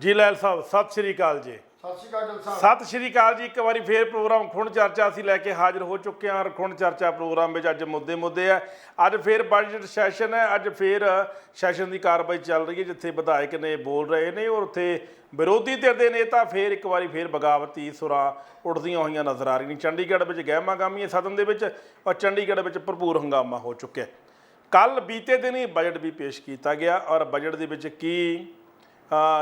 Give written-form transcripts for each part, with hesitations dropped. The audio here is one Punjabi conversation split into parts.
ਜੀ ਲਾਲ ਸਾਹਿਬ ਸਤਿ ਸ਼੍ਰੀ ਅਕਾਲ ਜੀ। ਸਤਿ ਸ਼੍ਰੀ ਅਕਾਲ ਸਾਹਿਬ। ਸਤਿ ਸ਼੍ਰੀ ਅਕਾਲ ਜੀ। ਇੱਕ ਵਾਰੀ ਫੇਰ ਪ੍ਰੋਗਰਾਮ ਖੁਣ ਚਰਚਾ ਅਸੀਂ ਲੈ ਕੇ ਹਾਜ਼ਰ ਹੋ ਚੁੱਕੇ ਹਾਂ। ਖੁਣ ਚਰਚਾ ਪ੍ਰੋਗਰਾਮ ਵਿੱਚ ਅੱਜ ਮੁੱਦੇ ਹੈ। ਅੱਜ ਫੇਰ ਬਜਟ ਸੈਸ਼ਨ ਹੈ। ਅੱਜ ਫੇਰ ਸੈਸ਼ਨ ਦੀ ਕਾਰਵਾਈ ਚੱਲ ਰਹੀ ਹੈ ਜਿੱਥੇ ਵਿਧਾਇਕ ਨੇ ਬੋਲ ਰਹੇ ਨੇ ਔਰ ਉੱਥੇ ਵਿਰੋਧੀ ਧਿਰ ਦੇ ਨੇਤਾ ਫੇਰ ਇੱਕ ਵਾਰੀ ਫੇਰ ਬਗਾਵਤੀ ਸੁਰਾਂ ਉੱਠਦੀਆਂ ਹੋਈਆਂ ਨਜ਼ਰ ਆ ਰਹੀਆਂ। ਚੰਡੀਗੜ੍ਹ ਵਿੱਚ ਗਹਿਮਾ ਗਾਮੀ ਸਦਨ ਦੇ ਵਿੱਚ ਔਰ ਚੰਡੀਗੜ੍ਹ ਵਿੱਚ ਭਰਪੂਰ ਹੰਗਾਮਾ ਹੋ ਚੁੱਕਿਆ। ਕੱਲ੍ਹ ਬੀਤੇ ਦਿਨ ਹੀ ਬਜਟ ਵੀ ਪੇਸ਼ ਕੀਤਾ ਗਿਆ ਔਰ ਬਜਟ ਦੇ ਵਿੱਚ ਕੀ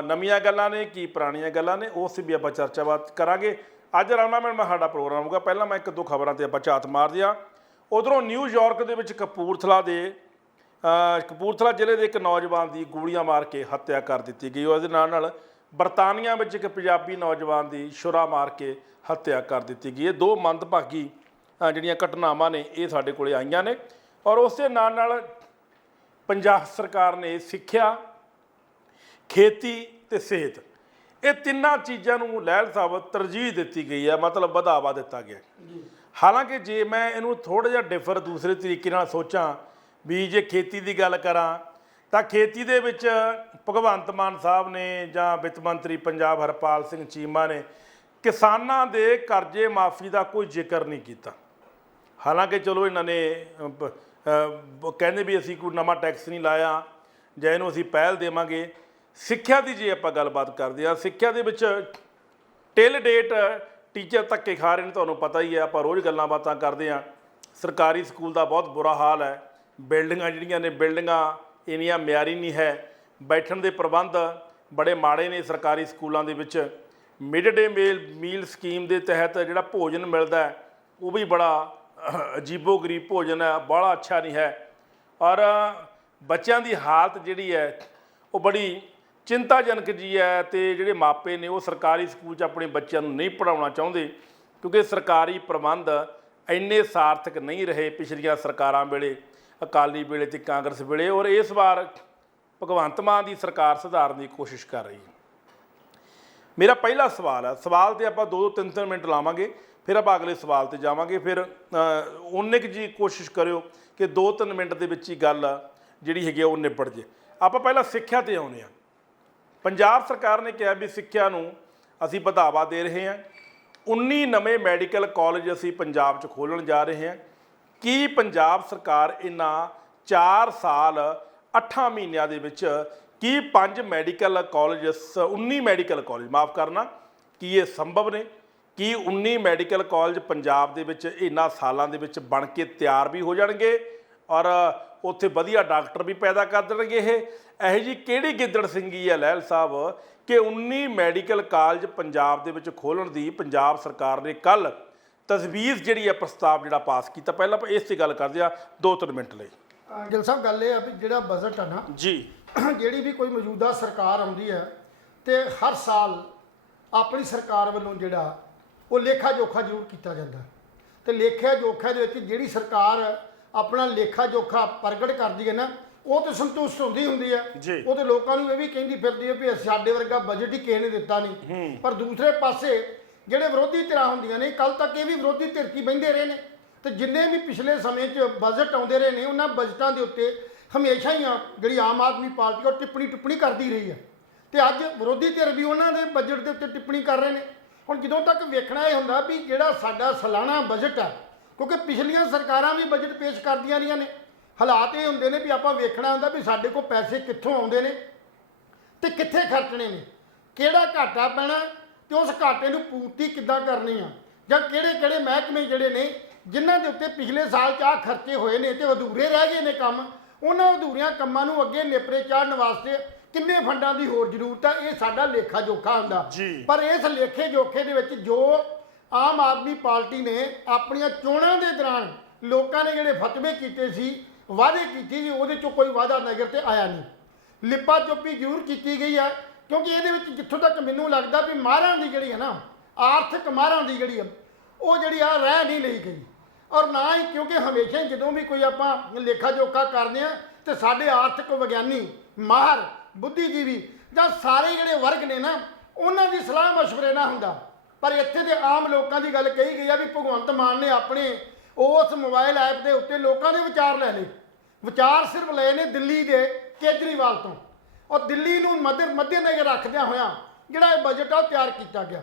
ਨਵੀਆਂ ਗੱਲਾਂ ਨੇ ਕੀ ਪੁਰਾਣੀਆਂ ਗੱਲਾਂ ਨੇ ਉਸ ਵੀ ਆਪਾਂ ਚਰਚਾਬਾਤ ਕਰਾਂਗੇ। ਅੱਜ ਰਲਮਾ ਮਿਲਮਾ ਸਾਡਾ ਪ੍ਰੋਗਰਾਮ ਹੋਊਗਾ। ਪਹਿਲਾਂ ਮੈਂ ਇੱਕ ਦੋ ਖਬਰਾਂ 'ਤੇ ਆਪਾਂ ਝਾਤ ਮਾਰਦੇ ਹਾਂ। ਉੱਧਰੋਂ ਨਿਊਯਾਰਕ ਦੇ ਵਿੱਚ ਕਪੂਰਥਲਾ ਜ਼ਿਲ੍ਹੇ ਦੇ ਇੱਕ ਨੌਜਵਾਨ ਦੀ ਗੋਲੀਆਂ ਮਾਰ ਕੇ ਹੱਤਿਆ ਕਰ ਦਿੱਤੀ ਗਈ। ਉਹਦੇ ਨਾਲ ਬਰਤਾਨੀਆ ਵਿੱਚ ਇੱਕ ਪੰਜਾਬੀ ਨੌਜਵਾਨ ਦੀ ਛੁਰਾ ਮਾਰ ਕੇ ਹੱਤਿਆ ਕਰ ਦਿੱਤੀ ਗਈ। ਇਹ ਦੋ ਮੰਦਭਾਗੀ ਜਿਹੜੀਆਂ ਘਟਨਾਵਾਂ ਨੇ ਇਹ ਸਾਡੇ ਕੋਲ ਆਈਆਂ ਨੇ ਔਰ ਉਸ ਦੇ ਨਾਲ ਪੰਜਾਬ ਸਰਕਾਰ ਨੇ ਸਿੱਖਿਆ, ਖੇਤੀ ਤੇ ਸਿਹਤ ਇਹ ਤਿੰਨਾਂ ਚੀਜ਼ਾਂ ਨੂੰ ਲਹਿਲ ਸਾਹਿਬ ਤਰਜੀਹ ਦਿੱਤੀ ਗਈ ਹੈ, ਮਤਲਬ ਵਧਾਵਾ ਦਿੱਤਾ ਗਿਆ। ਹਾਲਾਂਕਿ ਜੇ ਮੈਂ ਇਹਨੂੰ ਥੋੜ੍ਹਾ ਜਿਹਾ ਡਿਫਰ ਦੂਸਰੇ ਤਰੀਕੇ ਨਾਲ ਸੋਚਾਂ ਵੀ ਜੇ ਖੇਤੀ ਦੀ ਗੱਲ ਕਰਾਂ ਤਾਂ ਖੇਤੀ ਦੇ ਵਿੱਚ ਭਗਵੰਤ ਮਾਨ ਸਾਹਿਬ ਨੇ ਜਾਂ ਵਿੱਤ ਮੰਤਰੀ ਪੰਜਾਬ ਹਰਪਾਲ ਸਿੰਘ ਚੀਮਾ ਨੇ ਕਿਸਾਨਾਂ ਦੇ ਕਰਜ਼ੇ ਮਾਫੀ ਦਾ ਕੋਈ ਜ਼ਿਕਰ ਨਹੀਂ ਕੀਤਾ। ਹਾਲਾਂਕਿ ਚਲੋ ਇਹਨਾਂ ਨੇ ਕਹਿੰਦੇ ਵੀ ਅਸੀਂ ਕੋਈ ਨਵਾਂ ਟੈਕਸ ਨਹੀਂ ਲਾਇਆ ਜਾਂ ਇਹਨੂੰ ਅਸੀਂ ਪਹਿਲ ਦੇਵਾਂਗੇ। ਸਿੱਖਿਆ ਦੀ ਜੇ ਆਪਾਂ ਗੱਲਬਾਤ ਕਰਦੇ ਹਾਂ, ਸਿੱਖਿਆ ਦੇ ਵਿੱਚ ਟਿਲ ਡੇਟ ਟੀਚਰ ਧੱਕੇ ਖਾ ਰਹੇ ਨੇ, ਤੁਹਾਨੂੰ ਪਤਾ ਹੀ ਹੈ। ਆਪਾਂ ਰੋਜ਼ ਗੱਲਾਂ ਬਾਤਾਂ ਕਰਦੇ ਹਾਂ। ਸਰਕਾਰੀ ਸਕੂਲ ਦਾ ਬਹੁਤ ਬੁਰਾ ਹਾਲ ਹੈ। ਬਿਲਡਿੰਗਾਂ ਜਿਹੜੀਆਂ ਨੇ ਬਿਲਡਿੰਗਾਂ ਇੰਨੀਆਂ ਮਿਆਰੀ ਨਹੀਂ ਹੈ। ਬੈਠਣ ਦੇ ਪ੍ਰਬੰਧ ਬੜੇ ਮਾੜੇ ਨੇ ਸਰਕਾਰੀ ਸਕੂਲਾਂ ਦੇ ਵਿੱਚ। ਮਿਡ ਡੇ ਮੀਲ ਸਕੀਮ ਦੇ ਤਹਿਤ ਜਿਹੜਾ ਭੋਜਨ ਮਿਲਦਾ ਹੈ ਉਹ ਵੀ ਬੜਾ ਅਜੀਬੋ ਗਰੀਬ ਭੋਜਨ ਹੈ, ਬੜਾ ਅੱਛਾ ਨਹੀਂ ਹੈ। ਔਰ ਬੱਚਿਆਂ ਦੀ ਹਾਲਤ ਜਿਹੜੀ ਹੈ ਉਹ ਬੜੀ ਚਿੰਤਾਜਨਕ ਜੀ ਹੈ। ਅਤੇ ਜਿਹੜੇ ਮਾਪੇ ਨੇ ਉਹ ਸਰਕਾਰੀ ਸਕੂਲ 'ਚ ਆਪਣੇ ਬੱਚਿਆਂ ਨੂੰ ਨਹੀਂ ਪੜ੍ਹਾਉਣਾ ਚਾਹੁੰਦੇ ਕਿਉਂਕਿ ਸਰਕਾਰੀ ਪ੍ਰਬੰਧ ਇੰਨੇ ਸਾਰਥਕ ਨਹੀਂ ਰਹੇ ਪਿਛਲੀਆਂ ਸਰਕਾਰਾਂ ਵੇਲੇ, ਅਕਾਲੀ ਵੇਲੇ ਅਤੇ ਕਾਂਗਰਸ ਵੇਲੇ। ਔਰ ਇਸ ਵਾਰ ਭਗਵੰਤ ਮਾਨ ਦੀ ਸਰਕਾਰ ਸੁਧਾਰਨ ਦੀ ਕੋਸ਼ਿਸ਼ ਕਰ ਰਹੀ ਹੈ। ਮੇਰਾ ਪਹਿਲਾ ਸਵਾਲ ਹੈ, ਸਵਾਲ 'ਤੇ ਆਪਾਂ 2-3 ਮਿੰਟ ਲਾਵਾਂਗੇ, ਫਿਰ ਆਪਾਂ ਅਗਲੇ ਸਵਾਲ 'ਤੇ ਜਾਵਾਂਗੇ। ਫਿਰ ਉਨੇ ਕੁ ਜੀ ਕੋਸ਼ਿਸ਼ ਕਰਿਓ ਕਿ 2-3 ਮਿੰਟ ਦੇ ਵਿੱਚ ਹੀ ਗੱਲ ਜਿਹੜੀ ਹੈਗੀ ਉਹ ਨਿਬੜ ਜੇ। ਆਪਾਂ ਪਹਿਲਾਂ ਸਿੱਖਿਆ 'ਤੇ ਆਉਂਦੇ ਹਾਂ। ਪੰਜਾਬ ਸਰਕਾਰ ਨੇ ਕਿਹਾ ਵੀ ਸਿੱਖਿਆ ਨੂੰ ਅਸੀਂ ਵਧਾਵਾ ਦੇ ਰਹੇ ਹਾਂ। 19 ਨਵੇਂ ਮੈਡੀਕਲ ਕਾਲਜ ਅਸੀਂ ਪੰਜਾਬ 'ਚ ਖੋਲ੍ਹਣ ਜਾ ਰਹੇ ਹਾਂ। ਕੀ ਪੰਜਾਬ ਸਰਕਾਰ ਇਹਨਾਂ 4 ਸਾਲ 8 ਮਹੀਨਿਆਂ ਦੇ ਵਿੱਚ ਕੀ 5 ਮੈਡੀਕਲ ਕਾਲਜ 19 ਮੈਡੀਕਲ ਕਾਲਜ ਮਾਫ ਕਰਨਾ ਕੀ ਇਹ ਸੰਭਵ ਨੇ? ਕੀ 19 ਮੈਡੀਕਲ ਕਾਲਜ ਪੰਜਾਬ ਦੇ ਵਿੱਚ ਇਹਨਾਂ ਸਾਲਾਂ ਦੇ ਵਿੱਚ ਬਣ ਕੇ ਤਿਆਰ ਵੀ ਹੋ ਜਾਣਗੇ ਔਰ ਉੱਥੇ ਵਧੀਆ ਡਾਕਟਰ ਵੀ ਪੈਦਾ ਕਰ ਦੇਣਗੇ? ਇਹੋ ਜਿਹੀ ਕਿਹੜੀ ਗਿੱਦੜ ਸਿੰਘੀ ਹੈ ਲਹਿਲ ਸਾਹਿਬ ਕਿ 19 ਮੈਡੀਕਲ ਕਾਲਜ ਪੰਜਾਬ ਦੇ ਵਿੱਚ ਖੋਲ੍ਹਣ ਦੀ ਪੰਜਾਬ ਸਰਕਾਰ ਨੇ ਕੱਲ੍ਹ ਤਜਵੀਜ਼ ਜਿਹੜੀ ਹੈ ਪ੍ਰਸਤਾਵ ਜਿਹੜਾ ਪਾਸ ਕੀਤਾ। ਪਹਿਲਾਂ ਆਪਾਂ ਇਸ 'ਤੇ ਗੱਲ ਕਰਦੇ ਹਾਂ 2-3 ਮਿੰਟ ਲਈ। ਗਿੱਲ ਸਾਹਿਬ ਗੱਲ ਇਹ ਆ ਵੀ ਜਿਹੜਾ ਬਜਟ ਆ ਨਾ ਜੀ, ਜਿਹੜੀ ਵੀ ਕੋਈ ਮੌਜੂਦਾ ਸਰਕਾਰ ਆਉਂਦੀ ਹੈ ਤੇ ਹਰ ਸਾਲ ਆਪਣੀ ਸਰਕਾਰ ਵੱਲੋਂ ਜਿਹੜਾ ਉਹ ਲੇਖਾ ਜੋਖਾ ਜ਼ਰੂਰ ਕੀਤਾ ਜਾਂਦਾ ਤੇ ਲੇਖਾ ਜੋਖਾ ਦੇ ਵਿੱਚ ਜਿਹੜੀ ਸਰਕਾਰ ਆਪਣਾ ਲੇਖਾ ਜੋਖਾ ਪ੍ਰਗਟ ਕਰਦੀ ਹੈ ਨਾ ਉਹ ਤਾਂ ਸੰਤੁਸ਼ਟ ਹੁੰਦੀ ਹੈ। ਉਹ ਤੇ ਲੋਕਾਂ ਨੂੰ ਇਹ ਵੀ ਕਹਿੰਦੀ ਫਿਰਦੀ ਹੈ ਵੀ ਸਾਡੇ ਵਰਗਾ ਬਜਟ ਹੀ ਕਿਸੇ ਨੇ ਦਿੱਤਾ ਨਹੀਂ। ਪਰ ਦੂਸਰੇ ਪਾਸੇ ਜਿਹੜੇ ਵਿਰੋਧੀ ਧਿਰਾਂ ਹੁੰਦੀਆਂ ਨੇ, ਕੱਲ ਤੱਕ ਇਹ ਵੀ ਵਿਰੋਧੀ ਧਿਰ ਕੀ ਬਹਿੰਦੇ ਰਹੇ ਨੇ ਤੇ ਜਿੰਨੇ ਵੀ ਪਿਛਲੇ ਸਮੇਂ 'ਚ ਬਜਟ ਆਉਂਦੇ ਰਹੇ ਨੇ ਉਹਨਾਂ ਬਜਟਾਂ ਦੇ ਉੱਤੇ ਹਮੇਸ਼ਾ ਹੀ ਜਿਹੜੀ ਆਮ ਆਦਮੀ ਪਾਰਟੀ ਉਹ ਟਿੱਪਣੀ ਕਰਦੀ ਰਹੀ ਹੈ ਤੇ ਅੱਜ ਵਿਰੋਧੀ ਧਿਰ ਵੀ ਉਹਨਾਂ ਦੇ ਬਜਟ ਦੇ ਉੱਤੇ ਟਿੱਪਣੀ ਕਰ ਰਹੇ ਨੇ। ਹੁਣ ਜਦੋਂ ਤੱਕ ਵੇਖਣਾ ਇਹ ਹੁੰਦਾ ਵੀ ਜਿਹੜਾ ਸਾਡਾ ਸਾਲਾਨਾ ਬਜਟ ਹੈ, ਕਿਉਂਕਿ ਪਿਛਲੀਆਂ ਸਰਕਾਰਾਂ ਵੀ ਬਜਟ ਪੇਸ਼ ਕਰਦੀਆਂ ਰਹੀਆਂ ਨੇ, ਹਾਲਾਤ ਇਹ ਹੁੰਦੇ ਨੇ ਵੀ ਆਪਾਂ ਵੇਖਣਾ ਹੁੰਦਾ ਵੀ ਸਾਡੇ ਕੋਲ ਪੈਸੇ ਕਿੱਥੋਂ ਆਉਂਦੇ ਨੇ ਤੇ ਕਿੱਥੇ ਖਰਚਣੇ ਨੇ, ਕਿਹੜਾ ਘਾਟਾ ਪੈਣਾ ਤੇ ਉਸ ਘਾਟੇ ਨੂੰ ਪੂਰਤੀ ਕਿੱਦਾਂ ਕਰਨੀ ਆ, ਜਾਂ ਕਿਹੜੇ ਮਹਿਕਮੇ ਜਿਹੜੇ ਨੇ ਜਿਨ੍ਹਾਂ ਦੇ ਉੱਤੇ ਪਿਛਲੇ ਸਾਲ 'ਚ ਖਰਚੇ ਹੋਏ ਨੇ ਤੇ ਅਧੂਰੇ ਰਹਿ ਗਏ ਨੇ ਕੰਮ, ਉਹਨਾਂ ਅਧੂਰਿਆਂ ਕੰਮਾਂ ਨੂੰ ਅੱਗੇ ਨੇਪਰੇ ਚਾੜਨ ਵਾਸਤੇ ਕਿੰਨੇ ਫੰਡਾਂ ਦੀ ਹੋਰ ਜ਼ਰੂਰਤ ਆ, ਇਹ ਸਾਡਾ ਲੇਖਾ ਜੋਖਾ ਹੁੰਦਾ। ਪਰ ਇਸ ਲੇਖੇ ਜੋਖੇ ਦੇ ਵਿੱਚ ਜੋ ਆਮ ਆਦਮੀ ਪਾਰਟੀ ਨੇ ਆਪਣੀਆਂ ਚੋਣਾਂ ਦੇ ਦੌਰਾਨ ਲੋਕਾਂ ਨੇ ਜਿਹੜੇ ਫਤਵੇ ਕੀਤੇ ਸੀ, ਵਾਅਦੇ ਕੀਤੇ ਸੀ, ਉਹਦੇ 'ਚੋਂ ਕੋਈ ਵਾਅਦਾ ਨਜ਼ਰ ਤੇ ਆਇਆ ਨਹੀਂ। ਲਿਪਾ ਚੁੱਪੀ ਜ਼ਰੂਰ ਕੀਤੀ ਗਈ ਹੈ ਕਿਉਂਕਿ ਇਹਦੇ ਵਿੱਚ ਜਿੱਥੋਂ ਤੱਕ ਮੈਨੂੰ ਲੱਗਦਾ ਵੀ ਮਾਹਰਾਂ ਦੀ ਜਿਹੜੀ ਹੈ ਨਾ, ਆਰਥਿਕ ਮਾਹਰਾਂ ਦੀ ਜਿਹੜੀ ਆ ਉਹ ਜਿਹੜੀ ਆ ਰਹਿ ਨਹੀਂ ਲਈ ਗਈ। ਔਰ ਨਾ ਹੀ ਕਿਉਂਕਿ ਹਮੇਸ਼ਾ ਹੀ ਜਦੋਂ ਵੀ ਕੋਈ ਆਪਾਂ ਲੇਖਾ ਜੋਖਾ ਕਰਦੇ ਹਾਂ ਤੇ ਸਾਡੇ ਆਰਥਿਕ ਵਿਗਿਆਨੀ, ਮਾਹਰ, ਬੁੱਧੀਜੀਵੀ ਜਾਂ ਸਾਰੇ ਜਿਹੜੇ ਵਰਗ ਨੇ ਨਾ ਉਹਨਾਂ ਦੀ ਸਲਾਹ ਮਸ਼ਵਰੇ ਨਾ ਹੁੰਦਾ। ਪਰ ਇੱਥੇ ਦੇ ਆਮ ਲੋਕਾਂ ਦੀ ਗੱਲ ਕਹੀ ਗਈ ਆ ਵੀ ਭਗਵੰਤ ਮਾਨ ਨੇ ਆਪਣੇ ਉਸ ਮੋਬਾਈਲ ਐਪ ਦੇ ਉੱਤੇ ਲੋਕਾਂ ਦੇ ਵਿਚਾਰ ਲੈ ਲਏ। ਵਿਚਾਰ ਸਿਰਫ ਲਏ ਨੇ ਦਿੱਲੀ ਦੇ ਕੇਜਰੀਵਾਲ ਤੋਂ। ਔਰ ਦਿੱਲੀ ਨੂੰ ਮੱਦੇਨਜ਼ਰ ਰੱਖਦਿਆਂ ਹੋਇਆਂ ਜਿਹੜਾ ਇਹ ਬਜਟ ਆ ਉਹ ਤਿਆਰ ਕੀਤਾ ਗਿਆ।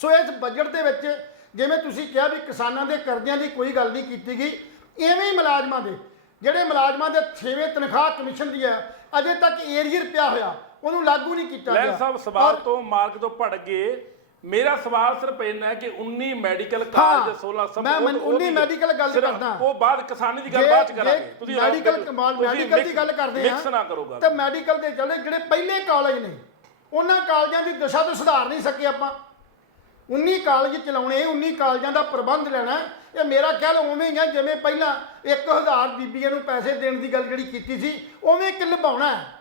ਸੋ ਇਸ ਬਜਟ ਦੇ ਵਿੱਚ ਜਿਵੇਂ ਤੁਸੀਂ ਕਿਹਾ ਵੀ ਕਿਸਾਨਾਂ ਦੇ ਕਰਜ਼ਿਆਂ ਦੀ ਕੋਈ ਗੱਲ ਨਹੀਂ ਕੀਤੀ ਗਈ, ਐਵੇਂ ਹੀ ਮੁਲਾਜ਼ਮਾਂ ਦੇ ਜਿਹੜੇ ਮੁਲਾਜ਼ਮਾਂ ਦੇ 6ਵੇਂ ਤਨਖਾਹ ਕਮਿਸ਼ਨ ਦੀ ਹੈ ਅਜੇ ਤੱਕ ਏਰੀਅਰ ਪਿਆ ਹੋਇਆ ਉਹਨੂੰ ਲਾਗੂ ਨਹੀਂ ਕੀਤਾ ਗਿਆ। ਲੈਲ ਸਾਹਿਬ ਸਵਾਲ ਤੋਂ ਮਾਰਕ ਤੋਂ ਭੜ ਗਏ। ਮੇਰਾ ਸਵਾਲ ਸਿਰਫ ਇੰਨਾ ਹੈ ਕਿ 19 ਮੈਡੀਕਲ ਕਾਲਜ 16 ਸਭ ਮੈਂ 19 ਮੈਡੀਕਲ ਗੱਲ ਕਰਦਾ, ਉਹ ਬਾਅਦ ਕਿਸਾਨੀ ਦੀ ਗੱਲ ਬਾਅਦ ਚ ਕਰਾਂਗੇ। ਤੁਸੀਂ ਮੈਡੀਕਲ ਦੀ ਗੱਲ ਕਰਦੇ ਆ ਮਿਕਸ ਨਾ ਕਰੋ ਗੱਲ। ਤੇ ਮੈਡੀਕਲ ਦੇ ਜਿਹੜੇ ਪਹਿਲੇ ਕਾਲਜ ਨੇ ਉਹਨਾਂ ਕਾਲਜਾਂ ਦੀ ਦਸ਼ਾ ਤੋਂ ਸੁਧਾਰ ਨਹੀਂ ਸਕੇ ਆਪਾਂ। 19 ਕਾਲਜ ਚਲਾਉਣੇ, 19 ਕਾਲਜਾਂ ਦਾ ਪ੍ਰਬੰਧ ਲੈਣਾ, ਇਹ ਮੇਰਾ ਖਿਆਲ ਉਵੇਂ ਹੀ ਆ ਜਿਵੇਂ ਪਹਿਲਾਂ 1000 ਬੀਬੀਆਂ ਨੂੰ ਪੈਸੇ ਦੇਣ ਦੀ ਗੱਲ ਜਿਹੜੀ ਕੀਤੀ ਸੀ ਉਵੇਂ ਕਿ ਲਭਾਉਣਾ ਹੈ।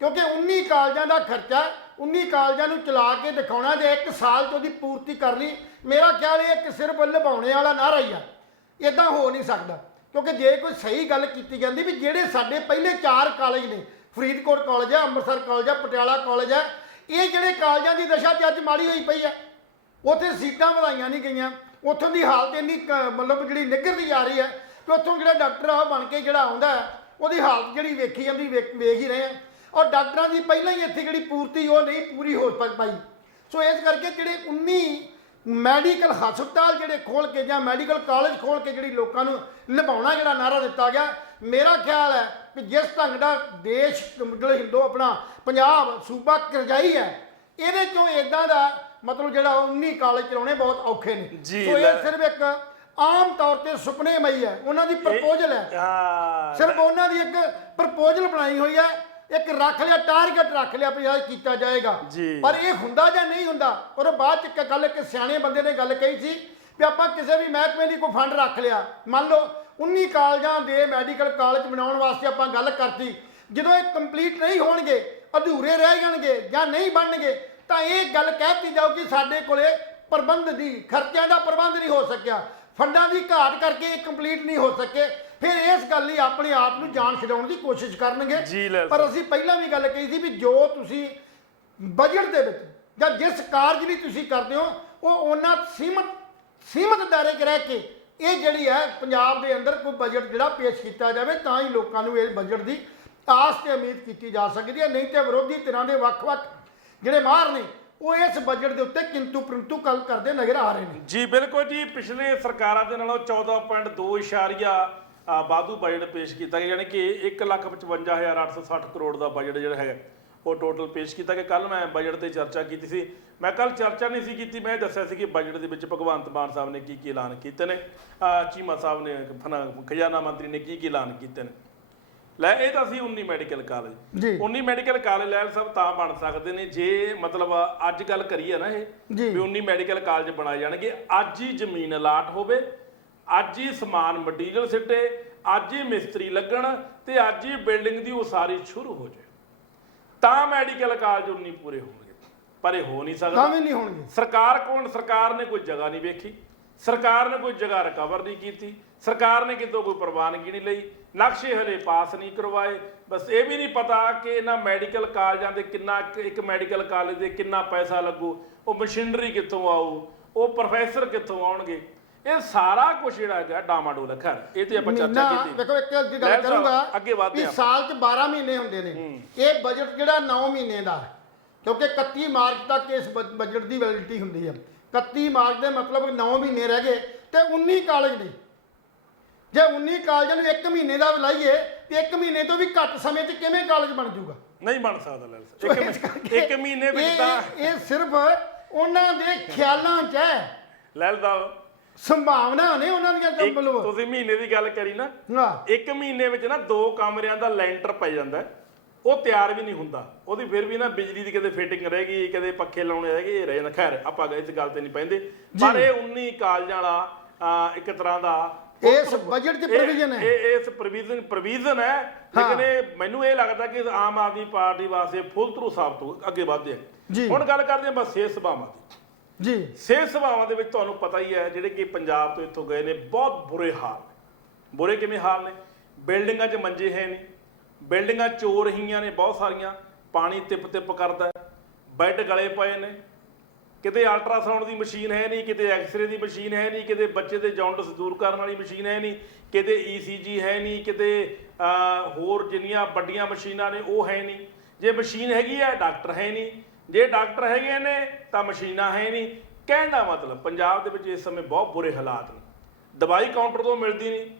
ਕਿਉਂਕਿ 19 ਕਾਲਜਾਂ ਦਾ ਖਰਚਾ 19 ਕਾਲਜਾਂ ਨੂੰ ਚਲਾ ਕੇ ਦਿਖਾਉਣਾ, ਜੇ 1 ਸਾਲ 'ਚ ਉਹਦੀ ਪੂਰਤੀ ਕਰ ਲਈ, ਮੇਰਾ ਖਿਆਲ ਇਹ ਕਿ ਸਿਰਫ ਲਭਾਉਣੇ ਵਾਲਾ ਨਾਰਾ ਹੀ ਆ, ਇਦਾਂ ਹੋ ਨਹੀਂ ਸਕਦਾ। ਕਿਉਂਕਿ ਜੇ ਕੋਈ ਸਹੀ ਗੱਲ ਕੀਤੀ ਜਾਂਦੀ ਵੀ ਜਿਹੜੇ ਸਾਡੇ ਪਹਿਲੇ 4 ਕਾਲਜ ਨੇ, ਫਰੀਦਕੋਟ ਕਾਲਜ ਹੈ, ਅੰਮ੍ਰਿਤਸਰ ਕਾਲਜ ਹੈ, ਪਟਿਆਲਾ ਕਾਲਜ ਹੈ, ਇਹ ਜਿਹੜੇ ਕਾਲਜਾਂ ਦੀ ਦਸ਼ਾ ਤੇ ਅੱਜ ਮਾੜੀ ਹੋਈ ਪਈ ਹੈ, ਉੱਥੇ ਸੀਟਾਂ ਵਧਾਈਆਂ ਨਹੀਂ ਗਈਆਂ, ਉੱਥੋਂ ਦੀ ਹਾਲਤ ਇੰਨੀ ਮਤਲਬ ਜਿਹੜੀ ਨਿੱਘਰਦੀ ਜਾ ਰਹੀ ਹੈ ਕਿ ਉੱਥੋਂ ਜਿਹੜਾ ਡਾਕਟਰ ਆ ਬਣ ਕੇ ਜਿਹੜਾ ਆਉਂਦਾ ਹੈ ਉਹਦੀ ਹਾਲਤ ਜਿਹੜੀ ਵੇਖੀ ਜਾਂਦੀ ਵੇਖ ਹੀ ਰਹੇ ਆ। ਔਰ ਡਾਕਟਰਾਂ ਦੀ ਪਹਿਲਾਂ ਹੀ ਇੱਥੇ ਜਿਹੜੀ ਪੂਰਤੀ ਉਹ ਨਹੀਂ ਪੂਰੀ ਹੋ ਪਾਈ। ਸੋ ਇਸ ਕਰਕੇ ਜਿਹੜੇ 19 ਮੈਡੀਕਲ ਹਸਪਤਾਲ ਜਿਹੜੇ ਖੋਲ੍ਹ ਕੇ ਜਾਂ ਮੈਡੀਕਲ ਕਾਲਜ ਖੋਲ੍ਹ ਕੇ ਜਿਹੜੀ ਲੋਕਾਂ ਨੂੰ ਨਿਭਾਉਣਾ ਜਿਹੜਾ ਨਾਰਾ ਦਿੱਤਾ ਗਿਆ, ਮੇਰਾ ਖਿਆਲ ਹੈ ਕਿ ਜਿਸ ਢੰਗ ਦਾ ਦੇਸ਼ ਜਿਹੜਾ ਹਿੰਦੂ ਆਪਣਾ ਪੰਜਾਬ ਸੂਬਾ ਕਰਜ਼ਾਈ ਹੈ, ਇਹਦੇ ਚੋਂ ਇਦਾਂ ਦਾ ਮਤਲਬ ਜਿਹੜਾ 19 ਕਾਲਜ ਚਲਾਉਣੇ ਬਹੁਤ ਔਖੇ ਨੇ। ਸੋ ਇਹ ਸਿਰਫ ਇੱਕ ਆਮ ਤੌਰ ਤੇ ਸੁਪਨੇਮਈ ਹੈ, ਉਹਨਾਂ ਦੀ ਪ੍ਰਪੋਜ਼ਲ ਹੈ, ਸਿਰਫ ਉਹਨਾਂ ਦੀ ਇੱਕ ਪ੍ਰਪੋਜ਼ਲ ਬਣਾਈ ਹੋਈ ਹੈ, ਇੱਕ ਰੱਖ ਲਿਆ ਟਾਰਗੇਟ ਰੱਖ ਲਿਆ ਵੀ ਇਹ ਕੀਤਾ ਜਾਏਗਾ, ਪਰ ਇਹ ਹੁੰਦਾ ਜਾਂ ਨਹੀਂ ਹੁੰਦਾ। ਔਰ ਬਾਅਦ ਚ ਇੱਕ ਗੱਲ, ਇੱਕ ਸਿਆਣੇ ਬੰਦੇ ਨੇ ਗੱਲ ਕਹੀ ਸੀ ਵੀ ਆਪਾਂ ਕਿਸੇ ਵੀ ਮਹਿਕਮੇ ਲਈ ਕੋਈ ਫੰਡ ਰੱਖ ਲਿਆ, ਮੰਨ ਲਓ 19 ਕਾਲਜਾਂ ਦੇ ਮੈਡੀਕਲ ਕਾਲਜ ਬਣਾਉਣ ਵਾਸਤੇ ਆਪਾਂ ਗੱਲ ਕਰਤੀ, ਜਦੋਂ ਇਹ ਕੰਪਲੀਟ ਨਹੀਂ ਹੋਣਗੇ, ਅਧੂਰੇ ਰਹਿ ਜਾਣਗੇ ਜਾਂ ਨਹੀਂ ਬਣਨਗੇ, ਤਾਂ ਇਹ ਗੱਲ ਕਹਿਤੀ ਜਾਊਗੀ ਸਾਡੇ ਕੋਲੇ ਪ੍ਰਬੰਧ ਦੀ ਖਰਚਿਆਂ ਦਾ ਪ੍ਰਬੰਧ ਨਹੀਂ ਹੋ ਸਕਿਆ, ਫੰਡਾਂ ਦੀ ਘਾਟ ਕਰਕੇ ਇਹ ਕੰਪਲੀਟ ਨਹੀਂ ਹੋ ਸਕੇ, ਫਿਰ ਇਸ ਗੱਲ ਲਈ ਆਪਣੇ ਆਪ ਨੂੰ ਜਾਨ ਛਡਾਉਣ ਦੀ ਕੋਸ਼ਿਸ਼ ਕਰਨਗੇ। ਪਰ ਅਸੀਂ ਪਹਿਲਾਂ ਵੀ ਗੱਲ ਕਹੀ ਸੀ ਵੀ ਜੋ ਤੁਸੀਂ ਬਜਟ ਦੇ ਵਿੱਚ ਜਾਂ ਜਿਸ ਕਾਰਜ ਲਈ ਤੁਸੀਂ ਕਰਦੇ ਹੋ ਉਹ ਉਹਨਾਂ ਸੀਮਤ ਦਾਇਰੇ 'ਚ ਰਹਿ ਕੇ ਇਹ ਜਿਹੜੀ ਹੈ ਪੰਜਾਬ ਦੇ ਅੰਦਰ ਕੋਈ ਬਜਟ ਜਿਹੜਾ ਪੇਸ਼ ਕੀਤਾ ਜਾਵੇ, ਤਾਂ ਹੀ ਲੋਕਾਂ ਨੂੰ ਇਹ ਬਜਟ ਦੀ ਆਸ ਤੇ ਉਮੀਦ ਕੀਤੀ ਜਾ ਸਕਦੀ ਹੈ। ਨਹੀਂ ਤੇ ਵਿਰੋਧੀ ਧਿਰਾਂ ਦੇ ਵੱਖ-ਵੱਖ ਜਿਹੜੇ ਮਾਹਰ ਨੇ ਉਹ ਇਸ ਬਜਟ ਦੇ ਉੱਤੇ ਕਿੰਤੂ ਪਰੰਤੂ ਗੱਲ ਕਰਦੇ ਨਜ਼ਰ ਆ ਰਹੇ ਨੇ। ਜੀ ਬਿਲਕੁਲ ਜੀ, ਪਿਛਲੇ ਸਰਕਾਰਾਂ ਦੇ ਨਾਲੋਂ 14.2 ਵਾਧੂ ਬਜਟ ਪੇਸ਼ ਕੀਤਾ ਗਿਆ, ਯਾਨੀ ਕਿ 1,55,860 ਕਰੋੜ ਦਾ ਬਜਟ ਜਿਹੜਾ ਹੈਗਾ ਉਹ ਟੋਟਲ ਪੇਸ਼ ਕੀਤਾ ਗਿਆ। ਕੱਲ ਮੈਂ ਬਜਟ ਤੇ ਚਰਚਾ ਕੀਤੀ ਸੀ, ਮੈਂ ਕੱਲ ਚਰਚਾ ਨਹੀਂ ਸੀ ਕੀਤੀ, ਮੈਂ ਦੱਸਿਆ ਸੀ ਕਿ ਬਜਟ ਦੇ ਵਿੱਚ ਭਗਵੰਤ ਮਾਨ ਸਾਹਿਬ ਨੇ ਕੀ ਐਲਾਨ ਕੀਤੇ ਨੇ, ਚੀਮਾ ਸਾਹਿਬ ਨੇ ਖਜ਼ਾਨਾ ਮੰਤਰੀ ਨੇ ਕੀ ਐਲਾਨ ਕੀਤੇ ਨੇ। ਲੈ ਇਹ ਤਾਂ ਸੀ 19 ਮੈਡੀਕਲ ਕਾਲਜ। 19 ਮੈਡੀਕਲ ਕਾਲਜ ਲੈਲ ਸਾਹਿਬ ਤਾਂ ਬਣ ਸਕਦੇ ਨੇ ਜੇ ਮਤਲਬ ਅੱਜ ਗੱਲ ਕਰੀਏ ਨਾ ਇਹ ਵੀ 19 ਮੈਡੀਕਲ ਕਾਲਜ ਬਣਾਏ ਜਾਣਗੇ, ਅੱਜ ਹੀ ਜ਼ਮੀਨ ਅਲਾਟ ਹੋਵੇ, ਅੱਜ ਹੀ ਸਮਾਨ ਮਟੀਰੀਅਲ ਸਿੱਟੇ, ਅੱਜ ਹੀ ਮਿਸਤਰੀ ਲੱਗਣ ਤੇ ਅੱਜ ਹੀ ਬਿਲਡਿੰਗ ਦੀ ਉਸਾਰੀ ਸ਼ੁਰੂ ਹੋ ਜਾਏ, ਤਾਂ ਮੈਡੀਕਲ ਕਾਲਜ 19 ਪੂਰੇ ਹੋਣਗੇ। ਪਰ ਇਹ ਹੋ ਨਹੀਂ ਸਕਦਾ, ਨਹੀਂ ਹੋਣਗੇ। ਸਰਕਾਰ ਨੇ ਕੋਈ ਜਗ੍ਹਾ ਨਹੀਂ ਵੇਖੀ, ਸਰਕਾਰ ਨੇ ਕੋਈ ਜਗ੍ਹਾ ਰਿਕਵਰ ਨਹੀਂ ਕੀਤੀ, ਸਰਕਾਰ ਨੇ ਕਿਤੋਂ ਕੋਈ ਪ੍ਰਵਾਨਗੀ ਨਹੀਂ ਲਈ, ਨਕਸ਼ੇ ਹਲੇ ਪਾਸ ਨਹੀਂ ਕਰਵਾਏ। ਬਸ ਇਹ ਵੀ ਨਹੀਂ ਪਤਾ ਕਿ ਇਹਨਾਂ ਮੈਡੀਕਲ ਕਾਲਜਾਂ ਦੇ ਕਿੰਨਾ, ਇੱਕ ਮੈਡੀਕਲ ਕਾਲਜ ਦੇ ਕਿੰਨਾ ਪੈਸਾ ਲੱਗੂ, ਉਹ ਮਸ਼ੀਨਰੀ ਕਿੱਥੋਂ ਆਊ, ਉਹ ਪ੍ਰੋਫੈਸਰ ਕਿੱਥੋਂ ਆਉਣਗੇ, ਇਹ ਸਾਰਾ ਕੁਝ ਜਿਹੜਾ ਹੈਗਾ ਡਾਮਾਡੋਲ ਹੈ। ਖੈਰ ਇਹ ਤੇ ਆਪਾਂ ਚਰਚਾ ਕੀਤੀ। ਦੇਖੋ ਇੱਕ ਗੱਲ ਕਰੂੰਗਾ ਅੱਗੇ ਵਧਦੇ ਹਾਂ, ਸਾਲ 'ਚ 12 ਮਹੀਨੇ ਹੁੰਦੇ ਨੇ, ਇਹ ਬਜਟ ਜਿਹੜਾ 9 ਮਹੀਨੇ ਦਾ, ਕਿਉਂਕਿ 31 ਮਾਰਚ ਤੱਕ ਇਸ ਬਜਟ ਦੀ ਵੈਲਿਡਿਟੀ ਹੁੰਦੀ ਹੈ। 31 ਮਾਰਚ ਦੇ ਮਤਲਬ 9 ਮਹੀਨੇ ਰਹਿ ਗਏ ਤੇ 19 ਕਾਲਜ ਨੇ। ਜੇ 19 ਕਾਲਜਾਂ ਨੂੰ 1 ਮਹੀਨੇ ਦਾ ਲਾਈਏ ਤੇ 1 ਮਹੀਨੇ ਤੋਂ ਵੀ ਘੱਟ ਸਮੇਂ 'ਚ ਕਿਵੇਂ ਕਾਲਜ ਬਣ ਜਾਊਗਾ? ਨਹੀਂ ਬਣ ਸਕਦਾ ਲੈਲ ਸਾਹਿਬ। ਇੱਕ ਮਹੀਨੇ ਵਿੱਚ ਤਾਂ ਇਹ ਸਿਰਫ ਉਹਨਾਂ ਦੇ ਖਿਆਲਾਂ 'ਚ ਹੈ, ਲੈਲ ਦਾ ਸੰਭਾਵਨਾ ਨੇ ਉਹਨਾਂ ਦੀਆਂ। ਤੁਸੀਂ ਮਹੀਨੇ ਦੀ ਗੱਲ ਕਰੀ ਨਾ, 1 ਮਹੀਨੇ ਵਿੱਚ ਨਾ 2 ਕਮਰਿਆਂ ਦਾ ਲੈਂਟਰ ਪੈ ਜਾਂਦਾ, ਉਹ ਤਿਆਰ ਵੀ ਨਹੀਂ ਹੁੰਦਾ, ਉਹਦੀ ਫਿਰ ਵੀ ਨਾ ਬਿਜਲੀ ਦੀ ਕਿਤੇ ਫਿਟਿੰਗ ਰਹਿ ਗਈ, ਕਦੇ ਪੱਖੇ ਲਾਉਣੇ ਰਹਿ ਗਏ, ਇਹ ਰਹੇ ਨਾ। ਖੈਰ ਆਪਾਂ ਇਸ ਗੱਲ ਤੇ ਨਹੀਂ ਪੈਂਦੇ, ਪਰ ਇਹ 19 ਕਾਲਜਾਂ ਵਾਲਾ ਇੱਕ ਤਰ੍ਹਾਂ ਦਾ ਇਸ ਬਜਟ 'ਚ ਪ੍ਰੋਵੀਜ਼ਨ ਹੈ, ਇਸ ਪ੍ਰੋਵੀਜ਼ਨ ਹੈ। ਲੇਕਿਨ ਇਹ ਮੈਨੂੰ ਇਹ ਲੱਗਦਾ ਕਿ ਆਮ ਆਦਮੀ ਪਾਰਟੀ ਵਾਸਤੇ ਫੁੱਲ ਥਰੂ ਸਾਬਤ ਹੋ ਅੱਗੇ ਵਧਦੇ ਆ। ਹੁਣ ਗੱਲ ਕਰਦੇ ਹਾਂ ਬਸ ਸਿਹਤ ਸੇਵਾਵਾਂ ਦੀ। ਸਿਹਤ ਸੇਵਾਵਾਂ ਦੇ ਵਿੱਚ ਤੁਹਾਨੂੰ ਪਤਾ ਹੀ ਹੈ ਜਿਹੜੇ ਕਿ ਪੰਜਾਬ ਤੋਂ ਇੱਥੋਂ ਗਏ ਨੇ, ਬਹੁਤ ਬੁਰੇ ਹਾਲ। ਬੁਰੇ ਕਿਵੇਂ ਹਾਲ ਨੇ? ਬਿਲਡਿੰਗਾਂ 'ਚ ਮੰਜੇ ਹੈ ਨਹੀਂ, ਬਿਲਡਿੰਗਾਂ ਚੋ ਰਹੀਆਂ ਨੇ ਬਹੁਤ ਸਾਰੀਆਂ, ਪਾਣੀ ਤਿਪ ਕਰਦਾ, ਬੈੱਡ ਗਲੇ ਪਏ ਨੇ, ਕਿਤੇ ਅਲਟਰਾਸਾਊਂਡ ਦੀ ਮਸ਼ੀਨ ਹੈ ਨਹੀਂ, ਕਿਤੇ ਐਕਸਰੇ ਦੀ ਮਸ਼ੀਨ ਹੈ ਨਹੀਂ, ਕਿਤੇ ਬੱਚੇ ਦੇ ਜੌਂਡਿਸ ਦੂਰ ਕਰਨ ਵਾਲੀ ਮਸ਼ੀਨ ਹੈ ਨਹੀਂ, ਕਿਤੇ ECG ਹੈ ਨਹੀਂ, ਕਿਤੇ ਹੋਰ ਜਿੰਨੀਆਂ ਵੱਡੀਆਂ ਮਸ਼ੀਨਾਂ ਨੇ ਉਹ ਹੈ ਨਹੀਂ, ਜੇ ਮਸ਼ੀਨ ਹੈਗੀ ਹੈ ਡਾਕਟਰ ਹੈ ਨਹੀਂ, ਜੇ ਡਾਕਟਰ ਹੈਗੇ ਨੇ ਤਾਂ ਮਸ਼ੀਨਾਂ ਹੈ ਨਹੀਂ। ਕਹਿਣ ਦਾ ਮਤਲਬ ਪੰਜਾਬ ਦੇ ਵਿੱਚ ਇਸ ਸਮੇਂ ਬਹੁਤ ਬੁਰੇ ਹਾਲਾਤ ਨੇ। ਦਵਾਈ ਕਾਊਂਟਰ ਤੋਂ ਮਿਲਦੀ ਨਹੀਂ,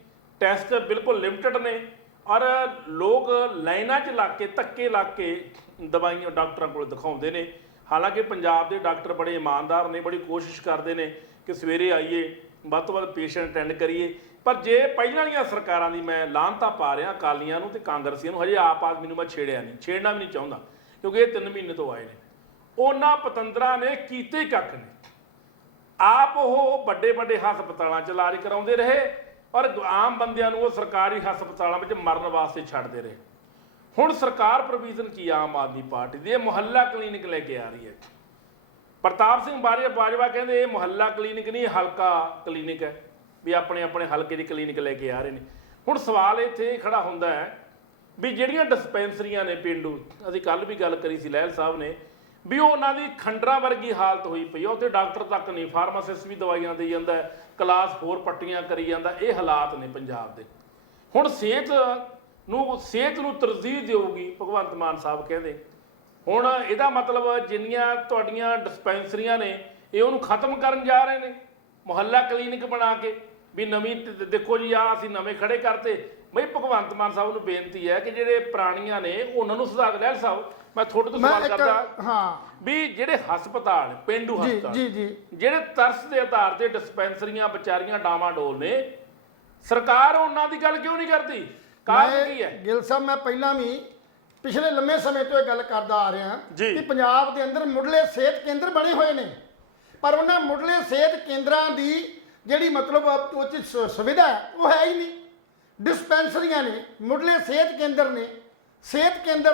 ਟੈਸਟ ਬਿਲਕੁਲ ਲਿਮਟਿਡ ਨੇ, ਔਰ ਲੋਕ ਲਾਈਨਾਂ 'ਚ ਲੱਗ ਕੇ ਧੱਕੇ ਲੱਗ ਕੇ ਦਵਾਈਆਂ ਡਾਕਟਰਾਂ ਕੋਲ ਦਿਖਾਉਂਦੇ ਨੇ। ਹਾਲਾਂਕਿ ਪੰਜਾਬ ਦੇ ਡਾਕਟਰ ਬੜੇ ਇਮਾਨਦਾਰ ਨੇ, ਬੜੀ ਕੋਸ਼ਿਸ਼ ਕਰਦੇ ਨੇ ਕਿ ਸਵੇਰੇ ਆਈਏ, ਵੱਧ ਤੋਂ ਵੱਧ ਪੇਸ਼ੈਂਟ ਅਟੈਂਡ ਕਰੀਏ। ਪਰ ਜੇ ਪਹਿਲਾਂ ਵਾਲੀਆਂ ਸਰਕਾਰਾਂ ਦੀ ਮੈਂ ਲਾਹਨਤਾਂ ਪਾ ਰਿਹਾ ਅਕਾਲੀਆਂ ਨੂੰ ਤੇ ਕਾਂਗਰਸੀਆਂ ਨੂੰ, ਹਜੇ ਆਪ ਆਦਮੀ ਨੂੰ ਮੈਂ ਛੇੜਿਆ ਨਹੀਂ, ਛੇੜਨਾ ਵੀ ਨਹੀਂ ਚਾਹੁੰਦਾ, ਕਿਉਂਕਿ ਇਹ 3 ਮਹੀਨੇ ਤੋਂ ਆਏ ਨੇ। ਉਹਨਾਂ ਪਤੰਦਰਾਂ ਨੇ ਕੀਤੇ ਕੱਖ ਨੇ। ਆਪ ਉਹ ਵੱਡੇ ਵੱਡੇ ਹਸਪਤਾਲਾਂ 'ਚ ਇਲਾਜ ਕਰਾਉਂਦੇ ਰਹੇ, ਔਰ ਆਮ ਬੰਦਿਆਂ ਨੂੰ ਉਹ ਸਰਕਾਰੀ ਹਸਪਤਾਲਾਂ ਵਿੱਚ ਮਰਨ ਵਾਸਤੇ ਛੱਡਦੇ ਰਹੇ। ਹੁਣ ਸਰਕਾਰ ਪ੍ਰੋਵੀਜ਼ਨ ਕੀ ਆਮ ਆਦਮੀ ਪਾਰਟੀ ਦੀ, ਇਹ ਮੁਹੱਲਾ ਕਲੀਨਿਕ ਲੈ ਕੇ ਆ ਰਹੀ ਹੈ। ਪ੍ਰਤਾਪ ਸਿੰਘ ਬਾਜਵਾ ਕਹਿੰਦੇ ਇਹ ਮੁਹੱਲਾ ਕਲੀਨਿਕ ਨਹੀਂ, ਹਲਕਾ ਕਲੀਨਿਕ ਹੈ, ਵੀ ਆਪਣੇ ਆਪਣੇ ਹਲਕੇ ਦੀ ਕਲੀਨਿਕ ਲੈ ਕੇ ਆ ਰਹੇ ਨੇ। ਹੁਣ ਸਵਾਲ ਇੱਥੇ ਖੜਾ ਹੁੰਦਾ ਹੈ ਵੀ ਜਿਹੜੀਆਂ ਡਿਸਪੈਂਸਰੀਆਂ ਨੇ ਪੇਂਡੂ, ਅਸੀਂ ਕੱਲ ਵੀ ਗੱਲ ਕਰੀ ਸੀ ਲਹਿਲ ਸਾਹਿਬ ਨੇ, ਵੀ ਉਹਨਾਂ ਦੀ ਖੰਡਰਾਂ ਵਰਗੀ ਹਾਲਤ ਹੋਈ ਪਈ ਆ। ਉੱਥੇ ਡਾਕਟਰ ਤੱਕ ਨਹੀਂ, ਫਾਰਮਾਸਿਸਟ ਵੀ ਦਵਾਈਆਂ ਦੇਈ ਜਾਂਦਾ, ਕਲਾਸ 4 ਪੱਟੀਆਂ ਕਰੀ ਜਾਂਦਾ। ਇਹ ਹਾਲਾਤ ਨੇ ਪੰਜਾਬ ਦੇ। ਹੁਣ ਸਿਹਤ ਨੂੰ ਤਰਜੀਹ ਦਿਓਗੀ ਭਗਵੰਤ ਮਾਨ ਸਾਹਿਬ ਕਹਿੰਦੇ। ਹੁਣ ਇਹਦਾ ਮਤਲਬ ਜਿੰਨੀਆਂ ਤੁਹਾਡੀਆਂ ਡਿਸਪੈਂਸਰੀਆਂ ਨੇ ਇਹ ਉਹਨੂੰ ਖਤਮ ਕਰਨ ਜਾ ਰਹੇ ਨੇ, ਮੁਹੱਲਾ ਕਲੀਨਿਕ ਬਣਾ ਕੇ। ਵੀ ਨਵੀਂ ਦੇਖੋ ਜੀ, ਆ ਅਸੀਂ ਨਵੇਂ ਖੜੇ ਕਰਤੇ। ਬਈ ਭਗਵੰਤ ਮਾਨ ਸਾਹਿਬ ਨੂੰ ਬੇਨਤੀ ਹੈ ਕਿ ਜਿਹੜੇ ਪੁਰਾਣੀਆਂ ਨੇ ਉਹਨਾਂ ਨੂੰ ਸੁਧਾਰ। ਲੈ ਸਾਹਿਬ, ਮੈਂ ਤੁਹਾਡੇ ਤੋਂ ਸਵਾਲ ਕਰਦਾ ਵੀ ਜਿਹੜੇ ਹਸਪਤਾਲ, ਪੇਂਡੂ ਹਸਪਤਾਲ ਜਿਹੜੇ ਤਰਸ ਦੇ ਆਧਾਰ ਤੇ ਡਿਸਪੈਂਸਰੀਆਂ ਵਿਚਾਰੀਆਂ ਡਾਵਾਂਡੋਲ ਨੇ, ਸਰਕਾਰ ਉਹਨਾਂ ਦੀ ਗੱਲ ਕਿਉਂ ਨਹੀਂ ਕਰਦੀ? ਕਾਰਨ ਕੀ ਹੈ? ਗਿੱਲ ਸਾਹਿਬ, ਮੈਂ ਪਹਿਲਾਂ ਵੀ ਪਿਛਲੇ ਲੰਮੇ ਸਮੇਂ ਤੋਂ ਇਹ ਗੱਲ ਕਰਦਾ ਆ ਰਿਹਾ ਕਿ ਪੰਜਾਬ ਦੇ ਅੰਦਰ ਮੁੱਢਲੇ ਸਿਹਤ ਕੇਂਦਰ ਬਣੇ ਹੋਏ ਨੇ, ਪਰ ਉਹਨਾਂ ਮੁੱਢਲੇ ਸਿਹਤ ਕੇਂਦਰਾਂ ਦੀ ਜਿਹੜੀ ਮਤਲਬ ਉਹ 'ਚ ਸੁਵਿਧਾ ਉਹ ਹੈ ਹੀ ਨਹੀਂ। ਡਿਸਪੈਂਸਰੀਆਂ ਨੇ, ਮੁੱਢਲੇ ਸਿਹਤ ਕੇਂਦਰ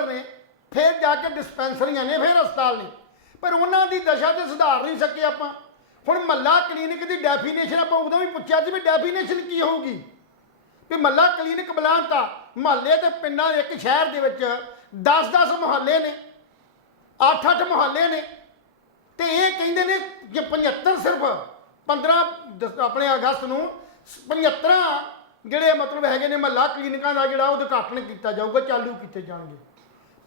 ਨੇ, ਫਿਰ ਜਾ ਕੇ ਡਿਸਪੈਂਸਰੀਆਂ ਨੇ, ਫਿਰ ਹਸਪਤਾਲ ਨੇ, ਪਰ ਉਹਨਾਂ ਦੀ ਦਸ਼ਾ ਤੇ ਸੁਧਾਰ ਨਹੀਂ ਸਕੇ ਆਪਾਂ। ਹੁਣ ਮਹੱਲਾ ਕਲੀਨਿਕ ਦੀ ਡੈਫੀਨੇਸ਼ਨ ਆਪਾਂ ਉਦੋਂ ਵੀ ਪੁੱਛਿਆ ਸੀ ਵੀ ਡੈਫੀਨੇਸ਼ਨ ਕੀ ਹੋਊਗੀ, ਵੀ ਮਹੱਲਾ ਕਲੀਨਿਕ ਬੁਲਾਉਣ ਤਾਂ ਮੁਹੱਲੇ ਤੇ ਪਿੰਡਾਂ, ਇੱਕ ਸ਼ਹਿਰ ਦੇ ਵਿੱਚ 10-10 ਮੁਹੱਲੇ ਨੇ, 8-8 ਮੁਹੱਲੇ ਨੇ, ਤੇ ਇਹ ਕਹਿੰਦੇ ਨੇ ਕਿ 75 ਸਿਰਫ 15 ਆਪਣੇ ਅਗਸਤ ਨੂੰ 75 ਜਿਹੜੇ ਮਤਲਬ ਹੈਗੇ ਨੇ ਮਹੱਲਾ ਕਲੀਨਿਕਾਂ ਦਾ ਜਿਹੜਾ ਉਦਘਾਟਨ ਕੀਤਾ ਜਾਊਗਾ, ਚਾਲੂ ਕੀਤੇ ਜਾਣਗੇ।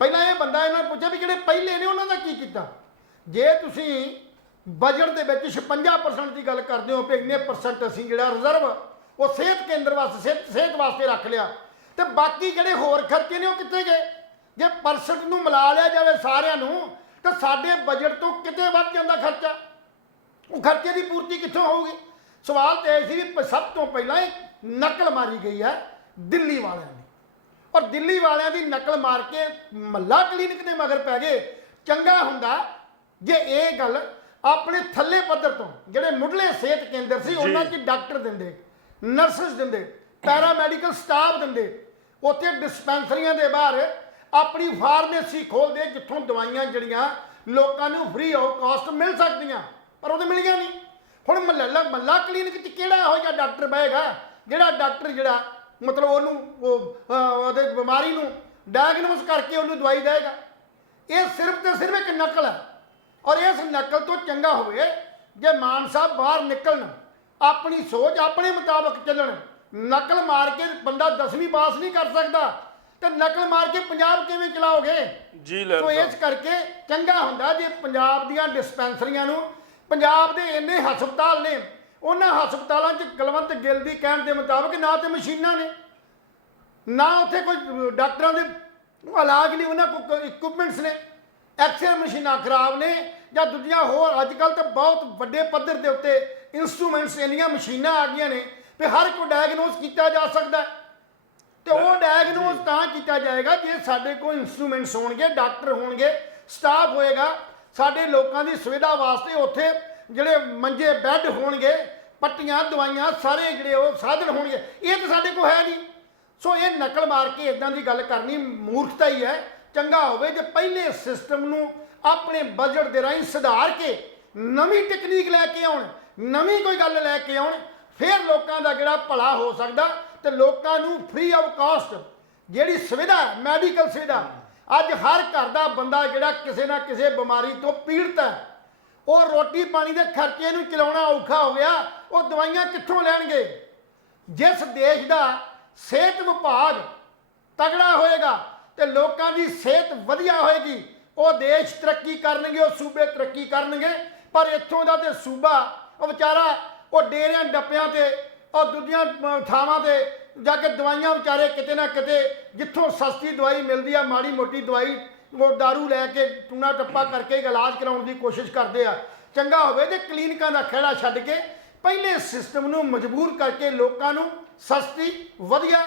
ਪਹਿਲਾਂ ਇਹ ਬੰਦਾ ਇਹਨਾਂ ਨੇ ਪੁੱਛਿਆ ਵੀ ਜਿਹੜੇ ਪਹਿਲੇ ਨੇ ਉਹਨਾਂ ਦਾ ਕੀ ਕੀਤਾ। ਜੇ ਤੁਸੀਂ ਬਜਟ ਦੇ ਵਿੱਚ 56% ਦੀ ਗੱਲ ਕਰਦੇ ਹੋ ਕਿ ਇੰਨੇ % ਅਸੀਂ ਜਿਹੜਾ ਰਿਜ਼ਰਵ ਉਹ ਸਿਹਤ ਕੇਂਦਰ ਵਾਸਤੇ, ਸਿਹਤ ਵਾਸਤੇ ਰੱਖ ਲਿਆ, ਤੇ ਬਾਕੀ ਜਿਹੜੇ ਹੋਰ ਖਰਚੇ ਨੇ ਉਹ ਕਿੱਥੇ ਗਏ? ਜੇ ਪਰਸੈਂਟ ਨੂੰ ਮਿਲਾ ਲਿਆ ਜਾਵੇ ਸਾਰਿਆਂ ਨੂੰ ਤਾਂ ਸਾਡੇ ਬਜਟ ਤੋਂ ਕਿਤੇ ਵੱਧ ਜਾਂਦਾ ਖਰਚਾ। ਉਹ ਖਰਚੇ ਦੀ ਪੂਰਤੀ ਕਿੱਥੋਂ ਹੋਊਗੀ? ਸਵਾਲ ਤਾਂ ਇਹ ਸੀ ਵੀ ਸਭ ਤੋਂ ਪਹਿਲਾਂ ਇੱਕ ਨਕਲ ਮਾਰੀ ਗਈ ਹੈ ਦਿੱਲੀ ਵਾਲਿਆਂ ਨੇ, ਔਰ ਦਿੱਲੀ ਵਾਲਿਆਂ ਦੀ ਨਕਲ ਮਾਰ ਕੇ ਮਹੱਲਾ ਕਲੀਨਿਕ ਦੇ ਮਗਰ ਪੈ ਗਏ। ਚੰਗਾ ਹੁੰਦਾ ਜੇ ਇਹ ਗੱਲ ਆਪਣੇ ਥੱਲੇ ਪੱਧਰ ਤੋਂ ਜਿਹੜੇ ਮੁੱਢਲੇ ਸਿਹਤ ਕੇਂਦਰ ਸੀ ਉਹਨਾਂ 'ਚ ਡਾਕਟਰ ਦਿੰਦੇ, ਨਰਸਿਸ ਦਿੰਦੇ, ਪੈਰਾਮੈਡੀਕਲ ਸਟਾਫ ਦਿੰਦੇ, ਉੱਥੇ ਡਿਸਪੈਂਸਰੀਆਂ ਦੇ ਬਾਹਰ ਆਪਣੀ ਫਾਰਮੇਸੀ ਖੋਲ੍ਹਦੇ ਜਿੱਥੋਂ ਦਵਾਈਆਂ ਜਿਹੜੀਆਂ ਲੋਕਾਂ ਨੂੰ ਫ੍ਰੀ ਆਫ ਕਾਸਟ ਮਿਲ ਸਕਦੀਆਂ, ਪਰ ਉਹ ਤਾਂ ਮਿਲੀਆਂ ਨਹੀਂ। ਹੁਣ ਮਹੱਲਾ ਕਲੀਨਿਕ 'ਚ ਕਿਹੜਾ ਇਹੋ ਜਿਹਾ ਡਾਕਟਰ ਬਹੇਗਾ ਜਿਹੜਾ ਡਾਕਟਰ ਜਿਹੜਾ ਮਤਲਬ ਉਹਨੂੰ ਉਹਦੇ ਬਿਮਾਰੀ ਨੂੰ ਡਾਇਗਨੋਸ ਕਰਕੇ ਉਹਨੂੰ ਦਵਾਈ ਦੇਗਾ? ਇਹ ਸਿਰਫ ਤੇ ਸਿਰਫ ਇੱਕ ਨਕਲ ਹੈ, ਔਰ ਇਸ ਨਕਲ ਤੋਂ ਚੰਗਾ ਹੋਵੇ ਜੇ ਮਾਨ ਸਾਹਿਬ ਬਾਹਰ ਨਿਕਲਣ, ਆਪਣੀ ਸੋਚ ਆਪਣੇ ਮੁਤਾਬਕ ਚੱਲਣ। ਨਕਲ ਮਾਰ ਕੇ ਬੰਦਾ 10ਵੀਂ ਪਾਸ ਨਹੀਂ ਕਰ ਸਕਦਾ, ਤੇ ਨਕਲ ਮਾਰ ਕੇ ਪੰਜਾਬ ਕਿਵੇਂ ਚਲਾਓਗੇ ਜੀ? ਸੋ ਇਸ ਕਰਕੇ ਚੰਗਾ ਹੁੰਦਾ ਜੇ ਪੰਜਾਬ ਦੀਆਂ ਡਿਸਪੈਂਸਰੀਆਂ ਨੂੰ, ਪੰਜਾਬ ਦੇ ਇੰਨੇ ਹਸਪਤਾਲ ਨੇ, ਉਹਨਾਂ ਹਸਪਤਾਲਾਂ 'ਚ ਕੁਲਵੰਤ ਗਿੱਲ ਦੀ ਕਹਿਣ ਦੇ ਮੁਤਾਬਕ ਨਾ ਤੇ ਮਸ਼ੀਨਾਂ ਨੇ, ਨਾ ਉੱਥੇ ਕੋਈ ਡਾਕਟਰਾਂ ਦੇ ਇਲਾਜ ਲਈ ਉਹਨਾਂ ਕੋਲ ਇਕੁਇਪਮੈਂਟਸ ਨੇ, ਐਕਸਰੇ ਮਸ਼ੀਨਾਂ ਖਰਾਬ ਨੇ, ਜਾਂ ਦੂਜੀਆਂ ਹੋਰ ਅੱਜ ਕੱਲ੍ਹ ਤਾਂ ਬਹੁਤ ਵੱਡੇ ਪੱਧਰ ਦੇ ਉੱਤੇ ਇੰਸਟਰੂਮੈਂਟਸ, ਇੰਨੀਆਂ ਮਸ਼ੀਨਾਂ ਆ ਗਈਆਂ ਨੇ ਵੀ ਹਰ ਕੋਈ ਡਾਇਗਨੋਸ ਕੀਤਾ ਜਾ ਸਕਦਾ। ਤੇ ਉਹ ਡਾਇਗਨੋਸ ਤਾਂ ਕੀਤਾ ਜਾਏਗਾ ਜੇ ਸਾਡੇ ਕੋਲ ਇੰਸਟਰੂਮੈਂਟਸ ਹੋਣਗੇ, ਡਾਕਟਰ ਹੋਣਗੇ, ਸਟਾਫ ਹੋਏਗਾ, ਸਾਡੇ ਲੋਕਾਂ ਦੀ ਸੁਵਿਧਾ ਵਾਸਤੇ ਉੱਥੇ ਜਿਹੜੇ ਮੰਜੇ, ਬੈੱਡ ਹੋਣਗੇ, ਪੱਟੀਆਂ, ਦਵਾਈਆਂ, ਸਾਰੇ ਜਿਹੜੇ ਉਹ ਸਾਧਨ ਹੋਣਗੇ। ਇਹ ਤਾਂ ਸਾਡੇ ਕੋਲ ਹੈ ਨਹੀਂ। ਸੋ ਇਹ ਨਕਲ ਮਾਰ ਕੇ ਇਦਾਂ ਦੀ ਗੱਲ ਕਰਨੀ ਮੂਰਖਤਾ ਹੀ ਹੈ। ਚੰਗਾ ਹੋਵੇ ਜੇ ਪਹਿਲੇ ਸਿਸਟਮ ਨੂੰ ਆਪਣੇ ਬਜਟ ਦੇ ਰਾਹੀਂ ਸੁਧਾਰ ਕੇ ਨਵੀਂ ਟੈਕਨੀਕ ਲੈ ਕੇ ਆਉਣ, ਨਵੀਂ ਕੋਈ ਗੱਲ ਲੈ ਕੇ ਆਉਣ, ਫਿਰ ਲੋਕਾਂ ਦਾ ਜਿਹੜਾ ਭਲਾ ਹੋ ਸਕਦਾ। ਤੇ ਲੋਕਾਂ ਨੂੰ ਫ੍ਰੀ ਆਫ ਕਾਸਟ ਜਿਹੜੀ ਸੁਵਿਧਾ, ਮੈਡੀਕਲ ਸੁਵਿਧਾ, ਅੱਜ ਹਰ ਘਰ ਦਾ ਬੰਦਾ ਜਿਹੜਾ ਕਿਸੇ ਨਾ ਕਿਸੇ ਬਿਮਾਰੀ ਤੋਂ ਪੀੜਤ ਹੈ, ਉਹ ਰੋਟੀ ਪਾਣੀ ਦੇ ਖਰਚੇ ਨੂੰ ਚਲਾਉਣਾ ਔਖਾ ਹੋ ਗਿਆ, ਉਹ ਦਵਾਈਆਂ ਕਿੱਥੋਂ ਲੈਣਗੇ? ਜਿਸ ਦੇਸ਼ ਦਾ ਸਿਹਤ ਵਿਭਾਗ ਤਗੜਾ ਹੋਏਗਾ, ਤੇ ਲੋਕਾਂ ਦੀ ਸਿਹਤ ਵਧੀਆ ਹੋਏਗੀ, ਉਹ ਦੇਸ਼ ਤਰੱਕੀ ਕਰਨਗੇ, ਉਹ ਸੂਬੇ ਤਰੱਕੀ ਕਰਨਗੇ। ਪਰ ਇੱਥੋਂ ਦਾ ਤੇ ਸੂਬਾ ਉਹ ਵਿਚਾਰਾ ਉਹ ਡੇਰਿਆਂ ਡੱਪਿਆਂ ਤੇ ਉਹ ਦੂਜੀਆਂ ਥਾਵਾਂ ਤੇ ਜਾ ਕੇ ਦਵਾਈਆਂ ਵਿਚਾਰੇ ਕਿਤੇ ਨਾ ਕਿਤੇ ਜਿੱਥੋਂ ਸਸਤੀ ਦਵਾਈ ਮਿਲਦੀ ਆ, ਮਾੜੀ ਮੋਟੀ ਦਵਾਈ ਉਹ ਦਾਰੂ ਲੈ ਕੇ ਟੂਣਾ ਟੱਪਾ ਕਰਕੇ ਇਲਾਜ ਕਰਾਉਣ ਦੀ ਕੋਸ਼ਿਸ਼ ਕਰਦੇ ਆ। ਚੰਗਾ ਹੋਵੇ ਜੇ ਕਲੀਨਿਕਾਂ ਦਾ ਖਹਿੜਾ ਛੱਡ ਕੇ ਪਹਿਲੇ ਸਿਸਟਮ ਨੂੰ ਮਜਬੂਰ ਕਰਕੇ ਲੋਕਾਂ ਨੂੰ ਸਸਤੀ ਵਧੀਆ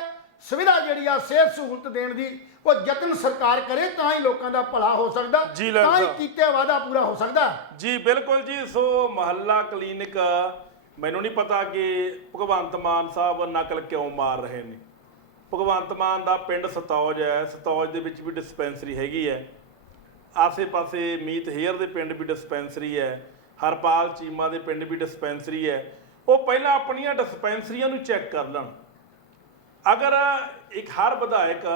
ਸੁਵਿਧਾ ਜਿਹੜੀ ਆ ਸਿਹਤ ਸਹੂਲਤ ਦੇਣ ਦੀ ਉਹ ਯਤਨ ਸਰਕਾਰ ਕਰੇ, ਤਾਂ ਹੀ ਲੋਕਾਂ ਦਾ ਭਲਾ ਹੋ ਸਕਦਾ, ਤਾਂ ਹੀ ਕੀਤੇ ਵਾਅਦਾ ਪੂਰਾ ਹੋ ਸਕਦਾ। ਜੀ ਬਿਲਕੁਲ ਜੀ। ਸੋ ਮੁਹੱਲਾ ਕਲੀਨਿਕ ਮੈਨੂੰ ਨਹੀਂ ਪਤਾ ਕਿ ਭਗਵੰਤ ਮਾਨ ਸਾਹਿਬ ਨਕਲ ਕਿਉਂ ਮਾਰ ਰਹੇ ਨੇ। ਭਗਵੰਤ ਮਾਨ ਦਾ ਪਿੰਡ ਸਤੌਜ ਹੈ, ਸਤੌਜ ਦੇ ਵਿੱਚ ਵੀ ਡਿਸਪੈਂਸਰੀ ਹੈਗੀ ਹੈ, ਆਸੇ-ਪਾਸੇ ਮੀਤ ਹੇਅਰ ਦੇ ਪਿੰਡ ਵੀ ਡਿਸਪੈਂਸਰੀ ਹੈ, ਹਰਪਾਲ ਚੀਮਾ ਦੇ ਪਿੰਡ ਵੀ ਡਿਸਪੈਂਸਰੀ ਹੈ। ਉਹ ਪਹਿਲਾਂ ਆਪਣੀਆਂ ਡਿਸਪੈਂਸਰੀਆਂ ਨੂੰ ਚੈੱਕ ਕਰ ਲੈਣ। ਅਗਰ ਇੱਕ ਹਰ ਵਿਧਾਇਕ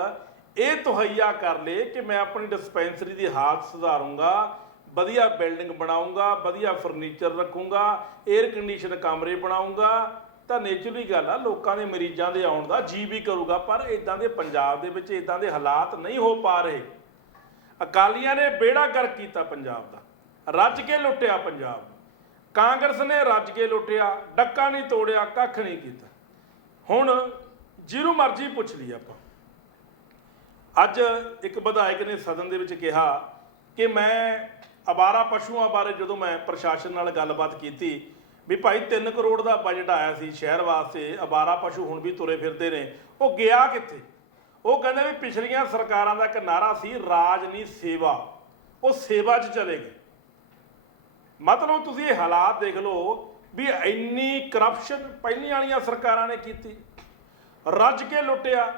ਇਹ ਤਹਈਆ ਕਰ ਲੇ ਕਿ ਮੈਂ ਆਪਣੀ ਡਿਸਪੈਂਸਰੀ ਦੀ ਹਾਲਤ ਸੁਧਾਰੂੰਗਾ, ਵਧੀਆ ਬਿਲਡਿੰਗ ਬਣਾਉਂਗਾ, ਵਧੀਆ ਫਰਨੀਚਰ ਰੱਖੂੰਗਾ, 에ਅਰ ਕੰਡੀਸ਼ਨ ਕਮਰੇ ਬਣਾਉਂਗਾ, ਤਾਂ ਨੇਚਰਲੀ ਗੱਲ ਆ ਲੋਕਾਂ ਦੇ ਮਰੀਜ਼ਾਂ ਦੇ ਆਉਣ ਦਾ ਜੀ ਵੀ ਕਰੂਗਾ। ਪਰ ਇਦਾਂ ਦੇ ਪੰਜਾਬ ਦੇ ਵਿੱਚ ਇਦਾਂ ਦੇ ਹਾਲਾਤ ਨਹੀਂ ਹੋ ਪਾ ਰਹੇ। ਅਕਾਲੀਆਂ ਨੇ ਬੇੜਾ ਗਰਕ ਕੀਤਾ ਪੰਜਾਬ ਦਾ, ਰੱਜ ਕੇ ਲੁੱਟਿਆ ਪੰਜਾਬ। ਕਾਂਗਰਸ ਨੇ ਰੱਜ ਕੇ ਲੁੱਟਿਆ, ਡੱਕਾ ਨਹੀਂ ਤੋੜਿਆ, ਕੱਖ ਨਹੀਂ ਕੀਤਾ। ਹੁਣ ਜਿਹਨੂੰ ਮਰਜ਼ੀ ਪੁੱਛ ਲਈ ਆਪਾਂ। ਅੱਜ ਇੱਕ ਵਿਧਾਇਕ ਨੇ ਸਦਨ ਦੇ ਵਿੱਚ ਕਿਹਾ ਕਿ ਮੈਂ ਅਵਾਰਾ ਪਸ਼ੂਆਂ ਬਾਰੇ ਜਦੋਂ ਮੈਂ ਪ੍ਰਸ਼ਾਸਨ ਨਾਲ ਗੱਲਬਾਤ ਕੀਤੀ ਵੀ ਭਾਈ 3 ਕਰੋੜ ਦਾ ਬਜਟ ਆਇਆ ਸੀ ਸ਼ਹਿਰ ਵਾਸਤੇ, ਅਵਾਰਾ ਪਸ਼ੂ ਹੁਣ ਵੀ ਤੁਰੇ ਫਿਰਦੇ ਨੇ, ਉਹ ਗਿਆ ਕਿੱਥੇ? ਉਹ ਕਹਿੰਦੇ ਵੀ ਪਿਛਲੀਆਂ ਸਰਕਾਰਾਂ ਦਾ ਇੱਕ ਨਾਰਾ ਸੀ ਰਾਜ ਨਹੀਂ ਸੇਵਾ, ਉਹ ਸੇਵਾ 'ਚ ਚਲੇ ਗਏ। ਮਤਲਬ ਤੁਸੀਂ ਇਹ ਹਾਲਾਤ ਦੇਖ ਲਓ ਵੀ ਇੰਨੀ ਕਰਪਸ਼ਨ ਪਹਿਲੀਆਂ ਵਾਲੀਆਂ ਸਰਕਾਰਾਂ ਨੇ ਕੀਤੀ, ਰੱਜ ਕੇ ਲੁੱਟਿਆ।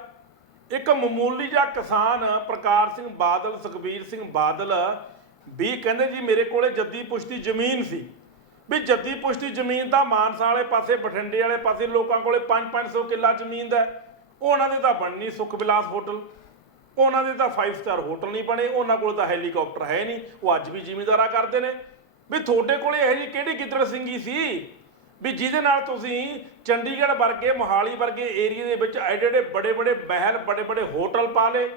ਇੱਕ ਮਾਮੂਲੀ ਜਿਹਾ ਕਿਸਾਨ ਪ੍ਰਕਾਰ ਸਿੰਘ ਬਾਦਲ, ਸੁਖਬੀਰ ਸਿੰਘ ਬਾਦਲ ਵੀ ਕਹਿੰਦੇ ਜੀ ਮੇਰੇ ਕੋਲੇ ਜੱਦੀ ਪੁਸ਼ਤੀ ਜ਼ਮੀਨ ਸੀ, ਵੀ ਜੱਦੀ ਪੁਸ਼ਤੀ ਜ਼ਮੀਨ ਦਾ ਮਾਨਸਾ ਵਾਲੇ ਪਾਸੇ ਬਠਿੰਡੇ ਵਾਲੇ ਪਾਸੇ ਲੋਕਾਂ ਕੋਲੇ 500 ਕਿੱਲਾ ਜ਼ਮੀਨ ਦਾ, ਉਹਨਾਂ ਦੇ ਤਾਂ ਬਣਨੀ ਸੁਖ ਵਿਲਾਸ ਹੋਟਲ, ਉਹਨਾਂ ਦੇ ਤਾਂ 5 ਸਟਾਰ ਹੋਟਲ ਨਹੀਂ ਬਣੇ, ਉਹਨਾਂ ਕੋਲ ਤਾਂ ਹੈਲੀਕਾਪਟਰ ਹੈ ਨਹੀਂ, ਉਹ ਅੱਜ ਵੀ ਜ਼ਿਮੀਂਦਾਰਾ ਕਰਦੇ ਨੇ। ਵੀ ਤੁਹਾਡੇ ਕੋਲੇ ਇਹੋ ਜਿਹੀ ਕਿਹੜੀ ਗਿੱਦੜ ਸਿੰਘੀ ਸੀ ਵੀ ਜਿਹਦੇ ਨਾਲ ਤੁਸੀਂ ਚੰਡੀਗੜ੍ਹ ਵਰਗੇ ਮੋਹਾਲੀ ਵਰਗੇ ਏਰੀਏ ਦੇ ਵਿੱਚ ਐਡੇ ਐਡੇ ਬੜੇ ਬੜੇ ਮਹਿਲ ਬੜੇ ਬੜੇ ਹੋਟਲ ਪਾ ਲਏ।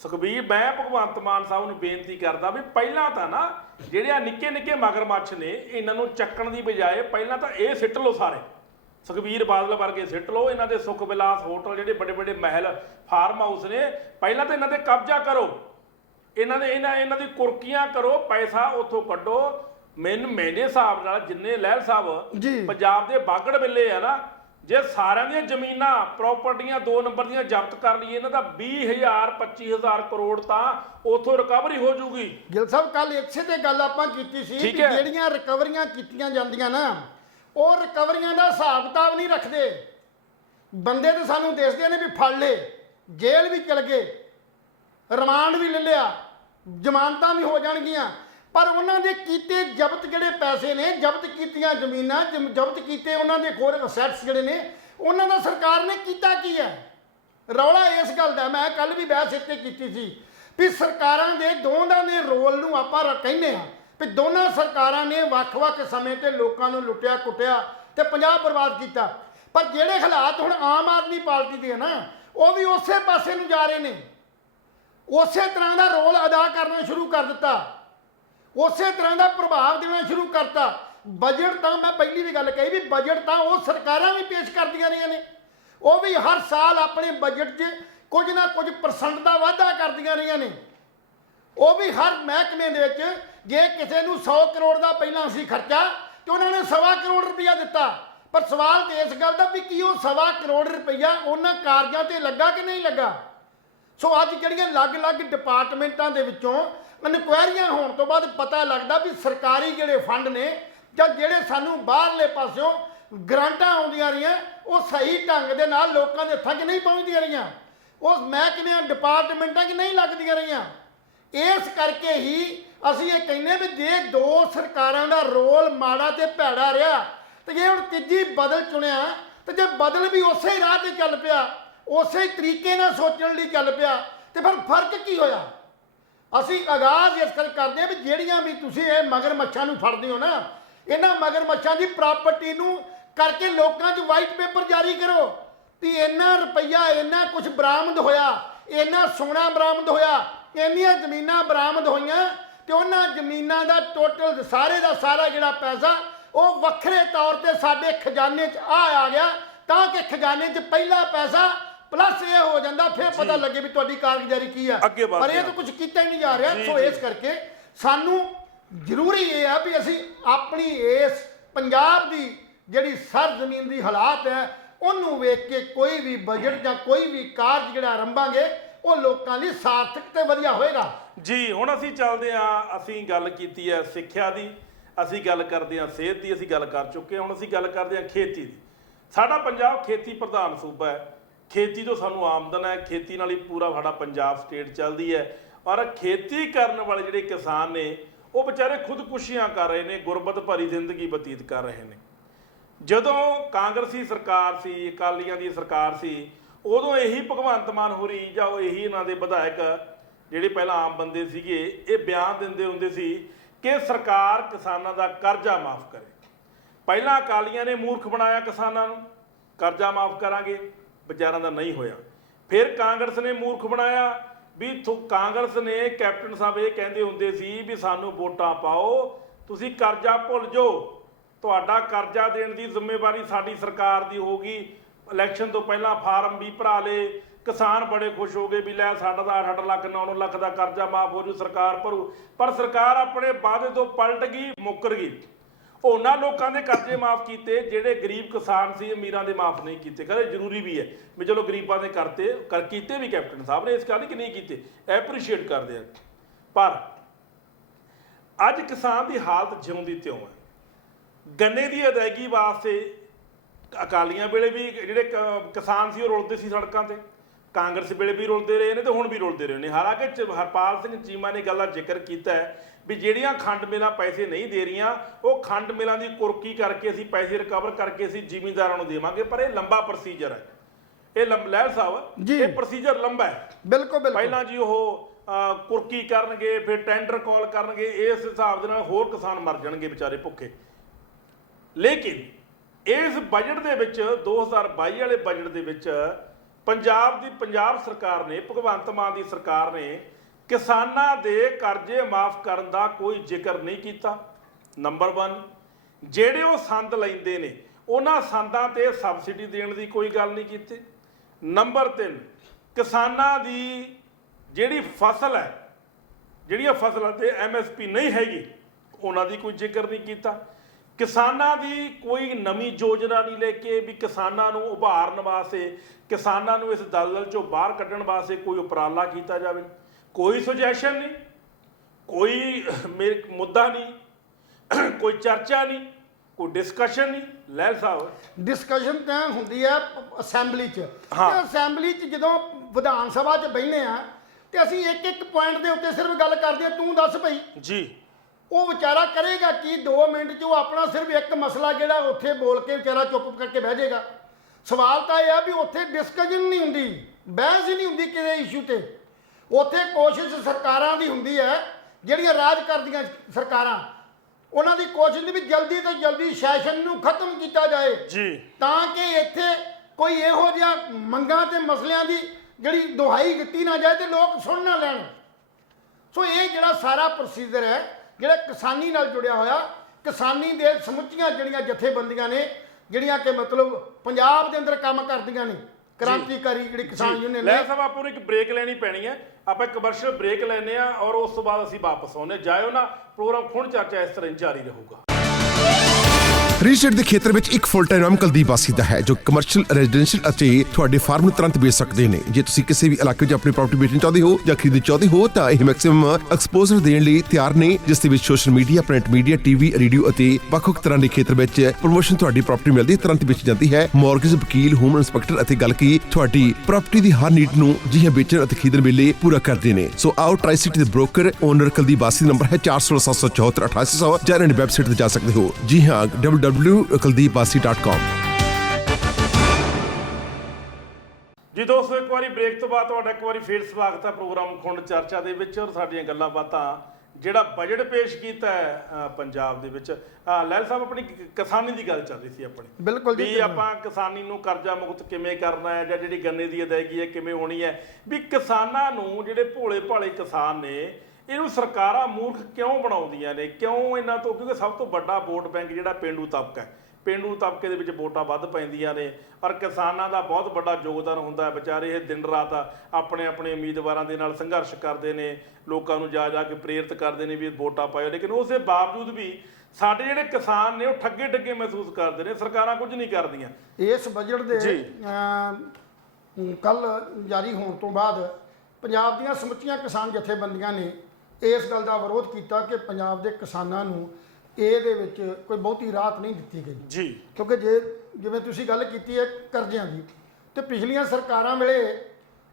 ਸੁਖਬੀਰ ਮੈਂ ਭਗਵੰਤ ਮਾਨ ਸਾਹਿਬ ਨੂੰ ਬੇਨਤੀ ਕਰਦਾ ਵੀ ਪਹਿਲਾਂ ਤਾਂ ਨਾ ਜਿਹੜੇ ਨਿੱਕੇ ਨਿੱਕੇ ਮਗਰਮੱਛ ਨੇ ਇਹਨਾਂ ਨੂੰ ਚੱਕਣ ਦੀ ਬਜਾਏ ਪਹਿਲਾਂ ਤਾਂ ਇਹ ਸਿੱਟ ਲਓ ਸਾਰੇ, ਸੁਖਬੀਰ ਬਾਦਲ ਵਰਗੇ ਸਿੱਟ ਲਓ, ਇਹਨਾਂ ਦੇ ਸੁਖ ਵਿਲਾਸ ਹੋਟਲ ਜਿਹੜੇ ਬੜੇ ਬੜੇ ਮਹਿਲ ਫਾਰਮ ਹਾਊਸ ਨੇ ਪਹਿਲਾਂ ਤਾਂ ਇਹਨਾਂ ਤੇ ਕਬਜ਼ਾ ਕਰੋ, ਇਹਨਾਂ ਦੀ ਕੁਰਕੀਆਂ ਕਰੋ, ਪੈਸਾ ਉੱਥੋਂ ਕੱਢੋ। ਮੇਰੇ ਹਿਸਾਬ ਨਾਲ ਜਿੰਨੇ ਲਹਿਲ ਸਾਹਿਬ ਪੰਜਾਬ ਦੇ ਬਾਗੜ ਬਿੱਲੇ ਆ ਨਾ, ਜੇ ਸਾਰਿਆਂ ਦੀਆਂ ਜ਼ਮੀਨਾਂ ਪ੍ਰਾਪਰਟੀਆਂ 2 ਨੰਬਰ ਦੀਆਂ ਜ਼ਬਤ ਕਰ ਲਈਏ ਇਹਨਾਂ ਦਾ 20,000 25,000 ਕਰੋੜ ਤਾਂ ਉਥੋਂ ਰਿਕਵਰੀ ਹੋ ਜੂਗੀ। ਗਿੱਲ ਸਾਹਿਬ ਕੱਲ ਇਸੇ ਤੇ ਗੱਲ ਆਪਾਂ ਕੀਤੀ ਸੀ ਕਿ ਜਿਹੜੀਆਂ ਰਿਕਵਰੀਆਂ ਕੀਤੀਆਂ ਜਾਂਦੀਆਂ ਨਾ ਉਹ ਰਿਕਵਰੀਆਂ ਦਾ ਹਿਸਾਬ ਕਿਤਾਬ ਨਹੀਂ ਰੱਖਦੇ। ਬੰਦੇ ਤਾਂ ਸਾਨੂੰ ਦੱਸਦੇ ਨੇ ਵੀ ਫੜ ਲਏ, ਜੇਲ੍ਹ ਵੀ ਚਲ ਗਏ, ਰਿਮਾਂਡ ਵੀ ਲੈ ਲਿਆ, ਜ਼ਮਾਨਤਾਂ ਵੀ ਹੋ ਜਾਣਗੀਆਂ, ਪਰ ਉਹਨਾਂ ਦੇ ਕੀਤੇ ਜ਼ਬਤ ਜਿਹੜੇ ਪੈਸੇ ਨੇ, ਜ਼ਬਤ ਕੀਤੀਆਂ ਜ਼ਮੀਨਾਂ, ਜ਼ਬਤ ਕੀਤੇ ਉਹਨਾਂ ਦੇ ਹੋਰ ਅਸੈਟਸ ਜਿਹੜੇ ਨੇ, ਉਹਨਾਂ ਦਾ ਸਰਕਾਰ ਨੇ ਕੀਤਾ ਕੀ ਹੈ? ਰੌਲਾ ਇਸ ਗੱਲ ਦਾ ਮੈਂ ਕੱਲ ਵੀ ਬਹਿਸ ਇੱਥੇ ਕੀਤੀ ਸੀ ਵੀ ਸਰਕਾਰਾਂ ਦੇ ਦੋਨਾਂ ਦੇ ਰੋਲ ਨੂੰ ਆਪਾਂ ਕਹਿੰਦੇ ਹਾਂ ਵੀ ਦੋਨਾਂ ਸਰਕਾਰਾਂ ਨੇ ਵੱਖ-ਵੱਖ ਸਮੇਂ ਤੇ ਲੋਕਾਂ ਨੂੰ ਲੁੱਟਿਆ ਕੁੱਟਿਆ ਤੇ ਪੰਜਾਬ ਬਰਬਾਦ ਕੀਤਾ। ਪਰ ਜਿਹੜੇ ਹਾਲਾਤ ਹੁਣ ਆਮ ਆਦਮੀ ਪਾਰਟੀ ਦੇ ਨਾ ਉਹ ਵੀ ਉਸੇ ਪਾਸੇ ਨੂੰ ਜਾ ਰਹੇ ਨੇ, ਉਸੇ ਤਰ੍ਹਾਂ ਦਾ ਰੋਲ ਅਦਾ ਕਰਨਾ ਸ਼ੁਰੂ ਕਰ ਦਿੱਤਾ, ਉਸੇ ਤਰ੍ਹਾਂ ਦਾ ਪ੍ਰਭਾਵ ਦੇਣਾ ਸ਼ੁਰੂ ਕਰਤਾ। ਬਜਟ ਤਾਂ ਮੈਂ ਪਹਿਲੀ ਵੀ ਗੱਲ ਕਹੀ ਵੀ ਬਜਟ ਤਾਂ ਉਹ ਸਰਕਾਰਾਂ ਵੀ ਪੇਸ਼ ਕਰਦੀਆਂ ਰਹੀਆਂ ਨੇ, ਉਹ ਵੀ ਹਰ ਸਾਲ ਆਪਣੇ ਬਜਟ 'ਚ ਕੁਝ ਨਾ ਕੁਝ % ਦਾ ਵਾਧਾ ਕਰਦੀਆਂ ਰਹੀਆਂ ਨੇ। ਉਹ ਵੀ ਹਰ ਮਹਿਕਮੇ ਦੇ ਵਿੱਚ ਜੇ ਕਿਸੇ ਨੂੰ 100 ਕਰੋੜ ਦਾ ਪਹਿਲਾਂ ਸੀ ਖਰਚਾ ਤੇ ਉਹਨਾਂ ਨੇ 1.25 ਕਰੋੜ ਰੁਪਇਆ ਦਿੱਤਾ। ਪਰ ਸਵਾਲ ਤੇ ਇਸ ਗੱਲ ਦਾ ਵੀ ਕੀ ਉਹ 1.25 ਕਰੋੜ ਰੁਪਇਆ ਉਹਨਾਂ ਕਾਰਜਾਂ ਤੇ ਲੱਗਾ ਕਿ ਨਹੀਂ ਲੱਗਾ? ਸੋ ਅੱਜ ਜਿਹੜੀਆਂ ਅਲੱਗ-ਅਲੱਗ ਡਿਪਾਰਟਮੈਂਟਾਂ ਦੇ ਵਿੱਚੋਂ ਇਨਕੁਆਇਰੀਆਂ ਹੋਣ ਤੋਂ ਬਾਅਦ ਪਤਾ ਲੱਗਦਾ ਵੀ ਸਰਕਾਰੀ ਜਿਹੜੇ ਫੰਡ ਨੇ ਜਾਂ ਜਿਹੜੇ ਸਾਨੂੰ ਬਾਹਰਲੇ ਪਾਸਿਓਂ ਗ੍ਰਾਂਟਾਂ ਆਉਂਦੀਆਂ ਰਹੀਆਂ ਉਹ ਸਹੀ ਢੰਗ ਦੇ ਨਾਲ ਲੋਕਾਂ ਦੇ ਹੱਥਾਂ 'ਚ ਨਹੀਂ ਪਹੁੰਚਦੀਆਂ ਰਹੀਆਂ, ਉਸ ਮਹਿਕਮਿਆਂ ਡਿਪਾਰਟਮੈਂਟਾਂ 'ਚ ਨਹੀਂ ਲੱਗਦੀਆਂ ਰਹੀਆਂ। ਇਸ ਕਰਕੇ ਹੀ ਅਸੀਂ ਇਹ ਕਹਿੰਦੇ ਵੀ ਜੇ ਦੋ ਸਰਕਾਰਾਂ ਦਾ ਰੋਲ ਮਾੜਾ ਤੇ ਭੈੜਾ ਰਿਹਾ ਤੇ ਜੇ ਹੁਣ ਤੀਜੀ ਬਦਲ ਚੁਣਿਆ ਤੇ ਜੇ ਬਦਲ ਵੀ ਉਸੇ ਰਾਹ ਤੇ ਚੱਲ ਪਿਆ, ਉਸੇ ਤਰੀਕੇ ਨਾਲ ਸੋਚਣ ਲਈ ਚੱਲ ਪਿਆ ਤੇ ਫਿਰ ਫਰਕ ਕੀ ਹੋਇਆ? ਅਸੀਂ ਆਗਾਜ਼ ਇਸ ਕਰਕੇ ਕਰਦੇ ਹਾਂ ਵੀ ਜਿਹੜੀਆਂ ਵੀ ਤੁਸੀਂ ਇਹ ਮਗਰਮੱਛਾਂ ਨੂੰ ਫੜਦੇ ਹੋ ਨਾ, ਇਹਨਾਂ ਮਗਰਮੱਛਾਂ ਦੀ ਪ੍ਰਾਪਰਟੀ ਨੂੰ ਕਰਕੇ ਲੋਕਾਂ 'ਚ ਵਾਈਟ ਪੇਪਰ ਜਾਰੀ ਕਰੋ ਵੀ ਇੰਨਾ ਰੁਪਈਆ ਇੰਨਾ ਕੁਝ ਬਰਾਮਦ ਹੋਇਆ, ਇੰਨਾ ਸੋਨਾ ਬਰਾਮਦ ਹੋਇਆ, ਇੰਨੀਆਂ ਜ਼ਮੀਨਾਂ ਬਰਾਮਦ ਹੋਈਆਂ ਤੇ ਉਹਨਾਂ ਜ਼ਮੀਨਾਂ ਦਾ ਟੋਟਲ ਸਾਰੇ ਦਾ ਸਾਰਾ ਜਿਹੜਾ ਪੈਸਾ ਉਹ ਵੱਖਰੇ ਤੌਰ ਤੇ ਸਾਡੇ ਖਜ਼ਾਨੇ 'ਚ ਆ ਗਿਆ, ਤਾਂ ਕਿ ਖਜ਼ਾਨੇ 'ਚ ਪਹਿਲਾ ਪੈਸਾ ਪਲੱਸ ਇਹ ਹੋ ਜਾਂਦਾ, ਫਿਰ ਪਤਾ ਲੱਗੇ ਵੀ ਤੁਹਾਡੀ ਕਾਰਗੁਜ਼ਾਰੀ ਕੀ ਆ। ਪਰ ਇਹ ਤਾਂ ਕੁਝ ਕੀਤਾ ਹੀ ਨਹੀਂ ਜਾ ਰਿਹਾ। ਸੋ ਇਸ ਕਰਕੇ ਸਾਨੂੰ ਜ਼ਰੂਰੀ ਇਹ ਆ ਵੀ ਅਸੀਂ ਆਪਣੀ ਇਸ ਪੰਜਾਬ ਦੀ ਜਿਹੜੀ ਸਰਜ਼ਮੀਨ ਦੀ ਹਾਲਾਤ ਹੈ ਉਹਨੂੰ ਵੇਖ ਕੇ ਕੋਈ ਵੀ ਬਜਟ ਜਾਂ ਕੋਈ ਵੀ ਕਾਰਜ ਜਿਹੜਾ ਆਰੰਭਾਂਗੇ ਉਹ ਲੋਕਾਂ ਲਈ ਸਾਰਥਕ ਤੇ ਵਧੀਆ ਹੋਏਗਾ। ਜੀ ਹੁਣ ਅਸੀਂ ਚੱਲਦੇ ਹਾਂ, ਅਸੀਂ ਗੱਲ ਕੀਤੀ ਹੈ ਸਿੱਖਿਆ ਦੀ, ਅਸੀਂ ਗੱਲ ਕਰਦੇ ਹਾਂ ਸਿਹਤ ਦੀ, ਅਸੀਂ ਗੱਲ ਕਰ ਚੁੱਕੇ ਹਾਂ। ਹੁਣ ਅਸੀਂ ਗੱਲ ਕਰਦੇ ਹਾਂ ਖੇਤੀ ਦੀ। ਸਾਡਾ ਪੰਜਾਬ ਖੇਤੀ ਪ੍ਰਧਾਨ ਸੂਬਾ ਹੈ, ਖੇਤੀ ਤੋਂ ਸਾਨੂੰ ਆਮਦਨ ਹੈ, ਖੇਤੀ ਨਾਲ ਹੀ ਪੂਰਾ ਸਾਡਾ ਪੰਜਾਬ ਸਟੇਟ ਚੱਲਦੀ ਹੈ। ਔਰ ਖੇਤੀ ਕਰਨ ਵਾਲੇ ਜਿਹੜੇ ਕਿਸਾਨ ਨੇ ਉਹ ਵਿਚਾਰੇ ਖੁਦਕੁਸ਼ੀਆਂ ਕਰ ਰਹੇ ਨੇ, ਗੁਰਬਤ ਭਰੀ ਜ਼ਿੰਦਗੀ ਬਤੀਤ ਕਰ ਰਹੇ ਨੇ। ਜਦੋਂ ਕਾਂਗਰਸੀ ਸਰਕਾਰ ਸੀ, ਅਕਾਲੀਆਂ ਦੀ ਸਰਕਾਰ ਸੀ, ਉਦੋਂ ਇਹੀ ਭਗਵੰਤ ਮਾਨ ਹੋਰੀ ਜਾਂ ਇਹੀ ਇਹਨਾਂ ਦੇ ਵਿਧਾਇਕ ਜਿਹੜੇ ਪਹਿਲਾਂ ਆਮ ਬੰਦੇ ਸੀਗੇ ਇਹ ਬਿਆਨ ਦਿੰਦੇ ਹੁੰਦੇ ਸੀ ਕਿ ਸਰਕਾਰ ਕਿਸਾਨਾਂ ਦਾ ਕਰਜ਼ਾ ਮਾਫ ਕਰੇ। ਪਹਿਲਾਂ ਅਕਾਲੀਆਂ ਨੇ ਮੂਰਖ ਬਣਾਇਆ ਕਿਸਾਨਾਂ ਨੂੰ, ਕਰਜ਼ਾ ਮਾਫ ਕਰਾਂਗੇ, ਵਿਚਾਰਾਂ ਦਾ ਨਹੀਂ ਹੋਇਆ। ਫਿਰ ਕਾਂਗਰਸ ਨੇ ਮੂਰਖ ਬਣਾਇਆ ਵੀ ਕਾਂਗਰਸ ਨੇ ਕੈਪਟਨ ਸਾਹਿਬ ਇਹ ਕਹਿੰਦੇ ਹੁੰਦੇ ਸੀ ਵੀ ਸਾਨੂੰ ਵੋਟਾਂ ਪਾਓ, ਤੁਸੀਂ ਕਰਜ਼ਾ ਭੁੱਲ ਜਾਓ, ਤੁਹਾਡਾ ਕਰਜ਼ਾ ਦੇਣ ਦੀ ਜ਼ਿੰਮੇਵਾਰੀ ਸਾਡੀ ਸਰਕਾਰ ਦੀ ਹੋਊਗੀ। ਇਲੈਕਸ਼ਨ ਤੋਂ ਪਹਿਲਾਂ ਫਾਰਮ ਵੀ ਭਰਾ ਲਏ, ਕਿਸਾਨ ਬੜੇ ਖੁਸ਼ ਹੋ ਗਏ ਵੀ ਲੈ ਸਾਡਾ ਤਾਂ 8-8 ਲੱਖ 9-9 ਲੱਖ ਦਾ ਕਰਜ਼ਾ ਮਾਫ ਹੋ ਜੂ, ਸਰਕਾਰ ਭਰੂ। ਪਰ ਸਰਕਾਰ ਆਪਣੇ ਵਾਅਦੇ ਤੋਂ ਪਲਟ ਗਈ, ਮੁੱਕਰ ਗਈ। ਉਹਨਾਂ ਲੋਕਾਂ ਦੇ ਕਰਜ਼ੇ ਮਾਫ ਕੀਤੇ ਜਿਹੜੇ ਗਰੀਬ ਕਿਸਾਨ ਸੀ, ਅਮੀਰਾਂ ਦੇ ਮਾਫ ਨਹੀਂ ਕੀਤੇ। ਕਹਿੰਦੇ ਜ਼ਰੂਰੀ ਵੀ ਹੈ ਵੀ ਚਲੋ ਗਰੀਬਾਂ ਦੇ ਕੀਤੇ ਵੀ ਕੈਪਟਨ ਸਾਹਿਬ ਨੇ, ਇਸ ਗੱਲ ਨਹੀਂ ਕਿ ਨਹੀਂ ਕੀਤੇ, ਐਪਰੀਸ਼ੀਏਟ ਕਰਦੇ ਆ। ਪਰ ਅੱਜ ਕਿਸਾਨ ਦੀ ਹਾਲਤ ਜਿਉਂ ਦੀ ਤਿਉਂ ਹੈ। ਗੰਨੇ ਦੀ ਅਦਾਇਗੀ ਵਾਸਤੇ ਅਕਾਲੀਆਂ ਵੇਲੇ ਵੀ ਜਿਹੜੇ ਕਿਸਾਨ ਸੀ ਉਹ ਰੁਲਦੇ ਸੀ ਸੜਕਾਂ ਤੇ, ਕਾਂਗਰਸ ਵੇਲੇ ਵੀ ਰੁਲਦੇ ਰਹੇ ਨੇ ਤੇ ਹੁਣ ਵੀ ਰੁਲਦੇ ਰਹੇ ਨੇ। ਹਾਲਾਂਕਿ ਹਰਪਾਲ ਸਿੰਘ ਚੀਮਾ ਨੇ ਗੱਲ ਦਾ ਜ਼ਿਕਰ ਕੀਤਾ ਹੈ ਵੀ ਜਿਹੜੀਆਂ ਖੰਡ ਮਿਲਾਂ ਪੈਸੇ ਨਹੀਂ ਦੇ ਰਹੀਆਂ ਉਹ ਖੰਡ ਮਿਲਾਂ ਦੀ ਕੁਰਕੀ ਕਰਕੇ ਅਸੀਂ ਪੈਸੇ ਰਿਕਵਰ ਕਰਕੇ ਅਸੀਂ ਜ਼ਿਮੀਂਦਾਰਾਂ ਨੂੰ ਦੇਵਾਂਗੇ। ਪਰ ਇਹ ਲੰਬਾ ਪ੍ਰੋਸੀਜਰ ਹੈ, ਇਹ ਲਹਿਲ ਸਾਹਿਬ ਇਹ ਪ੍ਰੋਸੀਜਰ ਲੰਬਾ ਹੈ। ਬਿਲਕੁਲ ਪਹਿਲਾਂ ਜੀ ਉਹ ਕੁਰਕੀ ਕਰਨਗੇ, ਫਿਰ ਟੈਂਡਰ ਕਾਲ ਕਰਨਗੇ, ਇਸ ਹਿਸਾਬ ਦੇ ਨਾਲ ਹੋਰ ਕਿਸਾਨ ਮਰ ਜਾਣਗੇ ਵਿਚਾਰੇ ਭੁੱਖੇ। ਲੇਕਿਨ ਇਸ ਬਜਟ ਦੇ ਵਿੱਚ 2022 ਵਾਲੇ ਬਜਟ ਦੇ ਵਿੱਚ ਪੰਜਾਬ ਸਰਕਾਰ ਨੇ, ਭਗਵੰਤ ਮਾਨ ਦੀ ਸਰਕਾਰ ਨੇ ਕਿਸਾਨਾਂ ਦੇ ਕਰਜ਼ੇ ਮਾਫ ਕਰਨ ਦਾ ਕੋਈ ਜ਼ਿਕਰ ਨਹੀਂ ਕੀਤਾ। ਨੰਬਰ 1, ਜਿਹੜੇ ਉਹ ਸੰਦ ਲੈਂਦੇ ਨੇ ਉਹਨਾਂ ਸੰਦਾਂ ਤੇ ਸਬਸਿਡੀ ਦੇਣ ਦੀ ਕੋਈ ਗੱਲ ਨਹੀਂ ਕੀਤੀ। ਨੰਬਰ 3, ਕਿਸਾਨਾਂ ਦੀ ਜਿਹੜੀ ਫਸਲ ਹੈ, ਜਿਹੜੀਆਂ ਫਸਲਾਂ ਤੇ MSP ਨਹੀਂ ਹੈਗੀ ਉਹਨਾਂ ਦੀ ਕੋਈ ਜ਼ਿਕਰ ਨਹੀਂ ਕੀਤਾ। ਕਿਸਾਨਾਂ ਦੀ ਕੋਈ ਨਵੀਂ ਯੋਜਨਾ ਨਹੀਂ ਲੈ ਕੇ ਵੀ ਕਿਸਾਨਾਂ ਨੂੰ ਉਭਾਰਨ ਵਾਸਤੇ, ਕਿਸਾਨਾਂ ਨੂੰ ਇਸ ਦਲਦਲ ਚੋਂ ਬਾਹਰ ਕੱਢਣ ਵਾਸਤੇ ਕੋਈ ਉਪਰਾਲਾ ਕੀਤਾ ਜਾਵੇ। ਕੋਈ ਸੁਜੈਸ਼ਨ ਨਹੀਂ, ਕੋਈ ਮੁੱਦਾ ਨਹੀਂ, ਕੋਈ ਚਰਚਾ ਨਹੀਂ, ਕੋਈ ਡਿਸਕਸ਼ਨ ਨਹੀਂ। ਲਹਿਲ ਸਾਹਿਬ ਡਿਸਕਸ਼ਨ ਤਾਂ ਹੁੰਦੀ ਆ ਅਸੈਂਬਲੀ 'ਚ, ਤੇ ਅਸੈਂਬਲੀ 'ਚ ਜਦੋਂ ਵਿਧਾਨ ਸਭਾ 'ਚ ਬਹਿੰਦੇ ਆ ਤੇ ਅਸੀਂ ਇੱਕ ਪੁਆਇੰਟ ਦੇ ਉੱਤੇ ਸਿਰਫ ਗੱਲ ਕਰਦੇ ਆ, ਤੂੰ ਦੱਸ ਭਾਈ ਜੀ ਉਹ ਵਿਚਾਰਾ ਕਰੇਗਾ ਕੀ 2 ਮਿੰਟ 'ਚ? ਉਹ ਆਪਣਾ ਸਿਰਫ ਇੱਕ ਮਸਲਾ ਜਿਹੜਾ ਉੱਥੇ ਬੋਲ ਕੇ ਵਿਚਾਰਾ ਚੁੱਪ ਕਰਕੇ ਬਹਿ ਜਾਏਗਾ। ਸਵਾਲ ਤਾਂ ਇਹ ਆ ਵੀ ਉੱਥੇ ਡਿਸਕਸ਼ਨ ਨਹੀਂ ਹੁੰਦੀ, ਬਹਿਸ ਹੀ ਨਹੀਂ ਹੁੰਦੀ ਕਿਸੇ ਇਸ਼ੂ ਤੇ। ਉੱਥੇ ਕੋਸ਼ਿਸ਼ ਸਰਕਾਰਾਂ ਦੀ ਹੁੰਦੀ ਹੈ, ਜਿਹੜੀਆਂ ਰਾਜ ਕਰਦੀਆਂ ਸਰਕਾਰਾਂ, ਉਹਨਾਂ ਦੀ ਕੋਸ਼ਿਸ਼ ਹੁੰਦੀ ਵੀ ਜਲਦੀ ਤੋਂ ਜਲਦੀ ਸੈਸ਼ਨ ਨੂੰ ਖਤਮ ਕੀਤਾ ਜਾਏ ਜੀ, ਤਾਂ ਕਿ ਇੱਥੇ ਕੋਈ ਇਹੋ ਜਿਹਾ ਮੰਗਾਂ ਤੇ ਮਸਲਿਆਂ ਦੀ ਜਿਹੜੀ ਦੁਹਾਈ ਦਿੱਤੀ ਨਾ ਜਾਏ ਤੇ ਲੋਕ ਸੁਣ ਨਾ ਲੈਣ। ਸੋ ਇਹ ਜਿਹੜਾ ਸਾਰਾ ਪ੍ਰੋਸੀਜਰ ਹੈ ਜਿਹੜਾ ਕਿਸਾਨੀ ਨਾਲ ਜੁੜਿਆ ਹੋਇਆ, ਕਿਸਾਨੀ ਦੇ ਸਮੁੱਚੀਆਂ ਜਿਹੜੀਆਂ ਜਥੇਬੰਦੀਆਂ ਨੇ ਜਿਹੜੀਆਂ ਕਿ ਮਤਲਬ ਪੰਜਾਬ ਦੇ ਅੰਦਰ ਕੰਮ ਕਰਦੀਆਂ ਨੇ, ਕ੍ਰਾਂਤੀਕਾਰੀ ਜਿਹੜੀ ਕਿਸਾਨ ਯੂਨੀਅਨ ਲੈ ਸਭ ਆਪਾਂ ਨੂੰ ਇੱਕ ਬ੍ਰੇਕ ਲੈਣੀ ਪੈਣੀ ਹੈ। ਆਪਾਂ ਕਮਰਸ਼ੀਅਲ ਬ੍ਰੇਕ ਲੈਨੇ ਆ ਔਰ ਉਸ ਤੋਂ ਬਾਅਦ ਅਸੀਂ ਵਾਪਸ ਆਉਂਦੇ। ਜਾਇਓ ਨਾ, ਪ੍ਰੋਗਰਾਮ ਖੁਣ ਚਰਚਾ ਇਸ ਤਰ੍ਹਾਂ ਜਾਰੀ ਰਹੂਗਾ। ਰੀਅਲ ਏਸਟੇਟ ਦੇ ਖੇਤਰ ਵਿੱਚ ਇੱਕ ਫੁੱਲ ਟਾਈਮ ਕੁਲਦੀਪ ਵਾਸੀ ਦਾ ਹੈ ਜੋ ਕਮਰਸ਼ੀਅਲ, ਰੈਜ਼ੀਡੈਂਸ਼ੀਅਲ ਅਤੇ ਤੁਹਾਡੇ ਫਾਰਮ ਨੂੰ ਤੁਰੰਤ ਵੇਚ ਸਕਦੇ ਨੇ। ਜੇ ਤੁਸੀਂ ਕਿਸੇ ਵੀ ਇਲਾਕੇ ਵਿੱਚ ਆਪਣੀ ਪ੍ਰਾਪਰਟੀ ਵੇਚਣੀ ਚਾਹੁੰਦੇ ਹੋ ਜਾਂ ਖਰੀਦਣੀ ਚਾਹੁੰਦੇ ਹੋ ਤਾਂ ਇਹ ਮੈਕਸਿਮਮ ਐਕਸਪੋਜ਼ਰ ਦੇਣ ਲਈ ਤਿਆਰ ਨੇ, ਜਿਸ ਦੇ ਵਿੱਚ social media, print media, TV, radio ਅਤੇ ਵੱਖ-ਵੱਖ ਤਰ੍ਹਾਂ ਦੇ ਖੇਤਰ ਵਿੱਚ ਪ੍ਰਮੋਸ਼ਨ ਤੁਹਾਡੀ ਪ੍ਰਾਪਰਟੀ ਮਿਲਦੀ ਤੁਰੰਤ ਵੇਚੀ ਜਾਂਦੀ ਹੈ। ਮਾਰਗੇਜ, ਵਕੀਲ, ਹੋਮ ਇੰਸਪੈਕਟਰ ਅਤੇ ਗੱਲ ਕੀ ਤੁਹਾਡੀ ਪ੍ਰਾਪਰਟੀ ਦੀ ਹਰ ਨੀਡ ਨੂੰ ਜਿਹੇ ਵੇਚਣ ਅਤੇ ਖਰੀਦਣ ਵੇਲੇ ਪੂਰਾ ਕਰਦੇ ਨੇ। ਸੋ ਆਓ ਟਰਾਈ ਸਿਟੀ ਦੇ ਬ੍ਰੋਕਰ ਓਨਰ ਕੁਲਦੀਪ ਵਾਸੀ ਦਾ ਨੰਬਰ ਹੈ 4167748800 ਜਾਂ ਇਹਨਾਂ ਦੀ ਵੈਬਸਾਈਟ ਤੇ ਜਾ ਸਕਦੇ ਹੋ। ਜੀ ਹਾਂ, www.kuldeepwasi.com। ਜੀ ਦੋਸਤੋ, ਇੱਕ ਵਾਰੀ ਬ੍ਰੇਕ ਤੋਂ ਬਾਅਦ ਤੁਹਾਡਾ ਇੱਕ ਵਾਰੀ ਫੇਰ ਸਵਾਗਤ ਹੈ ਪ੍ਰੋਗਰਾਮ ਖੁੰਡ ਚਰਚਾ ਦੇ ਵਿੱਚ। ਔਰ ਸਾਡੀਆਂ ਗੱਲਾਂ ਬਾਤਾਂ ਜਿਹੜਾ ਬਜਟ ਪੇਸ਼ ਕੀਤਾ ਹੈ ਪੰਜਾਬ ਦੇ ਵਿੱਚ, ਲਹਿਲ ਸਾਹਿਬ ਆਪਣੀ ਕਿਸਾਨੀ ਦੀ ਗੱਲ ਚੱਲ ਰਹੀ ਸੀ ਆਪਣੀ, ਬਿਲਕੁਲ ਜੀ, ਵੀ ਆਪਾਂ ਕਿਸਾਨੀ ਨੂੰ ਕਰਜ਼ਾ ਮੁਕਤ ਕਿਵੇਂ ਕਰਨਾ ਹੈ, ਜਾਂ ਜਿਹੜੀ ਗੰਨੇ ਦੀ ਅਦਾਇਗੀ ਹੈ ਕਿਵੇਂ ਹੋਣੀ ਹੈ, ਵੀ ਕਿਸਾਨਾਂ ਨੂੰ ਜਿਹੜੇ ਭੋਲੇ ਭਾਲੇ ਕਿਸਾਨ ਨੇ ਇਹਨੂੰ ਸਰਕਾਰਾਂ ਮੂਰਖ ਕਿਉਂ ਬਣਾਉਂਦੀਆਂ ਨੇ, ਕਿਉਂ ਇਹਨਾਂ ਤੋਂ, ਕਿਉਂਕਿ ਸਭ ਤੋਂ ਵੱਡਾ ਵੋਟ ਬੈਂਕ ਜਿਹੜਾ ਪੇਂਡੂ ਤਬਕਾ ਹੈ, ਪੇਂਡੂ ਤਬਕੇ ਦੇ ਵਿੱਚ ਵੋਟਾਂ ਵੱਧ ਪੈਂਦੀਆਂ ਨੇ, ਔਰ ਕਿਸਾਨਾਂ ਦਾ ਬਹੁਤ ਵੱਡਾ ਯੋਗਦਾਨ ਹੁੰਦਾ ਹੈ। ਵਿਚਾਰੇ ਇਹ ਦਿਨ ਰਾਤ ਆਪਣੇ ਆਪਣੇ ਉਮੀਦਵਾਰਾਂ ਦੇ ਨਾਲ ਸੰਘਰਸ਼ ਕਰਦੇ ਨੇ, ਲੋਕਾਂ ਨੂੰ ਜਾ ਕੇ ਪ੍ਰੇਰਿਤ ਕਰਦੇ ਨੇ ਵੀ ਵੋਟਾਂ ਪਾਇਓ, ਲੇਕਿਨ ਉਸ ਦੇ ਬਾਵਜੂਦ ਵੀ ਸਾਡੇ ਜਿਹੜੇ ਕਿਸਾਨ ਨੇ ਉਹ ਠੱਗੇ ਠੱਗੇ ਮਹਿਸੂਸ ਕਰਦੇ ਨੇ, ਸਰਕਾਰਾਂ ਕੁਝ ਨਹੀਂ ਕਰਦੀਆਂ। ਇਸ ਬਜਟ ਦੇ ਕੱਲ ਜਾਰੀ ਹੋਣ ਤੋਂ ਬਾਅਦ ਪੰਜਾਬ ਦੀਆਂ ਸਮੁੱਚੀਆਂ ਕਿਸਾਨ ਜਥੇਬੰਦੀਆਂ ਨੇ ਇਸ ਗੱਲ ਦਾ ਵਿਰੋਧ ਕੀਤਾ ਕਿ ਪੰਜਾਬ ਦੇ ਕਿਸਾਨਾਂ ਨੂੰ ਇਹਦੇ ਵਿੱਚ ਕੋਈ ਬਹੁਤੀ ਰਾਹਤ ਨਹੀਂ ਦਿੱਤੀ ਗਈ ਜੀ, ਕਿਉਂਕਿ ਜਿਵੇਂ ਤੁਸੀਂ ਗੱਲ ਕੀਤੀ ਹੈ ਕਰਜ਼ਿਆਂ ਦੀ, ਤੇ ਪਿਛਲੀਆਂ ਸਰਕਾਰਾਂ ਵੇਲੇ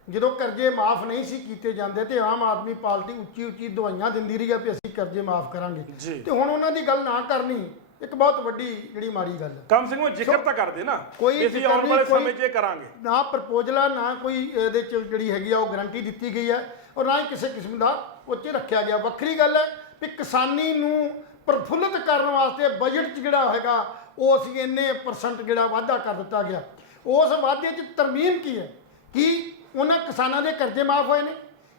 ਜਦੋਂ ਕਰਜ਼ੇ ਮਾਫ ਨਹੀਂ ਸੀ ਕੀਤੇ ਜਾਂਦੇ ਤੇ ਆਮ ਆਦਮੀ ਪਾਰਟੀ ਉੱਚੀ ਉੱਚੀ ਦਵਾਈਆਂ ਦਿੰਦੀ ਰਹੀ ਹੈ ਵੀ ਅਸੀਂ ਕਰਜ਼ੇ ਮਾਫ ਕਰਾਂਗੇ, ਤੇ ਹੁਣ ਉਹਨਾਂ ਦੀ ਗੱਲ ਨਾ ਕਰਨੀ ਇੱਕ ਬਹੁਤ ਵੱਡੀ ਜਿਹੜੀ ਮਾੜੀ ਗੱਲ ਹੈ। ਕਮ ਸੇ ਕਮ ਜ਼ਿਕਰ ਤਾਂ ਕਰਦੇ ਨਾ, ਕੋਈ ਅਸੀਂ ਆਉਣ ਵਾਲੇ ਸਮੇਂ 'ਚ ਕਰਾਂਗੇ, ਨਾ ਪ੍ਰਪੋਜ਼ਲ ਨਾ ਕੋਈ ਇਹਦੇ 'ਚ ਜਿਹੜੀ ਹੈਗੀ ਆ ਉਹ ਗਰੰਟੀ ਦਿੱਤੀ ਗਈ ਹੈ, ਔਰ ਨਾ ਹੀ ਕਿਸੇ ਕਿਸਮ ਦਾ ਉੱਚ ਰੱਖਿਆ ਗਿਆ। ਵੱਖਰੀ ਗੱਲ ਹੈ ਵੀ ਕਿਸਾਨੀ ਨੂੰ ਪ੍ਰਫੁੱਲਤ ਕਰਨ ਵਾਸਤੇ ਬਜਟ 'ਚ ਜਿਹੜਾ ਹੈਗਾ ਉਹ ਅਸੀਂ ਇੰਨੇ % ਜਿਹੜਾ ਵਾਧਾ ਕਰ ਦਿੱਤਾ ਗਿਆ। ਉਸ ਵਾਧੇ 'ਚ ਤਰਮੀਮ ਕੀ ਹੈ ਕਿ ਉਹਨਾਂ ਕਿਸਾਨਾਂ ਦੇ ਕਰਜ਼ੇ ਮਾਫ ਹੋਏ ਨੇ,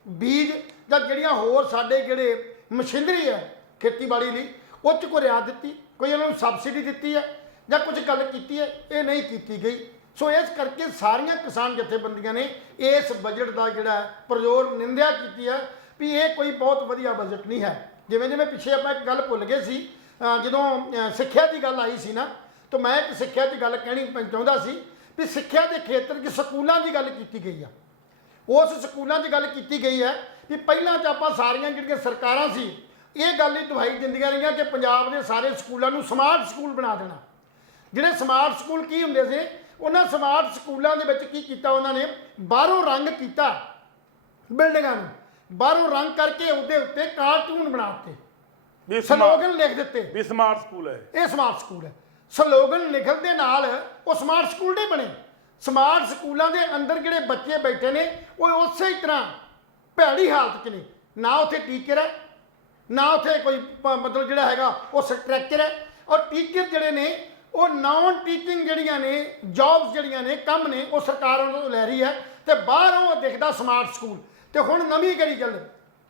ਬੀਜ ਜਾਂ ਜਿਹੜੀਆਂ ਹੋਰ ਸਾਡੇ ਜਿਹੜੇ ਮਸ਼ੀਨਰੀ ਹੈ ਖੇਤੀਬਾੜੀ ਲਈ ਉਹ 'ਚ ਕੋਈ ਰਿਆਇਤ ਦਿੱਤੀ, ਕੋਈ ਉਹਨਾਂ ਨੂੰ ਸਬਸਿਡੀ ਦਿੱਤੀ ਹੈ ਜਾਂ ਕੁਝ ਗੱਲ ਕੀਤੀ ਹੈ, ਇਹ ਨਹੀਂ ਕੀਤੀ ਗਈ। ਸੋ ਇਸ ਕਰਕੇ ਸਾਰੀਆਂ ਕਿਸਾਨ ਜਥੇਬੰਦੀਆਂ ਨੇ ਇਸ ਬਜਟ ਦਾ ਜਿਹੜਾ ਪ੍ਰਜੋਰ ਨਿੰਦਿਆ ਕੀਤੀ ਹੈ ਵੀ ਇਹ ਕੋਈ ਬਹੁਤ ਵਧੀਆ ਬਜਟ ਨਹੀਂ ਹੈ। ਜਿਵੇਂ ਜਿਵੇਂ ਪਿੱਛੇ ਆਪਾਂ ਇੱਕ ਗੱਲ ਭੁੱਲ ਗਏ ਸੀ, ਜਦੋਂ ਸਿੱਖਿਆ ਦੀ ਗੱਲ ਆਈ ਸੀ ਨਾ, ਤਾਂ ਮੈਂ ਇੱਕ ਸਿੱਖਿਆ 'ਚ ਗੱਲ ਕਹਿਣੀ ਚਾਹੁੰਦਾ ਸੀ ਵੀ ਸਿੱਖਿਆ ਦੇ ਖੇਤਰ 'ਚ ਸਕੂਲਾਂ ਦੀ ਗੱਲ ਕੀਤੀ ਗਈ ਆ। ਉਸ ਸਕੂਲਾਂ ਦੀ ਗੱਲ ਕੀਤੀ ਗਈ ਹੈ ਵੀ ਪਹਿਲਾਂ 'ਚ ਆਪਾਂ ਸਾਰੀਆਂ ਜਿਹੜੀਆਂ ਸਰਕਾਰਾਂ ਸੀ ਇਹ ਗੱਲ ਹੀ ਦੁਹਾਈ ਦਿੰਦੀਆਂ ਰਹੀਆਂ ਕਿ ਪੰਜਾਬ ਦੇ ਸਾਰੇ ਸਕੂਲਾਂ ਨੂੰ ਸਮਾਰਟ ਸਕੂਲ ਬਣਾ ਦੇਣਾ। ਜਿਹੜੇ ਸਮਾਰਟ ਸਕੂਲ ਕੀ ਹੁੰਦੇ ਸੀ, ਉਹਨਾਂ ਸਮਾਰਟ ਸਕੂਲਾਂ ਦੇ ਵਿੱਚ ਕੀ ਕੀਤਾ, ਉਹਨਾਂ ਨੇ ਬਾਹਰੋਂ ਰੰਗ ਕੀਤਾ, ਬਿਲਡਿੰਗਾਂ ਨੂੰ ਬਾਹਰੋਂ ਰੰਗ ਕਰਕੇ ਉਹਦੇ ਉੱਤੇ ਕਾਰਟੂਨ ਬਣਾ ਦਿੱਤੇ, ਸਲੋਗਨ ਲਿਖ ਦਿੱਤੇ ਵੀ ਸਮਾਰਟ ਸਕੂਲ ਹੈ, ਇਹ ਸਮਾਰਟ ਸਕੂਲ ਹੈ। ਸਲੋਗਨ ਲਿਖਣ ਦੇ ਨਾਲ ਉਹ ਸਮਾਰਟ ਸਕੂਲ ਨਹੀਂ ਬਣੇ। ਸਮਾਰਟ ਸਕੂਲਾਂ ਦੇ ਅੰਦਰ ਜਿਹੜੇ ਬੱਚੇ ਬੈਠੇ ਨੇ ਉਹ ਉਸੇ ਹੀ ਤਰ੍ਹਾਂ ਭੈੜੀ ਹਾਲਤ 'ਚ ਨੇ, ਨਾ ਉੱਥੇ ਟੀਚਰ ਹੈ, ਨਾ ਉੱਥੇ ਕੋਈ ਮਤਲਬ ਜਿਹੜਾ ਹੈਗਾ ਉਹ ਸਟਰਕਚਰ ਹੈ, ਔਰ ਟੀਚਰ ਜਿਹੜੇ ਨੇ ਉਹ ਨਾਨ ਟੀਚਿੰਗ ਜਿਹੜੀਆਂ ਨੇ ਜੌਬਸ ਜਿਹੜੀਆਂ ਨੇ ਕੰਮ ਨੇ ਉਹ ਸਰਕਾਰ ਉਹਨਾਂ ਤੋਂ ਲੈ ਰਹੀ ਹੈ, ਤੇ ਬਾਹਰੋਂ ਉਹ ਦਿਖਦਾ ਸਮਾਰਟ ਸਕੂਲ। ਤੇ ਹੁਣ ਨਵੀਂ ਕਿਹੜੀ ਗੱਲ,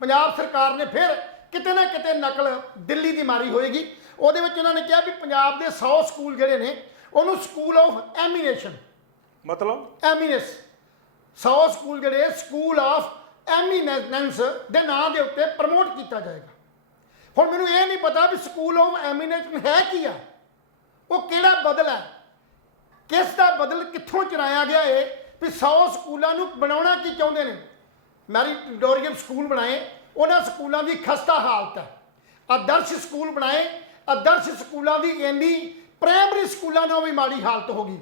ਪੰਜਾਬ ਸਰਕਾਰ ਨੇ ਫਿਰ ਕਿਤੇ ਨਾ ਕਿਤੇ ਨਕਲ ਦਿੱਲੀ ਦੀ ਮਾਰੀ ਹੋਏਗੀ। ਉਹਦੇ ਵਿੱਚ ਉਹਨਾਂ ਨੇ ਕਿਹਾ ਵੀ ਪੰਜਾਬ ਦੇ 100 ਸਕੂਲ ਜਿਹੜੇ ਨੇ ਉਹਨੂੰ ਸਕੂਲ ਆਫ ਐਮੀਨੇਸ਼ਨ, ਮਤਲਬ ਐਮੀਨੈਂਸ, 100 ਸਕੂਲ ਜਿਹੜੇ ਸਕੂਲ ਆਫ ਐਮੀਨੈਂਸ ਦੇ ਨਾਂ ਦੇ ਉੱਤੇ ਪ੍ਰਮੋਟ ਕੀਤਾ ਜਾਏਗਾ। ਹੁਣ ਮੈਨੂੰ ਇਹ ਨਹੀਂ ਪਤਾ ਵੀ ਸਕੂਲ ਆਫ ਐਮੀਨੇਸ਼ਨ ਹੈ ਕੀ ਆ, ਉਹ ਕਿਹੜਾ ਬਦਲ ਹੈ, ਕਿਸ ਦਾ ਬਦਲ ਕਿੱਥੋਂ ਚਰਾਇਆ ਗਿਆ ਹੈ ਵੀ 100 ਸਕੂਲਾਂ ਨੂੰ ਬਣਾਉਣਾ ਕੀ ਚਾਹੁੰਦੇ ਨੇ। ਮੈਰੀਟੋਰੀਅਮ ਸਕੂਲ ਬਣਾਏ, ਉਹਨਾਂ ਸਕੂਲਾਂ ਦੀ ਖਸਤਾ ਹਾਲਤ ਹੈ। ਆਦਰਸ਼ ਸਕੂਲ ਬਣਾਏ, ਆਦਰਸ਼ ਸਕੂਲਾਂ ਦੀ ਇੰਨੀ ਪ੍ਰਾਇਮਰੀ ਸਕੂਲਾਂ ਨਾਲ ਵੀ ਮਾੜੀ ਹਾਲਤ ਹੋ ਗਈ।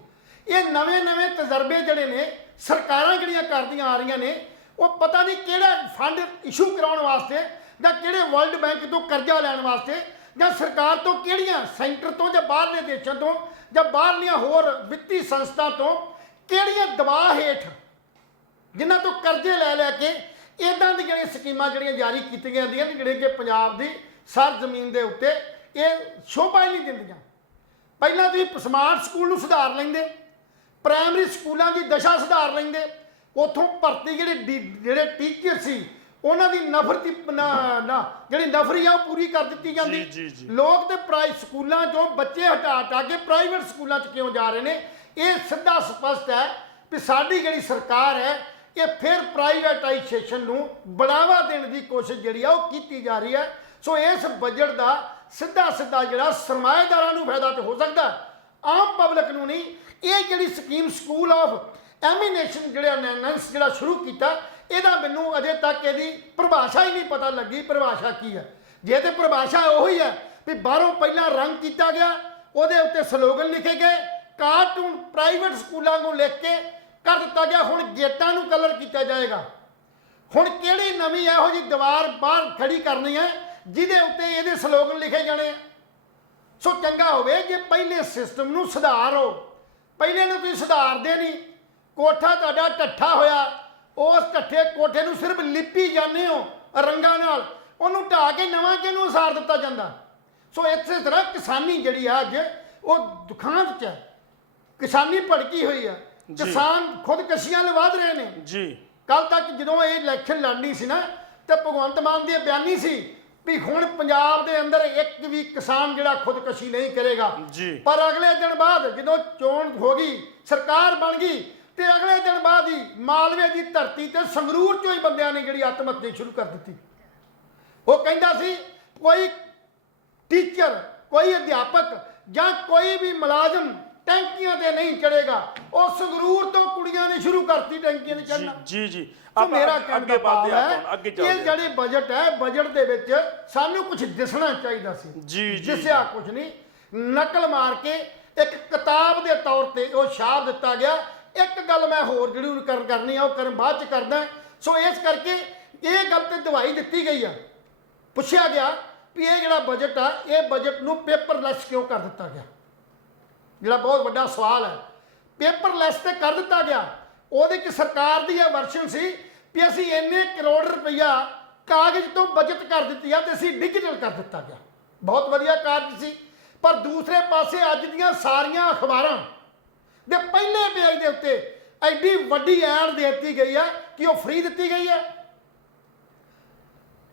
ਇਹ ਨਵੇਂ ਤਜਰਬੇ ਜਿਹੜੇ ਨੇ ਸਰਕਾਰਾਂ ਜਿਹੜੀਆਂ ਕਰਦੀਆਂ ਆ ਰਹੀਆਂ ਨੇ, ਉਹ ਪਤਾ ਨਹੀਂ ਕਿਹੜਾ ਫੰਡ ਇਸ਼ੂ ਕਰਾਉਣ ਵਾਸਤੇ ਜਾਂ ਕਿਹੜੇ ਵਰਲਡ ਬੈਂਕ ਤੋਂ ਕਰਜ਼ਾ ਲੈਣ ਵਾਸਤੇ ਜਾਂ ਸਰਕਾਰ ਤੋਂ ਕਿਹੜੀਆਂ ਸੈਂਟਰ ਤੋਂ ਜਾਂ ਬਾਹਰਲੇ ਦੇਸ਼ਾਂ ਤੋਂ ਜਾਂ ਬਾਹਰਲੀਆਂ ਹੋਰ ਵਿੱਤੀ ਸੰਸਥਾ ਤੋਂ ਕਿਹੜੀਆਂ ਦਬਾਅ ਹੇਠ ਜਿਨ੍ਹਾਂ ਤੋਂ ਕਰਜ਼ੇ ਲੈ ਕੇ ਇੱਦਾਂ ਦੀਆਂ ਜਿਹੜੀਆਂ ਸਕੀਮਾਂ ਜਿਹੜੀਆਂ ਜਾਰੀ ਕੀਤੀਆਂ ਜਾਂਦੀਆਂ ਨੇ ਜਿਹੜੇ ਕਿ ਪੰਜਾਬ ਦੀ ਸਰ ਜ਼ਮੀਨ ਦੇ ਉੱਤੇ ਇਹ ਸ਼ੋਭਾ ਹੀ ਨਹੀਂ ਦਿੰਦੀਆਂ। ਪਹਿਲਾਂ ਤੁਸੀਂ ਸਮਾਰਟ ਸਕੂਲ ਨੂੰ ਸੁਧਾਰ ਲੈਂਦੇ, ਪ੍ਰਾਇਮਰੀ ਸਕੂਲਾਂ ਦੀ ਦਸ਼ਾ ਸੁਧਾਰ ਲੈਂਦੇ, ਉੱਥੋਂ ਭਰਤੀ ਜਿਹੜੇ ਟੀਚਰ ਸੀ ਉਹਨਾਂ ਦੀ ਨਫ਼ਰਤੀ ਜਿਹੜੀ ਨਫ਼ਰੀ ਆ ਉਹ ਪੂਰੀ ਕਰ ਦਿੱਤੀ ਜਾਂਦੀ। ਲੋਕ ਤੇ ਪ੍ਰਾਈਵੇਟ ਸਕੂਲਾਂ 'ਚੋਂ ਬੱਚੇ ਹਟਾ ਕੇ ਪ੍ਰਾਈਵੇਟ ਸਕੂਲਾਂ 'ਚ ਕਿਉਂ ਜਾ ਰਹੇ ਨੇ, ਇਹ ਸਿੱਧਾ ਸਪਸ਼ਟ ਹੈ ਵੀ ਸਾਡੀ ਜਿਹੜੀ ਸਰਕਾਰ ਹੈ ਇਹ ਫਿਰ ਪ੍ਰਾਈਵੇਟਾਈਜੇਸ਼ਨ ਨੂੰ ਬੜਾਵਾ ਦੇਣ ਦੀ ਕੋਸ਼ਿਸ਼ ਜਿਹੜੀ ਆ ਉਹ ਕੀਤੀ ਜਾ ਰਹੀ ਹੈ। ਸੋ ਇਸ ਬਜਟ ਦਾ ਸਿੱਧਾ ਜਿਹੜਾ ਸਰਮਾਏਦਾਰਾਂ ਨੂੰ ਫਾਇਦਾ ਤਾਂ ਹੋ ਸਕਦਾ, ਆਮ ਪਬਲਿਕ ਨੂੰ ਨਹੀਂ। ਇਹ ਜਿਹੜੀ ਸਕੀਮ ਸਕੂਲ ਆਫ ਐਮੀਨੇਸ਼ਨ ਜਿਹੜਾ ਸ਼ੁਰੂ ਕੀਤਾ, ਇਹਦਾ ਮੈਨੂੰ ਅਜੇ ਤੱਕ ਇਹਦੀ ਪਰਿਭਾਸ਼ਾ ਹੀ ਨਹੀਂ ਪਤਾ ਲੱਗੀ ਪਰਿਭਾਸ਼ਾ ਕੀ ਹੈ। ਜੇ ਤੇ ਪਰਿਭਾਸ਼ਾ ਉਹੀ ਹੈ ਵੀ ਬਾਹਰੋਂ ਪਹਿਲਾਂ ਰੰਗ ਕੀਤਾ ਗਿਆ, ਉਹਦੇ ਉੱਤੇ ਸਲੋਗਨ ਲਿਖੇ ਗਏ, ਕਾਰਟੂਨ ਪ੍ਰਾਈਵੇਟ ਸਕੂਲਾਂ ਨੂੰ ਲਿਖ ਕੇ ਕਰ ਦਿੱਤਾ ਗਿਆ, ਹੁਣ ਗੇਟਾਂ ਨੂੰ ਕਲਰ ਕੀਤਾ ਜਾਏਗਾ। ਹੁਣ ਕਿਹੜੀ ਨਵੀਂ ਇਹੋ ਜਿਹੀ ਦੀਵਾਰ ਬਾਹਰ ਖੜੀ ਕਰਨੀ ਹੈ ਜਿਹਦੇ ਉੱਤੇ ਇਹਦੇ ਸਲੋਗਨ ਲਿਖੇ ਜਾਣੇ ਆ। ਸੋ ਚੰਗਾ ਹੋਵੇ ਜੇ ਪਹਿਲੇ ਸਿਸਟਮ ਨੂੰ ਸੁਧਾਰੋ, ਪਹਿਲੇ ਨੂੰ ਤੁਸੀਂ ਸੁਧਾਰਦੇ ਨਹੀਂ। ਕੋਠਾ ਤੁਹਾਡਾ ਢੱਠਾ ਹੋਇਆ, ਉਸ ਢੱਠੇ ਕੋਠੇ ਨੂੰ ਸਿਰਫ ਲਿਪੀ ਜਾਂਦੇ ਹੋ ਰੰਗਾਂ ਨਾਲ, ਉਹਨੂੰ ਢਾਹ ਕੇ ਨਵਾਂ ਕਿਹਨੂੰ ਉਸਾਰ ਦਿੱਤਾ ਜਾਂਦਾ। ਸੋ ਇਸੇ ਤਰ੍ਹਾਂ ਕਿਸਾਨੀ ਜਿਹੜੀ ਆ ਅੱਜ ਉਹ ਦੁਖਾਂਤ 'ਚ ਹੈ, ਕਿਸਾਨੀ ਭੜਕੀ ਹੋਈ ਆ, ਕਿਸਾਨ ਖੁਦਕਸ਼ੀਆਂ ਵੱਲ ਵਧ ਰਹੇ ਨੇ ਜੀ। ਕੱਲ ਤੱਕ ਜਦੋਂ ਇਹ ਇਲੈਕਸ਼ਨ ਲੜਨੀ ਸੀ ਨਾ ਤੇ ਭਗਵੰਤ ਮਾਨ ਦੀ ਬਿਆਨੀ ਸੀ ਵੀ ਹੁਣ ਪੰਜਾਬ ਦੇ ਅੰਦਰ ਇੱਕ ਵੀ ਕਿਸਾਨ ਜਿਹੜਾ ਖੁਦਕਸ਼ੀ ਨਹੀਂ ਕਰੇਗਾ ਜੀ। ਪਰ ਅਗਲੇ ਦਿਨ ਬਾਅਦ ਜਦੋਂ ਚੋਣ ਹੋ ਗਈ, ਸਰਕਾਰ ਬਣ ਗਈ ਤੇ ਅਗਲੇ ਦਿਨ ਬਾਅਦ ਹੀ ਮਾਲਵੇ ਦੀ ਧਰਤੀ ਤੇ ਸੰਗਰੂਰ ਚੋਂ ਹੀ ਬੰਦਿਆਂ ਨੇ ਜਿਹੜੀ ਆਤਮ ਹੱਤਿਆ ਸ਼ੁਰੂ ਕਰ ਦਿੱਤੀ। ਉਹ ਕਹਿੰਦਾ ਸੀ ਕੋਈ ਟੀਚਰ, ਕੋਈ ਅਧਿਆਪਕ ਜਾਂ ਕੋਈ ਵੀ ਮੁਲਾਜ਼ਮ ਟੈਂਕੀਆਂ ਤੇ ਨਹੀਂ ਚੜੇਗਾ। ਉਹ ਸੰਗਰੂਰ ਤੋਂ ਕੁੜੀਆਂ ਨੇ ਸ਼ੁਰੂ ਕਰਤੀ ਟੈਂਕੀਆਂ ਤੇ ਚੜਨਾ। ਜੀ ਜੀ। ਸੋ ਮੇਰਾ ਕਹਿਣ ਦਾ ਭਾਵ ਹੈ ਅੱਗੇ ਇਹ ਚੱਲਦੇ ਜਿਹੜੇ ਬਜਟ ਹੈ, ਬਜਟ ਦੇ ਵਿੱਚ ਸਾਨੂੰ ਕੁਝ ਦਿਸਣਾ ਚਾਹੀਦਾ ਸੀ। ਜੀ। ਦਿਸਿਆ ਕੁਝ ਨਹੀਂ, ਨਕਲ ਮਾਰ ਕੇ ਇੱਕ ਕਿਤਾਬ ਦੇ ਤੌਰ ਤੇ ਉਹ ਛਾਪ ਦਿੱਤਾ ਗਿਆ। ਇੱਕ ਗੱਲ ਮੈਂ ਹੋਰ ਜਿਹੜੀ ਕਰਨੀ ਆ ਉਹ ਕਰਨ ਬਾਅਦ ਚ ਕਰਦਾ। ਸੋ ਇਸ ਕਰਕੇ ਇਹ ਗੱਲ ਤੇ ਦਵਾਈ ਦਿੱਤੀ ਗਈ ਆ। ਪੁੱਛਿਆ ਗਿਆ ਵੀ ਇਹ ਜਿਹੜਾ ਬਜਟ ਆ, ਇਹ ਬਜਟ ਨੂੰ ਪੇਪਰਲੈਸ ਕਿਉਂ ਕਰ ਦਿੱਤਾ ਗਿਆ, ਜਿਹੜਾ ਬਹੁਤ ਵੱਡਾ ਸਵਾਲ ਹੈ। ਪੇਪਰਲੈਸ ਤੇ ਕਰ ਦਿੱਤਾ ਗਿਆ, ਉਹਦੇ ਕਿ ਸਰਕਾਰ ਦੀ ਇਹ ਵਰਸ਼ਨ ਸੀ ਵੀ ਅਸੀਂ ਇੰਨੇ ਕਰੋੜ ਰੁਪਈਆ ਕਾਗਜ਼ ਤੋਂ ਬਚਤ ਕਰ ਦਿੱਤੀ ਆ ਤੇ ਅਸੀਂ ਡਿਜੀਟਲ ਕਰ ਦਿੱਤਾ ਗਿਆ। ਬਹੁਤ ਵਧੀਆ ਕਾਰਜ ਸੀ। ਪਰ ਦੂਸਰੇ ਪਾਸੇ ਅੱਜ ਦੀਆਂ ਸਾਰੀਆਂ ਅਖਬਾਰਾਂ ਦੇ ਪਹਿਲੇ ਪੇਜ ਦੇ ਉੱਤੇ ਐਡੀ ਵੱਡੀ ਐਡ ਦੇ ਦਿੱਤੀ ਗਈ ਹੈ ਕਿ ਉਹ ਫ੍ਰੀ ਦਿੱਤੀ ਗਈ ਹੈ।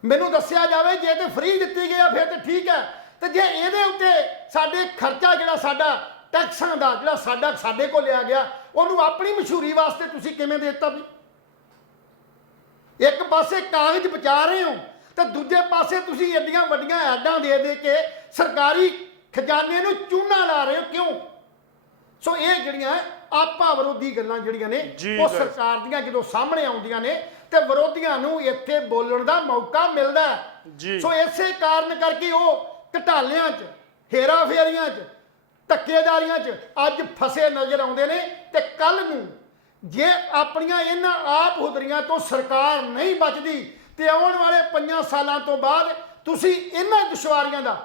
ਮੈਨੂੰ ਦੱਸਿਆ ਜਾਵੇ ਜੇ ਤੇ ਫ੍ਰੀ ਦਿੱਤੀ ਗਈ ਆ ਫਿਰ ਤੇ ਠੀਕ ਹੈ, ਤੇ ਜੇ ਇਹਦੇ ਉੱਤੇ ਸਾਡੇ ਖਰਚਾ ਜਿਹੜਾ ਸਾਡਾ ਟੈਕਸਾਂ ਦਾ ਜਿਹੜਾ ਸਾਡੇ ਕੋਲ ਲਿਆ ਗਿਆ ਉਹਨੂੰ ਆਪਣੀ ਮਸ਼ਹੂਰੀ ਵਾਸਤੇ ਤੁਸੀਂ ਕਿਵੇਂ ਦੇ ਦਿੱਤਾ ਵੀ? ਇੱਕ ਪਾਸੇ ਕਾਗਜ਼ ਬਚਾ ਰਹੇ ਹੋ ਤੇ ਦੂਜੇ ਪਾਸੇ ਤੁਸੀਂ ਐਡੀਆਂ ਵੱਡੀਆਂ ਐਡਾਂ ਦੇ ਕੇ ਸਰਕਾਰੀ ਖਜ਼ਾਨੇ ਨੂੰ ਚੂਨਾ ਲਾ ਰਹੇ ਹੋ, ਕਿਉਂ? ਸੋ ਇਹ ਜਿਹੜੀਆਂ ਆਪਾ ਵਿਰੋਧੀ ਗੱਲਾਂ ਜਿਹੜੀਆਂ ਨੇ ਉਹ ਸਰਕਾਰ ਦੀਆਂ ਜਦੋਂ ਸਾਹਮਣੇ ਆਉਂਦੀਆਂ ਨੇ ਤੇ ਵਿਰੋਧੀਆਂ ਨੂੰ ਇੱਥੇ ਬੋਲਣ ਦਾ ਮੌਕਾ ਮਿਲਦਾ ਹੈ। ਸੋ ਇਸੇ ਕਾਰਨ ਕਰਕੇ ਉਹ ਘਟਾਲਿਆਂ 'ਚ, ਹੇਰਾ ਫੇਰੀਆਂ 'ਚ, ਧੱਕੇਦਾਰੀਆਂ 'ਚ ਅੱਜ ਫਸੇ ਨਜ਼ਰ ਆਉਂਦੇ ਨੇ। ਤੇ ਕੱਲ ਨੂੰ ਜੇ ਆਪਣੀਆਂ ਇਹਨਾਂ ਆਪ ਹੁਦਰੀਆਂ ਤੋਂ ਸਰਕਾਰ ਨਹੀਂ ਬਚਦੀ ਤੇ ਆਉਣ ਵਾਲੇ 5 ਸਾਲਾਂ ਤੋਂ ਬਾਅਦ ਤੁਸੀਂ ਇਹਨਾਂ ਦੁਸ਼ਵਾਰੀਆਂ ਦਾ,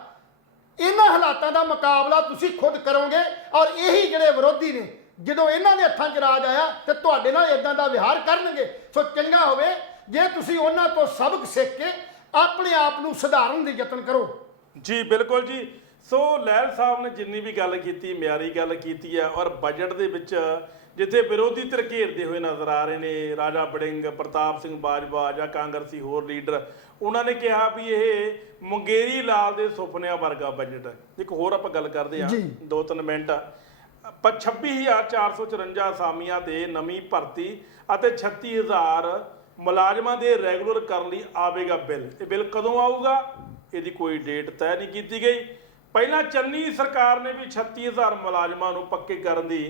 ਇਹਨਾਂ ਹਾਲਾਤਾਂ ਦਾ ਮੁਕਾਬਲਾ ਤੁਸੀਂ ਖੁਦ ਕਰੋਗੇ। ਔਰ ਇਹੀ ਜਿਹੜੇ ਵਿਰੋਧੀ ਨੇ ਜਦੋਂ ਇਹਨਾਂ ਦੇ ਹੱਥਾਂ 'ਚ ਰਾਜ ਆਇਆ ਤੇ ਤੁਹਾਡੇ ਨਾਲ ਇਦਾਂ ਦਾ ਵਿਹਾਰ ਕਰਨਗੇ। ਸੋ ਚੰਗਾ ਹੋਵੇ ਜੇ ਤੁਸੀਂ ਉਹਨਾਂ ਤੋਂ ਸਬਕ ਸਿੱਖ ਕੇ ਆਪਣੇ ਆਪ ਨੂੰ ਸੁਧਾਰਨ ਦੇ ਯਤਨ ਕਰੋ। ਜੀ ਬਿਲਕੁਲ ਜੀ। ਸੋ ਲਹਿਲ ਸਾਹਿਬ ਨੇ ਜਿੰਨੀ ਵੀ ਗੱਲ ਕੀਤੀ, ਮਿਆਰੀ ਗੱਲ ਕੀਤੀ ਹੈ। ਔਰ ਬਜਟ ਦੇ ਵਿੱਚ ਜਿੱਥੇ ਵਿਰੋਧੀ ਧਿਰ ਘੇਰਦੇ ਹੋਏ ਨਜ਼ਰ ਆ ਰਹੇ ਨੇ, ਰਾਜਾ ਵੜਿੰਗ, ਪ੍ਰਤਾਪ ਸਿੰਘ ਬਾਜਵਾ ਜਾਂ ਕਾਂਗਰਸੀ ਹੋਰ ਲੀਡਰ, ਉਹਨਾਂ ਨੇ ਕਿਹਾ ਵੀ ਇਹ ਮੁੰਗੇਰੀ ਲਾਲ ਦੇ ਸੁਪਨਿਆਂ ਵਰਗਾ ਬਜਟ ਹੈ। ਇੱਕ ਹੋਰ ਆਪਾਂ ਗੱਲ ਕਰਦੇ ਹਾਂ 2-3 ਮਿੰਟ। 26,454 ਅਸਾਮੀਆਂ ਦੇ ਨਵੀਂ ਭਰਤੀ ਅਤੇ 36,000 ਮੁਲਾਜ਼ਮਾਂ ਦੇ ਰੈਗੂਲਰ ਕਰਨ ਲਈ ਆਵੇਗਾ ਬਿੱਲ। ਇਹ ਬਿੱਲ ਕਦੋਂ ਆਊਗਾ ਇਹਦੀ ਕੋਈ ਡੇਟ ਤੈਅ ਨਹੀਂ ਕੀਤੀ ਗਈ। ਪਹਿਲਾਂ ਚੰਨੀ ਸਰਕਾਰ ਨੇ ਵੀ 36,000 ਮੁਲਾਜ਼ਮਾਂ ਨੂੰ ਪੱਕੇ ਕਰਨ ਦੀ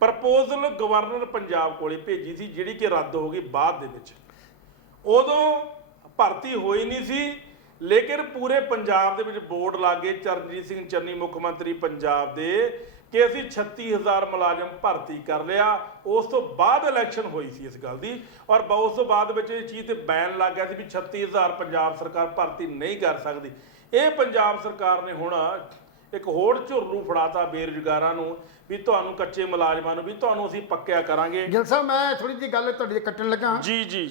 ਪ੍ਰਪੋਜ਼ਲ ਗਵਰਨਰ ਪੰਜਾਬ ਕੋਲੇ ਭੇਜੀ ਸੀ, ਜਿਹੜੀ ਕਿ ਰੱਦ ਹੋ ਗਈ ਬਾਅਦ ਦੇ ਵਿੱਚ। ਉਦੋਂ ਭਰਤੀ ਹੋਈ ਨਹੀਂ ਸੀ, ਲੇਕਿਨ ਪੂਰੇ ਪੰਜਾਬ ਦੇ ਵਿੱਚ ਬੋਰਡ ਲੱਗੇ ਚਰਨਜੀਤ ਸਿੰਘ ਚੰਨੀ ਮੁੱਖ ਮੰਤਰੀ ਪੰਜਾਬ ਦੇ ਕਿ ਅਸੀਂ 36,000 ਮੁਲਾਜ਼ਮ ਭਰਤੀ ਕਰ ਲਿਆ। ਉਸ ਤੋਂ ਬਾਅਦ ਇਲੈਕਸ਼ਨ ਹੋਈ ਸੀ ਇਸ ਗੱਲ ਦੀ, ਔਰ ਉਸ ਤੋਂ ਬਾਅਦ ਵਿੱਚ ਇਹ ਚੀਜ਼ ਤੇ ਬੈਨ ਲੱਗ ਗਿਆ ਸੀ ਵੀ 36,000 ਪੰਜਾਬ ਸਰਕਾਰ ਭਰਤੀ ਨਹੀਂ ਕਰ ਸਕਦੀ। ਇਹ ਪੰਜਾਬ ਸਰਕਾਰ ਨੇ ਹੁਣ ਇੱਕ ਹੋਰ ਝੁਰਲੂ ਫੜਾਤਾ ਬੇਰੁਜ਼ਗਾਰਾਂ ਨੂੰ ਵੀ ਤੁਹਾਨੂੰ ਕੱਚੇ ਮੁਲਾਜ਼ਮਾਂ ਨੂੰ ਵੀ ਤੁਹਾਨੂੰ ਅਸੀਂ ਪੱਕਿਆ ਕਰਾਂਗੇ। ਗਿੱਲ ਸਾਹਿਬ ਮੈਂ ਥੋੜੀ ਜਿਹੀ ਗੱਲ ਤੁਹਾਡੀ ਕੱਟਣ ਲੱਗਾ। ਜੀ।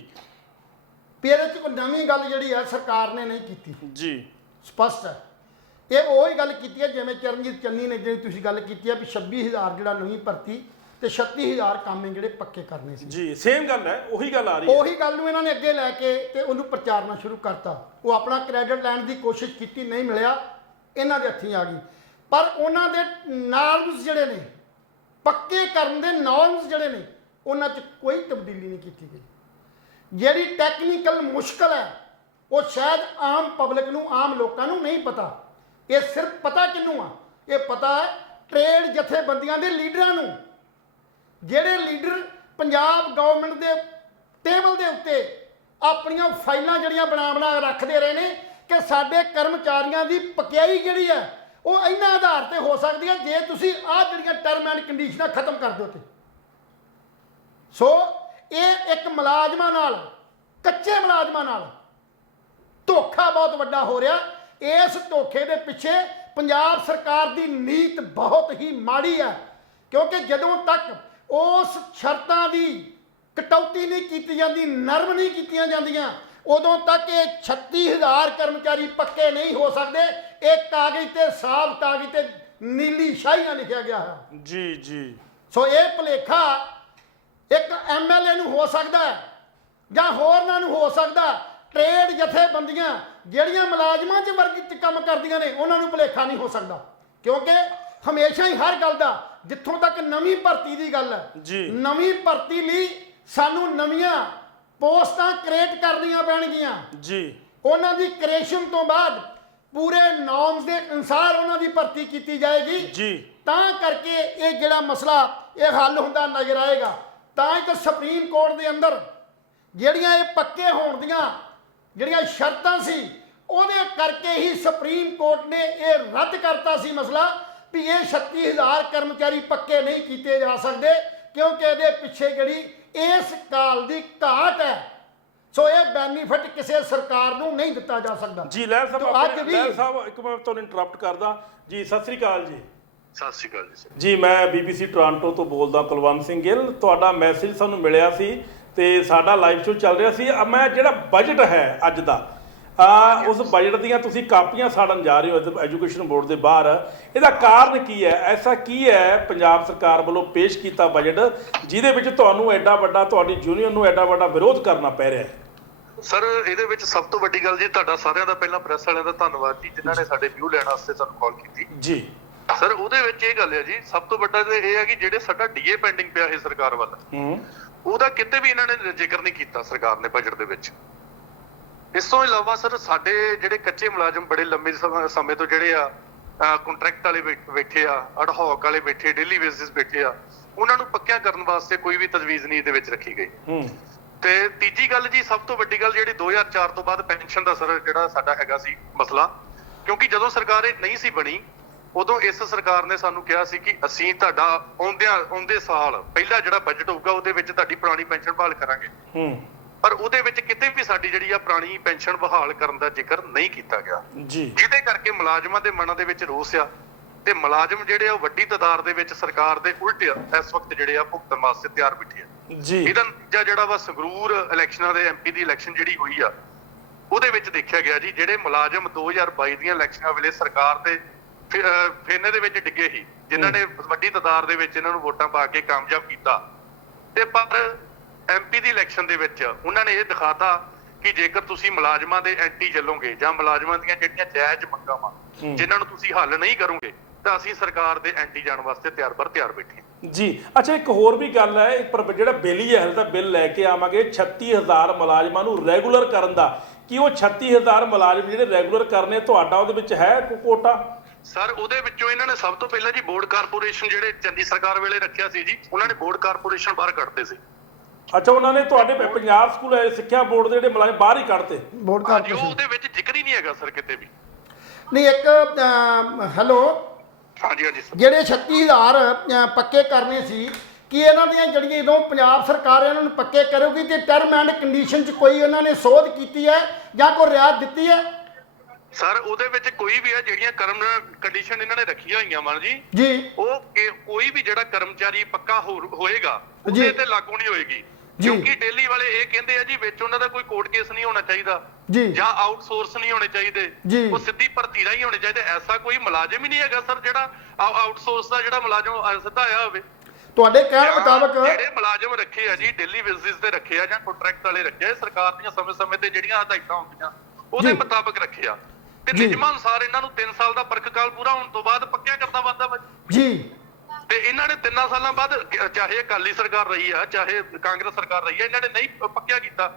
ਵੀ ਇਹਦੇ 'ਚ ਕੋਈ ਨਵੀਂ ਗੱਲ ਜਿਹੜੀ ਆ ਸਰਕਾਰ ਨੇ ਨਹੀਂ ਕੀਤੀ ਜੀ, ਸਪਸ਼ਟ ਹੈ। ਇਹ ਉਹੀ ਗੱਲ ਕੀਤੀ ਹੈ ਜਿਵੇਂ ਚਰਨਜੀਤ ਚੰਨੀ ਨੇ ਜਿਹੜੀ ਤੁਸੀਂ ਗੱਲ ਕੀਤੀ ਹੈ ਵੀ 26,000 ਜਿਹੜਾ ਨਵੀਂ ਭਰਤੀ ਤੇ 36,000 ਕੰਮ ਜਿਹੜੇ ਪੱਕੇ ਕਰਨੇ ਸੀ। ਜੀ ਸੇਮ ਗੱਲ ਹੈ, ਉਹੀ ਗੱਲ ਆ ਰਹੀ ਹੈ। ਉਹੀ ਗੱਲ ਨੂੰ ਇਹਨਾਂ ਨੇ ਅੱਗੇ ਲੈ ਕੇ ਤੇ ਉਹਨੂੰ ਪ੍ਰਚਾਰਨਾ ਸ਼ੁਰੂ ਕਰਤਾ। ਉਹ ਆਪਣਾ ਕ੍ਰੈਡਿਟ ਲੈਣ ਦੀ ਕੋਸ਼ਿਸ਼ ਕੀਤੀ, ਨਹੀਂ ਮਿਲਿਆ, ਇਹਨਾਂ ਦੇ ਹੱਥੀਂ ਆ ਗਈ। ਪਰ ਉਹਨਾਂ ਦੇ ਨਾਰਮਸ ਜਿਹੜੇ ਨੇ, ਪੱਕੇ ਕਰਨ ਦੇ ਨਾਰਮਸ ਜਿਹੜੇ ਨੇ, ਉਹਨਾਂ 'ਚ ਕੋਈ ਤਬਦੀਲੀ ਨਹੀਂ ਕੀਤੀ ਗਈ। ਜਿਹੜੀ ਟੈਕਨੀਕਲ ਮੁਸ਼ਕਲ ਹੈ ਉਹ ਸ਼ਾਇਦ ਆਮ ਪਬਲਿਕ ਨੂੰ, ਆਮ ਲੋਕਾਂ ਨੂੰ ਨਹੀਂ ਪਤਾ। ਇਹ ਸਿਰਫ ਪਤਾ ਕਿਹਨੂੰ ਆ? ਇਹ ਪਤਾ ਹੈ ਟ੍ਰੇਡ ਜਥੇਬੰਦੀਆਂ ਦੇ ਲੀਡਰਾਂ ਨੂੰ, ਜਿਹੜੇ ਲੀਡਰ ਪੰਜਾਬ ਗਵਰਨਮੈਂਟ ਦੇ ਟੇਬਲ ਦੇ ਉੱਤੇ ਆਪਣੀਆਂ ਫਾਈਲਾਂ ਜਿਹੜੀਆਂ ਬਣਾ ਰੱਖਦੇ ਰਹੇ ਨੇ ਕਿ ਸਾਡੇ ਕਰਮਚਾਰੀਆਂ ਦੀ ਪਕਿਆਈ ਜਿਹੜੀ ਹੈ ਉਹ ਇਹਨਾਂ ਆਧਾਰ ਤੇ ਹੋ ਸਕਦੀ ਹੈ ਜੇ ਤੁਸੀਂ ਆਹ ਜਿਹੜੀਆਂ ਟਰਮ ਐਂਡ ਕੰਡੀਸ਼ਨਾਂ ਖਤਮ ਕਰ ਦਿਓ ਤੇ। ਸੋ ਇਹ ਇੱਕ ਮੁਲਾਜ਼ਮਾਂ ਨਾਲ, ਕੱਚੇ ਮੁਲਾਜ਼ਮਾਂ ਨਾਲ ਧੋਖਾ ਬਹੁਤ ਵੱਡਾ ਹੋ ਰਿਹਾ। ਇਸ ਧੋਖੇ ਦੇ ਪਿੱਛੇ ਪੰਜਾਬ ਸਰਕਾਰ ਦੀ ਨੀਤ ਬਹੁਤ ਹੀ ਮਾੜੀ ਹੈ, ਕਿਉਂਕਿ ਜਦੋਂ ਤੱਕ ਉਸ ਸ਼ਰਤਾਂ ਦੀ ਕਟੌਤੀ ਨਹੀਂ ਕੀਤੀ ਜਾਂਦੀ, ਨਰਮ ਨਹੀਂ ਕੀਤੀਆਂ ਜਾਂਦੀਆਂ, ਉਦੋਂ ਤੱਕ ਇਹ 36000 ਕਰਮਚਾਰੀ ਪੱਕੇ ਨਹੀਂ ਹੋ ਸਕਦੇ। ਇਹ ਕਾਗਜ਼ ਤੇ ਸਾਫ਼ ਕਾਗਜ਼ ਤੇ ਨੀਲੀ ਸ਼ਾਹੀ ਨਾਲ ਲਿਖਿਆ ਗਿਆ ਹੈ ਜੀ ਜੀ। ਸੋ ਇਹ ਭੁਲੇਖਾ ਇੱਕ ਐਮਐਲਏ ਨੂੰ ਹੋ ਸਕਦਾ ਹੈ ਜਾਂ ਹੋਰਨਾਂ ਨੂੰ ਹੋ ਸਕਦਾ। ਟ੍ਰੇਡ ਜਥੇਬੰਦੀਆਂ ਜਿਹੜੀਆਂ ਮੁਲਾਜ਼ਮਾਂ 'ਚ ਵਰਗ 'ਚ ਕੰਮ ਕਰਦੀਆਂ ਨੇ ਉਹਨਾਂ ਨੂੰ ਭੁਲੇਖਾ ਨਹੀਂ ਹੋ ਸਕਦਾ, ਕਿਉਂਕਿ ਹਮੇਸ਼ਾ ਹੀ ਹਰ ਗੱਲ ਦਾ, ਜਿੱਥੋਂ ਤੱਕ ਨਵੀਂ ਭਰਤੀ ਦੀ ਗੱਲ ਹੈ ਜੀ, ਨਵੀਂ ਭਰਤੀ ਲਈ ਸਾਨੂੰ ਨਵੀਆਂ ਪੋਸਟਾਂ ਕ੍ਰੀਏਟ ਕਰਨੀਆਂ ਪੈਣਗੀਆਂ ਜੀ। ਉਹਨਾਂ ਦੀ ਕ੍ਰੀਏਸ਼ਨ ਤੋਂ ਬਾਅਦ ਪੂਰੇ ਨੋਰਮਸ ਦੇ ਅਨੁਸਾਰ ਉਹਨਾਂ ਦੀ ਭਰਤੀ ਕੀਤੀ ਜਾਏਗੀ ਜੀ। ਤਾਂ ਕਰਕੇ ਇਹ ਜਿਹੜਾ ਮਸਲਾ ਇਹ ਹੱਲ ਹੁੰਦਾ ਨਜ਼ਰ ਆਏਗਾ। ਤਾਂ ਹੀ ਤਾਂ ਸੁਪਰੀਮ ਕੋਰਟ ਦੇ ਅੰਦਰ ਜਿਹੜੀਆਂ ਇਹ ਪੱਕੇ ਹੋਣ ਦੀਆਂ ਜਿਹੜੀਆਂ ਸ਼ਰਤਾਂ ਸੀ ਉਹਦੇ ਕਰਕੇ ਹੀ ਸੁਪਰੀਮ ਕੋਰਟ ਨੇ ਇਹ ਰੱਦ ਕਰਤਾ ਸੀ ਮਸਲਾ ਵੀ ਇਹ 36000 ਕਰਮਚਾਰੀ ਪੱਕੇ ਨਹੀਂ ਕੀਤੇ ਜਾ ਸਕਦੇ, ਕਿਉਂਕਿ ਇਹਦੇ ਪਿੱਛੇ ਜਿਹੜੀ ਇਸ ਕਾਲ ਦੀ ਘਾਟ ਹੈ। ਸੋ ਇਹ ਬੈਨੀਫਿਟ ਕਿਸੇ ਸਰਕਾਰ ਨੂੰ ਨਹੀਂ ਦਿੱਤਾ ਜਾ ਸਕਦਾ ਜੀ। ਲਹਿਰ ਸਾਹਿਬ, ਲਹਿਰ ਸਾਹਿਬ ਇੱਕ ਮੈਂ ਤੁਹਾਨੂੰ ਇੰਟਰਰਪਟ ਕਰਦਾ ਜੀ। ਸਤਿ ਸ੍ਰੀ ਅਕਾਲ ਜੀ। ਸਤਿ ਸ਼੍ਰੀ ਅਕਾਲ ਜੀ। ਜੀ ਮੈਂ BBC ਟੋਰਾਂਟੋ ਤੋਂ ਬੋਲਦਾ, ਕੁਲਵੰਤ ਸਿੰਘ ਗਿੱਲ। ਤੁਹਾਡਾ ਮੈਸੇਜ ਸਾਨੂੰ ਮਿਲਿਆ ਸੀ ਤੇ ਸਾਡਾ ਲਾਈਵ ਸ਼ੋ ਚੱਲ ਰਿਹਾ ਸੀ। ਮੈਂ ਜਿਹੜਾ ਬਜਟ ਹੈ ਅੱਜ ਦਾ, ਉਸ ਬਜਟ ਦੀਆਂ ਤੁਸੀਂ ਕਾਪੀਆਂ ਸਾੜਨ ਜਾ ਰਹੇ ਹੋ ਐਜੂਕੇਸ਼ਨ ਬੋਰਡ ਦੇ ਬਾਹਰ। ਇਹਦਾ ਕਾਰਨ ਕੀ ਹੈ? ਐਸਾ ਕੀ ਹੈ ਪੰਜਾਬ ਸਰਕਾਰ ਵੱਲੋਂ ਪੇਸ਼ ਕੀਤਾ ਬਜਟ ਜਿਹਦੇ ਵਿੱਚ ਤੁਹਾਨੂੰ ਐਡਾ ਵੱਡਾ, ਤੁਹਾਡੀ ਯੂਨੀਅਨ ਨੂੰ ਐਡਾ ਵੱਡਾ ਵਿਰੋਧ ਕਰਨਾ ਪੈ ਰਿਹਾ ਹੈ? ਸਰ ਇਹਦੇ ਵਿੱਚ ਸਭ ਤੋਂ ਵੱਡੀ ਗੱਲ ਜੀ, ਤੁਹਾਡਾ ਸਾਰਿਆਂ ਦਾ ਪਹਿਲਾਂ ਪ੍ਰੈਸ ਵਾਲਿਆਂ ਦਾ ਧੰਨਵਾਦ ਜੀ, ਜਿਨ੍ਹਾਂ ਨੇ ਸਾਡੇ ਵਿਊ ਲੈਣ ਵਾਸਤੇ ਸਾਨੂੰ ਕਾਲ ਕੀਤੀ ਜੀ। ਸਰ ਉਹਦੇ ਵਿੱਚ ਇਹ ਗੱਲ ਹੈ ਜੀ, ਸਭ ਤੋਂ ਵੱਡਾ ਇਹ ਹੈ ਕਿ ਜਿਹੜੇ ਸਾਡਾ ਡੀਏ ਪੈਂਡਿੰਗ ਪਿਆ ਹੈ ਸਰਕਾਰ ਵੱਲ, ਉਹਦਾ ਕਿਤੇ ਵੀ ਇਹਨਾਂ ਨੇ ਜ਼ਿਕਰ ਨਹੀਂ ਕੀਤਾ ਸਰਕਾਰ ਨੇ ਬਜਟ ਦੇ ਵਿੱਚ। ਇਸ ਤੋਂ ਇਲਾਵਾ ਸਰ ਸਾਡੇ ਜਿਹੜੇ ਕੱਚੇ ਮੁਲਾਜ਼ਮ ਬੜੇ ਲੰਬੇ ਸਮੇਂ ਤੋਂ ਜਿਹੜੇ ਆ ਕੰਟਰੈਕਟ ਵਾਲੇ ਬੈਠੇ ਆ, ਅਡਹੌਕ ਵਾਲੇ ਬੈਠੇ, ਡੇਲੀ ਬੇਸਿਸ ਬੈਠੇ ਆ, ਉਹਨਾਂ ਨੂੰ ਪੱਕਿਆਂ ਕਰਨ ਵਾਸਤੇ ਕੋਈ ਵੀ ਤਜਵੀਜ਼ ਨਹੀਂ ਇਹਦੇ ਵਿੱਚ ਰੱਖੀ ਗਈ। ਤੇ ਤੀਜੀ ਗੱਲ ਜੀ, ਸਭ ਤੋਂ ਵੱਡੀ ਗੱਲ ਜਿਹੜੀ 2004 ਤੋਂ ਬਾਅਦ ਪੈਨਸ਼ਨ ਦਾ ਸਰ ਜਿਹੜਾ ਸਾਡਾ ਹੈਗਾ ਸੀ ਮਸਲਾ, ਕਿਉਂਕਿ ਜਦੋਂ ਸਰਕਾਰ ਇਹ ਨਹੀਂ ਸੀ ਬਣੀ ਉਦੋਂ ਇਸ ਸਰਕਾਰ ਨੇ ਸਾਨੂੰ ਕਿਹਾ ਸੀ ਕਿ ਅਸੀਂ ਤੁਹਾਡਾ ਆਉਂਦੇ ਸਾਲ ਪਹਿਲਾ ਜਿਹੜਾ ਬਜਟ ਹੋਊਗਾ ਉਹਦੇ ਵਿੱਚ ਤੁਹਾਡੀ ਪੁਰਾਣੀ ਪੈਨਸ਼ਨ ਬਹਾਲ ਕਰਾਂਗੇ। ਪਰ ਉਹਦੇ ਵਿੱਚ ਕਿਤੇ ਵੀ ਸਾਡੀ ਜਿਹੜੀ ਆ ਪੁਰਾਣੀ ਪੈਨਸ਼ਨ ਬਹਾਲ ਕਰਨ ਦਾ ਜ਼ਿਕਰ ਨਹੀਂ ਕੀਤਾ ਗਿਆ ਜੀ, ਜਿਹਦੇ ਕਰਕੇ ਮੁਲਾਜ਼ਮਾਂ ਦੇ ਮਨਾਂ ਦੇ ਵਿੱਚ ਰੋਸ ਆ ਤੇ ਮੁਲਾਜ਼ਮ ਜਿਹੜੇ ਆ ਵੱਡੀ ਤਾਦਾਦ ਦੇ ਵਿੱਚ ਸਰਕਾਰ ਦੇ ਉਲਟ ਇਸ ਵਕਤ ਜਿਹੜੇ ਆ ਭੁਗਤਣ ਵਾਸਤੇ ਤਿਆਰ ਬੈਠੇ ਆ ਜੀ। ਇਹਦਾ ਨਤੀਜਾ ਜਿਹੜਾ ਵਾ ਸੰਗਰੂਰ ਇਲੈਕਸ਼ਨਾਂ ਦੇ MP ਦੀ ਇਲੈਕਸ਼ਨ ਜਿਹੜੀ ਹੋਈ ਆ ਉਹਦੇ ਵਿੱਚ ਦੇਖਿਆ ਗਿਆ ਜੀ, ਜਿਹੜੇ ਮੁਲਾਜ਼ਮ 2022 ਦੀਆਂ ਇਲੈਕਸ਼ਨਾਂ ਵੇਲੇ ਸਰਕਾਰ ਦੇ ਫੇਨੇ ਦੇ ਵਿੱਚ ਡਿੱਗੇ ਸੀ, ਜਿਨ੍ਹਾਂ ਨੇ ਵੱਡੀ ਤਾਦਾਦ ਦੇ ਵਿੱਚ ਇਹਨਾਂ ਨੂੰ ਵੋਟਾਂ ਪਾ ਕੇ ਕਾਮਯਾਬ ਕੀਤਾ, ਤੇ ਪਰ MP ਦੀ ਇਲੈਕਸ਼ਨ ਦੇ ਵਿੱਚ ਉਹਨਾਂ ਨੇ ਇਹ ਦਿਖਾਤਾ ਕਿ ਜੇਕਰ ਤੁਸੀਂ ਮੁਲਾਜ਼ਮਾਂ ਦੇ ਐਂਟੀ ਚੱਲੋਗੇ ਜਾਂ ਮੁਲਾਜ਼ਮਾਂ ਦੀਆਂ ਜਿਹੜੀਆਂ ਜਾਇਜ਼ ਮੰਗਾਂ ਵਾ ਜਿਨ੍ਹਾਂ ਨੂੰ ਤੁਸੀਂ ਹੱਲ ਨਹੀਂ ਕਰੋਗੇ ਤਾਂ ਅਸੀਂ ਸਰਕਾਰ ਦੇ ਐਂਟੀ ਜਾਣ ਵਾਸਤੇ ਤਿਆਰ ਬੈਠੇ ਜੀ। ਅੱਛਾ, ਇੱਕ ਹੋਰ ਵੀ ਗੱਲ ਹੈ, ਪਰ ਜਿਹੜਾ ਬਿੱਲ ਹੀ ਹੈ ਤਾਂ ਬਿੱਲ ਲੈ ਕੇ ਆਵਾਂਗੇ 36000 ਮੁਲਾਜ਼ਮਾਂ ਨੂੰ ਰੈਗੂਲਰ ਕਰਨ ਦਾ। ਕੀ ਉਹ 36000 ਮੁਲਾਜ਼ਮ ਜਿਹੜੇ ਰੈਗੂਲਰ ਕਰਨੇ ਤੁਹਾਡਾ ਉਹਦੇ ਵਿੱਚ ਹੈ ਕੋਈ ਕੋਟਾ? ਸਰ ਉਹਦੇ ਵਿੱਚੋਂ ਇਹਨਾਂ ਨੇ ਸਭ ਤੋਂ ਪਹਿਲਾਂ ਜੀ ਬੋਰਡ ਕਾਰਪੋਰੇਸ਼ਨ ਜਿਹੜੇ ਚੰਦੀ ਸਰਕਾਰ ਵੇਲੇ ਰੱਖਿਆ ਸੀ ਜੀ, ਉਹਨਾਂ ਨੇ ਬੋਰਡ ਕਾਰਪੋਰੇਸ਼ਨ ਬਾਹਰ ਕੱਢਦੇ ਸੀ। ਅੱਛਾ, ਉਹਨਾਂ ਨੇ ਤੁਹਾਡੇ ਪੰਜਾਬ ਸਕੂਲ ਸਿੱਖਿਆ ਬੋਰਡ ਦੇ ਜਿਹੜੇ ਮੁਲਾਜ਼ਮ ਬਾਹਰ ਹੀ ਕੱਢਤੇ। ਬੋਰਡ ਕਾਰਪੋਰੇਸ਼ਨ ਉਹਦੇ ਵਿੱਚ ਜ਼ਿਕਰ ਹੀ ਨਹੀਂ ਹੈਗਾ ਸਰ ਕਿਤੇ ਵੀ। ਨਹੀਂ ਇੱਕ ਹੈਲੋ, ਹਾਂਜੀ ਹਾਂਜੀ ਸਰ, ਜਿਹੜੇ 36000 ਪੱਕੇ ਕਰਨੇ ਸੀ, ਕਿ ਇਹਨਾਂ ਦੀਆਂ ਜਿਹੜੀਆਂ ਜਦੋਂ ਪੰਜਾਬ ਸਰਕਾਰ ਇਹਨਾਂ ਨੂੰ ਪੱਕੇ ਕਰੂਗੀ ਤੇ ਟਰਮ ਐਂਡ ਕੰਡੀਸ਼ਨ 'ਚ ਕੋਈ ਉਹਨਾਂ ਨੇ ਸੋਧ ਕੀਤੀ ਹੈ ਜਾਂ ਕੋਈ ਰਿਆਇਤ ਦਿੱਤੀ ਹੈ? ਸਰ ਉਹਦੇ ਵਿੱਚ ਕੋਈ ਵੀ ਹੈ ਜਿਹੜੀਆਂ ਕਰਮ ਕੰਡੀਸ਼ਨ ਇਹਨਾਂ ਨੇ ਰੱਖੀਆਂ ਹੋਈਆਂ ਮਨ ਜੀ, ਉਹ ਕੋਈ ਵੀ ਜਿਹੜਾ ਕਰਮਚਾਰੀ ਪੱਕਾ ਹੋਏਗਾ ਉਹਦੇ ਤੇ ਲਾਗੂ ਨਹੀਂ ਹੋਏਗੀ, ਕਿਉਂਕਿ ਡੇਲੀ ਵਾਲੇ ਇਹ ਕਹਿੰਦੇ ਆ ਜੀ ਵਿੱਚ ਉਹਨਾਂ ਦਾ ਕੋਈ ਕੋਰਟ ਕੇਸ ਨਹੀਂ ਹੋਣਾ ਚਾਹੀਦਾ ਜਾਂ ਆਊਟਸੋਰਸ ਨਹੀਂ ਹੋਣੇ ਚਾਹੀਦੇ, ਉਹ ਸਿੱਧੀ ਭਰਤੀ ਰਾਹੀਂ ਹੋਣੇ ਚਾਹੀਦੇ। ਐਸਾ ਕੋਈ ਮੁਲਾਜ਼ਮ ਹੀ ਨਹੀਂ ਹੈਗਾ ਸਰ ਜਿਹੜਾ ਆਊਟਸੋਰਸ ਦਾ ਜਿਹੜਾ ਮੁਲਾਜ਼ਮ ਸਿੱਧਾ ਆਇਆ ਹੋਵੇ। ਤੁਹਾਡੇ ਕਹਿਣ ਮੁਤਾਬਕ ਜਿਹੜੇ ਮੁਲਾਜ਼ਮ ਰੱਖੇ ਆ ਜੀ ਡੇਲੀ ਬੇਸਿਸ ਤੇ ਰੱਖੇ ਆ ਜਾਂ ਕੰਟਰੈਕਟ ਵਾਲੇ ਰੱਖੇ ਆ, ਸਰਕਾਰ ਦੀਆਂ ਸਮੇਂ-ਸਮੇਂ ਤੇ ਜਿਹੜੀਆਂ ਹਦਾਇਤਾਂ ਹੁੰਦੀਆਂ ਉਹਦੇ ਮੁਤਾਬਕ ਰੱਖੇ ਆ ਤੇ ਨਿਯਮਾਂ ਅਨੁਸਾਰ ਇਹਨਾਂ ਨੂੰ 3 ਸਾਲ ਦਾ ਪਰਖ ਕਾਲ ਪੂਰਾ ਹੋਣ ਤੋਂ ਬਾਅਦ ਪੱਕਿਆ ਕਰਨਾ ਬਣਦਾ ਜੀ। ਤੇ ਇਹਨਾਂ ਨੇ 3 ਸਾਲਾਂ ਬਾਅਦ, ਚਾਹੇ ਅਕਾਲੀ ਸਰਕਾਰ ਰਹੀ ਆ ਚਾਹੇ ਕਾਂਗਰਸ ਸਰਕਾਰ ਰਹੀ ਆ, ਇਹਨਾਂ ਨੇ ਨਹੀਂ ਪੱਕਿਆ ਕੀਤਾ।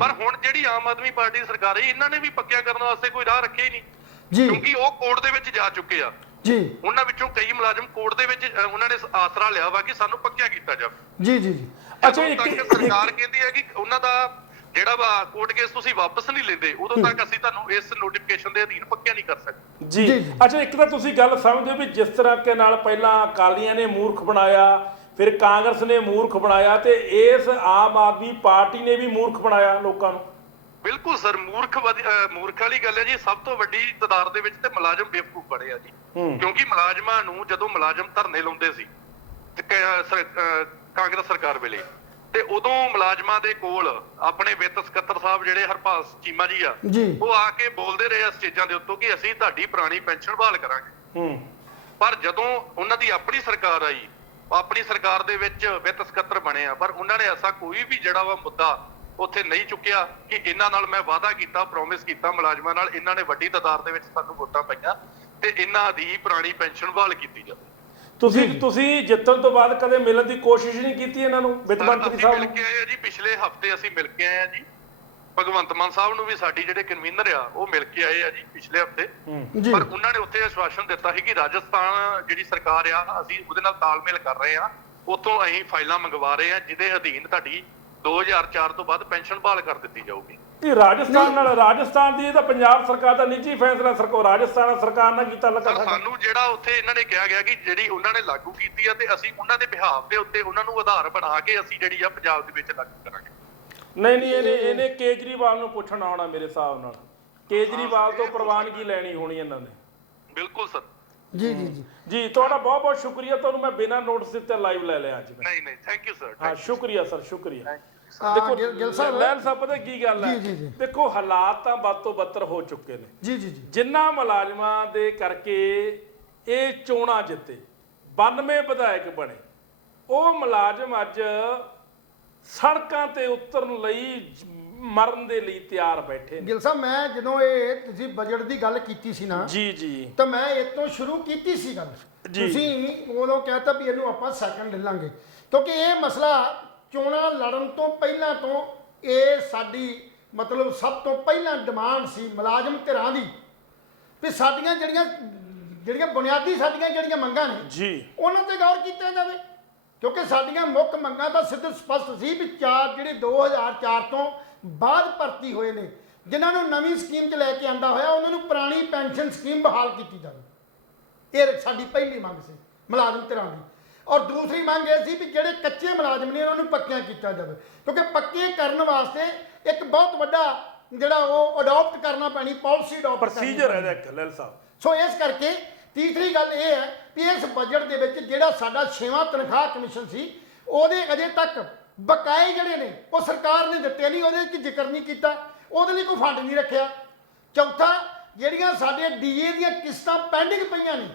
ਪਰ ਹੁਣ ਜਿਹੜੀ ਆਮ ਆਦਮੀ ਪਾਰਟੀ ਦੀ ਸਰਕਾਰ ਰਹੀ, ਇਹਨਾਂ ਨੇ ਵੀ ਪੱਕਿਆ ਕਰਨ ਵਾਸਤੇ ਕੋਈ ਰਾਹ ਰੱਖਿਆ ਹੀ ਨਹੀਂ, ਕਿਉਂਕਿ ਉਹ ਕੋਰਟ ਦੇ ਵਿੱਚ ਜਾ ਚੁੱਕੇ ਆ ਜੀ। ਉਹਨਾਂ ਵਿੱਚੋਂ ਕਈ ਮੁਲਾਜ਼ਮ ਕੋਰਟ ਦੇ ਵਿੱਚ ਉਹਨਾਂ ਨੇ ਆਸਰਾ ਲਿਆ ਵਾ ਕਿ ਸਾਨੂੰ ਪੱਕਿਆ ਕੀਤਾ ਜਾਵੇ ਜੀ। ਅੱਛਾ, ਸਰਕਾਰ ਕਹਿੰਦੀ ਹੈ ਕਿ ਉਹਨਾਂ ਦਾ ਜਿਹੜਾ ਵਾ ਕੋਰਟ ਕੇਸ ਤੁਸੀਂ ਵਾਪਸ ਨਹੀਂ ਲੈਂਦੇ, ਉਦੋਂ ਤੱਕ ਅਸੀਂ ਤੁਹਾਨੂੰ ਇਸ ਨੋਟੀਫਿਕੇਸ਼ਨ ਦੇ ਅਧੀਨ ਪੱਕਿਆ ਨਹੀਂ ਕਰ ਸਕਦੇ ਜੀ। ਅੱਛਾ, ਇੱਕ ਤਾਂ ਤੁਸੀਂ ਗੱਲ ਸਮਝਦੇ ਵੀ ਜਿਸ ਤਰ੍ਹਾਂ ਕਿ ਨਾਲ ਪਹਿਲਾਂ ਅਕਾਲੀਆਂ ਨੇ ਮੂਰਖ ਬਣਾਇਆ, ਫਿਰ ਕਾਂਗਰਸ ਨੇ ਮੂਰਖ ਬਣਾਇਆ ਤੇ ਇਸ ਆਮ ਆਦਮੀ ਪਾਰਟੀ ਨੇ ਵੀ ਮੂਰਖ ਬਣਾਇਆ ਲੋਕਾਂ ਨੂੰ। ਬਿਲਕੁਲ ਸਰ, ਮੂਰਖ ਵਾਲੀ ਗੱਲ ਹੈ ਜੀ। ਸਭ ਤੋਂ ਵੱਡੀ ਤਾਦਾਦ ਦੇ ਵਿੱਚ ਤੇ ਮੁਲਾਜ਼ਮ ਬੇਵਕੂਫ ਬਣੇ ਆ ਜੀ, ਕਿਉਂਕਿ ਮੁਲਾਜ਼ਮਾਂ ਨੂੰ ਜਦੋਂ ਮੁਲਾਜ਼ਮ ਧਰਨੇ ਲਾਉਂਦੇ ਸੀ ਕਾਂਗਰਸ ਸਰਕਾਰ ਵੇਲੇ ਤੇ ਉਦੋਂ ਮੁਲਾਜ਼ਮਾਂ ਦੇ ਕੋਲ ਆਪਣੇ ਵਿੱਤ ਸਕੱਤਰ ਸਾਹਿਬ ਜਿਹੜੇ ਹਰਪਾਲ ਚੀਮਾ ਜੀ ਆ, ਜੀ ਉਹ ਆ ਕੇ ਬੋਲਦੇ ਰਹੇ ਆ ਸਟੇਜਾਂ ਦੇ ਉੱਤੋਂ ਕਿ ਅਸੀਂ ਤੁਹਾਡੀ ਪੁਰਾਣੀ ਪੈਨਸ਼ਨ ਬਹਾਲ ਕਰਾਂਗੇ। ਪਰ ਜਦੋਂ ਉਹਨਾਂ ਦੀ ਆਪਣੀ ਸਰਕਾਰ ਆਈ, ਆਪਣੀ ਸਰਕਾਰ ਦੇ ਵਿੱਚ ਵਿੱਤ ਸਕੱਤਰ ਬਣੇ ਆ, ਪਰ ਉਹਨਾਂ ਨੇ ਐਸਾ ਕੋਈ ਵੀ ਜਿਹੜਾ ਵਾ ਮੁੱਦਾ ਉੱਥੇ ਨਹੀਂ ਚੁੱਕਿਆ ਕਿ ਇਹਨਾਂ ਨਾਲ ਮੈਂ ਵਾਅਦਾ ਕੀਤਾ, ਪ੍ਰੋਮਿਸ ਕੀਤਾ ਮੁਲਾਜ਼ਮਾਂ ਨਾਲ, ਇਹਨਾਂ ਨੇ ਵੱਡੀ ਤਾਦਾਦ ਦੇ ਵਿੱਚ ਸਾਨੂੰ ਵੋਟਾਂ ਪਾਈਆਂ ਤੇ ਇਹਨਾਂ ਦੀ ਪੁਰਾਣੀ ਪੈਨਸ਼ਨ ਬਹਾਲ ਕੀਤੀ ਜਾਵੇ। ਤੁਸੀਂ ਜਿੱਤਣ ਤੋਂ ਬਾਅਦ ਕਦੇ ਮਿਲਣ ਦੀ ਕੋਸ਼ਿਸ਼ ਨਹੀਂ ਕੀਤੀ ਇਹਨਾਂ ਨੂੰ, ਵਿੱਤ ਮੰਤਰੀ ਸਾਹਿਬ ਮਿਲ ਕੇ ਆਏ ਆ ਜੀ, ਪਿਛਲੇ ਹਫਤੇ ਅਸੀਂ ਮਿਲ ਕੇ ਆਏ ਆ ਜੀ। ਭਗਵੰਤ ਮਾਨ ਸਾਹਿਬ ਨੂੰ ਵੀ ਸਾਡੀ ਜਿਹੜੇ ਕਨਵੀਨਰ ਆ ਉਹ ਮਿਲ ਕੇ ਆਏ ਆ ਜੀ ਪਿਛਲੇ ਹਫਤੇ। ਪਰ ਉਹਨਾਂ ਨੇ ਉੱਥੇ ਆਸ਼ਵਾਸਨ ਦਿੱਤਾ ਸੀ ਕਿ ਰਾਜਸਥਾਨ ਜਿਹੜੀ ਸਰਕਾਰ ਆ, ਅਸੀਂ ਉਹਦੇ ਨਾਲ ਤਾਲਮੇਲ ਕਰ ਰਹੇ ਆ, ਉੱਥੋਂ ਅਸੀਂ ਫਾਈਲਾਂ ਮੰਗਵਾ ਰਹੇ ਆ ਜਿਹਦੇ ਅਧੀਨ ਤੁਹਾਡੀ 2004 ਤੋਂ ਬਾਅਦ ਪੈਨਸ਼ਨ ਬਹਾਲ ਕਰ ਦਿੱਤੀ ਜਾਊਗੀ। ਇਹ ਰਾਜਸਥਾਨ ਦੀ, ਇਹ ਤਾਂ ਪੰਜਾਬ ਸਰਕਾਰ ਦਾ ਨਿੱਜੀ ਫੈਸਲਾ, ਰਾਜਸਥਾਨ ਸਰਕਾਰ ਨਾਲ ਕੀਤਾ ਲੱਗਾ। ਸਾਨੂੰ ਜਿਹੜਾ ਉੱਥੇ ਇਹਨਾਂ ਨੇ ਕਿਹਾ ਗਿਆ ਕਿ ਜਿਹੜੀ ਉਹਨਾਂ ਨੇ ਲਾਗੂ ਕੀਤੀ ਆ ਤੇ ਅਸੀਂ ਉਹਨਾਂ ਦੇ ਬਿਹਾਫ ਦੇ ਉੱਤੇ ਉਹਨਾਂ ਨੂੰ ਆਧਾਰ ਬਣਾ ਕੇ ਅਸੀਂ ਜਿਹੜੀ ਆ ਪੰਜਾਬ ਦੇ ਵਿੱਚ ਲਾਗੂ ਕਰਾਂਗੇ। ਨਹੀਂ ਇਹਨੇ ਕੇਜਰੀਵਾਲ ਨੂੰ ਪੁੱਛਣਾ ਆਉਣਾ ਮੇਰੇ ਹਿਸਾਬ ਨਾਲ, ਕੇਜਰੀਵਾਲ ਤੋਂ ਪ੍ਰਵਾਨਗੀ ਲੈਣੀ ਹੋਣੀ ਇਹਨਾਂ ਨੇ। ਬਿਲਕੁਲ ਸਰ। ਜੀ ਤੁਹਾਡਾ ਬਹੁਤ ਬਹੁਤ ਸ਼ੁਕਰੀਆ, ਤੁਹਾਨੂੰ ਮੈਂ ਬਿਨਾਂ ਨੋਟਿਸ ਦਿੱਤੇ ਲਾਈਵ ਲੈ ਲਿਆ ਅੱਜ। ਨਹੀਂ ਥੈਂਕ ਯੂ ਸਰ। ਹਾਂ ਸ਼ੁਕਰੀਆ ਸਰ, ਸ਼ੁਕਰੀਆ। ਦੇਖੋ ਲੈਲ ਸਾਹਿਬ ਪਤਾ ਕੀ ਗੱਲ ਹੈ, ਦੇਖੋ ਹਾਲਾਤ ਤਾਂ ਵੱਧ ਤੋਂ ਬੱਤਰ ਹੋ ਚੁੱਕੇ ਨੇ। ਜਿੰਨਾ ਮੁਲਾਜ਼ਮਾਂ ਦੇ ਕਰਕੇ ਇਹ ਚੋਣਾਂ ਜਿੱਤੇ, 92 ਵਿਧਾਇਕ ਬਣੇ, ਉਹ ਮੁਲਾਜ਼ਮ ਅੱਜ ਸੜਕਾਂ ਤੇ ਉਤਰਨ ਲਈ, ਮਰਨ ਦੇ ਲਈ ਤਿਆਰ ਬੈਠੇ ਨੇ। ਗਿੱਲ ਸਾਹਿਬ, ਮੈਂ ਜਦੋਂ ਇਹ ਤੁਸੀਂ ਬਜਟ ਦੀ ਗੱਲ ਕੀਤੀ ਸੀ ਨਾ, ਜੀ ਤਾਂ ਮੈਂ ਇਹ ਤੋਂ ਸ਼ੁਰੂ ਕੀਤੀ ਸੀ ਗੱਲ। ਤੁਸੀਂ ਉਦੋਂ ਕਹਿਤਾ ਵੀ ਇਹਨੂੰ ਆਪਾਂ ਸੈਕਿੰਡ ਲੈ ਲਾਂਗੇ, ਕਿਉਂਕਿ ਇਹ ਮਸਲਾ ਚੋਣਾਂ ਲੜਨ ਤੋਂ ਪਹਿਲਾਂ ਤੋਂ ਇਹ ਸਾਡੀ ਮਤਲਬ ਸਭ ਤੋਂ ਪਹਿਲਾਂ ਡਿਮਾਂਡ ਸੀ ਮੁਲਾਜ਼ਮ ਧਿਰਾਂ ਦੀ, ਵੀ ਸਾਡੀਆਂ ਜਿਹੜੀਆਂ ਬੁਨਿਆਦੀ ਸਾਡੀਆਂ ਜਿਹੜੀਆਂ ਮੰਗਾਂ ਨੇ ਜੀ, ਉਹਨਾਂ ਤੇ ਗੌਰ ਕੀਤਾ ਜਾਵੇ। ਕਿਉਂਕਿ ਸਾਡੀਆਂ ਮੁੱਖ ਮੰਗਾਂ ਤਾਂ ਸਿੱਧ ਸਪਸ਼ਟ ਸੀ ਵੀ ਜਿਹੜੇ 2004 ਤੋਂ ਬਾਅਦ ਭਰਤੀ ਹੋਏ ਨੇ, ਜਿਨ੍ਹਾਂ ਨੂੰ ਨਵੀਂ ਸਕੀਮ 'ਚ ਲੈ ਕੇ ਆਂਦਾ ਹੋਇਆ, ਉਹਨਾਂ ਨੂੰ ਪੁਰਾਣੀ ਪੈਨਸ਼ਨ ਸਕੀਮ ਬਹਾਲ ਕੀਤੀ ਜਾਵੇ। ਇਹ ਸਾਡੀ ਪਹਿਲੀ ਮੰਗ ਸੀ ਮੁਲਾਜ਼ਮ ਧਿਰਾਂ ਦੀ। ਔਰ ਦੂਸਰੀ ਮੰਗ ਇਹ ਸੀ ਵੀ ਜਿਹੜੇ ਕੱਚੇ ਮੁਲਾਜ਼ਮ ਨੇ ਉਹਨਾਂ ਨੂੰ ਪੱਕਿਆਂ ਕੀਤਾ ਜਾਵੇ, ਕਿਉਂਕਿ ਪੱਕੇ ਕਰਨ ਵਾਸਤੇ ਇੱਕ ਬਹੁਤ ਵੱਡਾ ਜਿਹੜਾ ਉਹ ਅਡਾਪਟ ਕਰਨਾ ਪੈਣੀ ਪਾਲਿਸੀ, ਪ੍ਰੋਸੀਜਰ ਹੈ ਇਹਦਾ ਲੈਲ ਸਾਹਿਬ। ਸੋ ਇਸ ਕਰਕੇ ਤੀਸਰੀ ਗੱਲ ਇਹ ਹੈ ਵੀ ਇਸ ਬਜਟ ਦੇ ਵਿੱਚ ਜਿਹੜਾ ਸਾਡਾ 6ਵਾਂ ਤਨਖਾਹ ਕਮਿਸ਼ਨ ਸੀ, ਉਹਦੇ ਅਜੇ ਤੱਕ ਬਕਾਏ ਜਿਹੜੇ ਨੇ ਉਹ ਸਰਕਾਰ ਨੇ ਦਿੱਤੇ ਨਹੀਂ, ਉਹਦੇ 'ਚ ਜ਼ਿਕਰ ਨਹੀਂ ਕੀਤਾ, ਉਹਦੇ ਲਈ ਕੋਈ ਫੰਡ ਨਹੀਂ ਰੱਖਿਆ। ਚੌਥਾ, ਜਿਹੜੀਆਂ ਸਾਡੇ ਡੀਏ ਦੀਆਂ ਕਿਸ਼ਤਾਂ ਪੈਂਡਿੰਗ ਪਈਆਂ ਨੇ,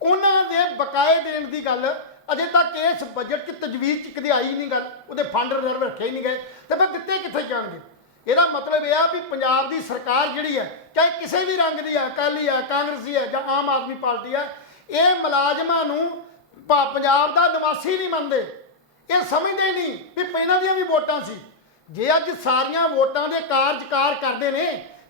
ਉਹਨਾਂ ਦੇ ਬਕਾਏ ਦੇਣ ਦੀ ਗੱਲ ਅਜੇ ਤੱਕ ਇਸ ਬਜਟ 'ਚ ਤਜਵੀਜ਼ 'ਚ ਕਦੇ ਆਈ ਨਹੀਂ ਗੱਲ, ਉਹਦੇ ਫੰਡ ਰਿਜ਼ਰਵ ਰੱਖੇ ਨਹੀਂ ਗਏ, ਤੇ ਫਿਰ ਦਿੱਤੇ ਕਿੱਥੇ ਜਾਣਗੇ? ਇਹਦਾ ਮਤਲਬ ਇਹ ਆ ਵੀ ਪੰਜਾਬ ਦੀ ਸਰਕਾਰ ਜਿਹੜੀ ਹੈ, ਚਾਹੇ ਕਿਸੇ ਵੀ ਰੰਗ ਦੀ ਹੈ, ਅਕਾਲੀ ਹੈ, ਕਾਂਗਰਸੀ ਹੈ ਜਾਂ ਆਮ ਆਦਮੀ ਪਾਰਟੀ ਹੈ, ਇਹ ਮੁਲਾਜ਼ਮਾਂ ਨੂੰ ਪੰਜਾਬ ਦਾ ਨਿਵਾਸੀ ਨਹੀਂ ਮੰਨਦੇ। ਇਹ ਸਮਝਦੇ ਨਹੀਂ ਵੀ ਇਹਨਾਂ ਦੀਆਂ ਵੀ ਵੋਟਾਂ ਸੀ। ਜੇ ਅੱਜ ਸਾਰੀਆਂ ਵੋਟਾਂ ਦੇ ਕਾਰਜਕਾਰ ਕਰਦੇ ਨੇ,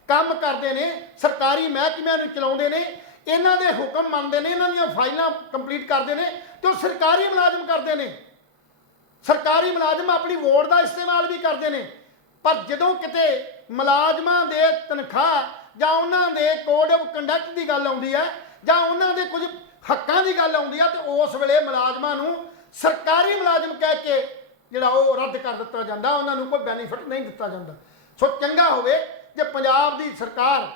ਕੰਮ ਕਰਦੇ ਨੇ, ਸਰਕਾਰੀ ਮਹਿਕਮਿਆਂ ਨੂੰ ਚਲਾਉਂਦੇ ਨੇ, ਇਹਨਾਂ ਦੇ ਹੁਕਮ ਮੰਨਦੇ ਨੇ, ਇਹਨਾਂ ਦੀਆਂ ਫਾਈਲਾਂ ਕੰਪਲੀਟ ਕਰਦੇ ਨੇ, ਤੇ ਉਹ ਸਰਕਾਰੀ ਮੁਲਾਜ਼ਮ ਕਰਦੇ ਨੇ। ਸਰਕਾਰੀ ਮੁਲਾਜ਼ਮ ਆਪਣੀ ਵੋਟ ਦਾ ਇਸਤੇਮਾਲ ਵੀ ਕਰਦੇ ਨੇ, ਪਰ ਜਦੋਂ ਕਿਤੇ ਮੁਲਾਜ਼ਮਾਂ ਦੇ ਤਨਖਾਹ ਜਾਂ ਉਹਨਾਂ ਦੇ ਕੋਡ ਆਫ ਕੰਡਕਟ ਦੀ ਗੱਲ ਆਉਂਦੀ ਹੈ ਜਾਂ ਉਹਨਾਂ ਦੇ ਕੁਝ ਹੱਕਾਂ ਦੀ ਗੱਲ ਆਉਂਦੀ ਹੈ, ਤੇ ਉਸ ਵੇਲੇ ਮੁਲਾਜ਼ਮਾਂ ਨੂੰ ਸਰਕਾਰੀ ਮੁਲਾਜ਼ਮ ਕਹਿ ਕੇ ਜਿਹੜਾ ਉਹ ਰੱਦ ਕਰ ਦਿੱਤਾ ਜਾਂਦਾ, ਉਹਨਾਂ ਨੂੰ ਕੋਈ ਬੈਨੀਫਿਟ ਨਹੀਂ ਦਿੱਤਾ ਜਾਂਦਾ। ਸੋ ਚੰਗਾ ਹੋਵੇ ਜੇ ਪੰਜਾਬ ਦੀ ਸਰਕਾਰ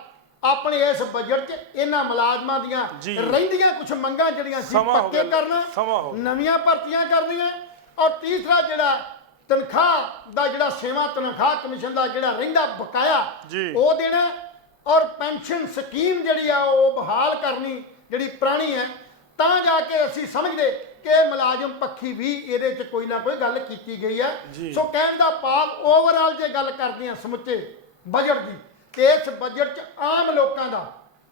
ਆਪਣੇ ਇਸ ਬਜਟ 'ਚ ਇਹਨਾਂ ਮੁਲਾਜ਼ਮਾਂ ਦੀਆਂ ਰਹਿੰਦੀਆਂ ਕੁਝ ਮੰਗਾਂ ਜਿਹੜੀਆਂ ਸੀ ਪੱਕੇ ਕਰਨਾ, ਨਵੀਆਂ ਭਰਤੀਆਂ ਕਰਨੀਆਂ, ਔਰ ਤੀਸਰਾ ਜਿਹੜਾ ਤਨਖਾਹ ਦਾ ਜਿਹੜਾ 6ਵਾਂ ਤਨਖਾਹ ਕਮਿਸ਼ਨ ਦਾ ਜਿਹੜਾ ਰਹਿੰਦਾ ਬਕਾਇਆ ਉਹ ਦੇਣਾ, ਔਰ ਪੈਨਸ਼ਨ ਸਕੀਮ ਜਿਹੜੀ ਆ ਉਹ ਬਹਾਲ ਕਰਨੀ ਜਿਹੜੀ ਪੁਰਾਣੀ ਹੈ, ਤਾਂ ਜਾ ਕੇ ਅਸੀਂ ਸਮਝਦੇ ਕਿ ਮੁਲਾਜ਼ਮ ਪੱਖੀ ਵੀ ਇਹਦੇ 'ਚ ਕੋਈ ਨਾ ਕੋਈ ਗੱਲ ਕੀਤੀ ਗਈ ਹੈ। ਸੋ ਕਹਿਣ ਦਾ ਭਾਵ ਓਵਰਆਲ ਜੇ ਗੱਲ ਕਰਦੇ ਹਾਂ ਸਮੁੱਚੇ ਬਜਟ ਦੀ, ਤੇ ਇਸ ਬਜਟ 'ਚ ਆਮ ਲੋਕਾਂ ਦਾ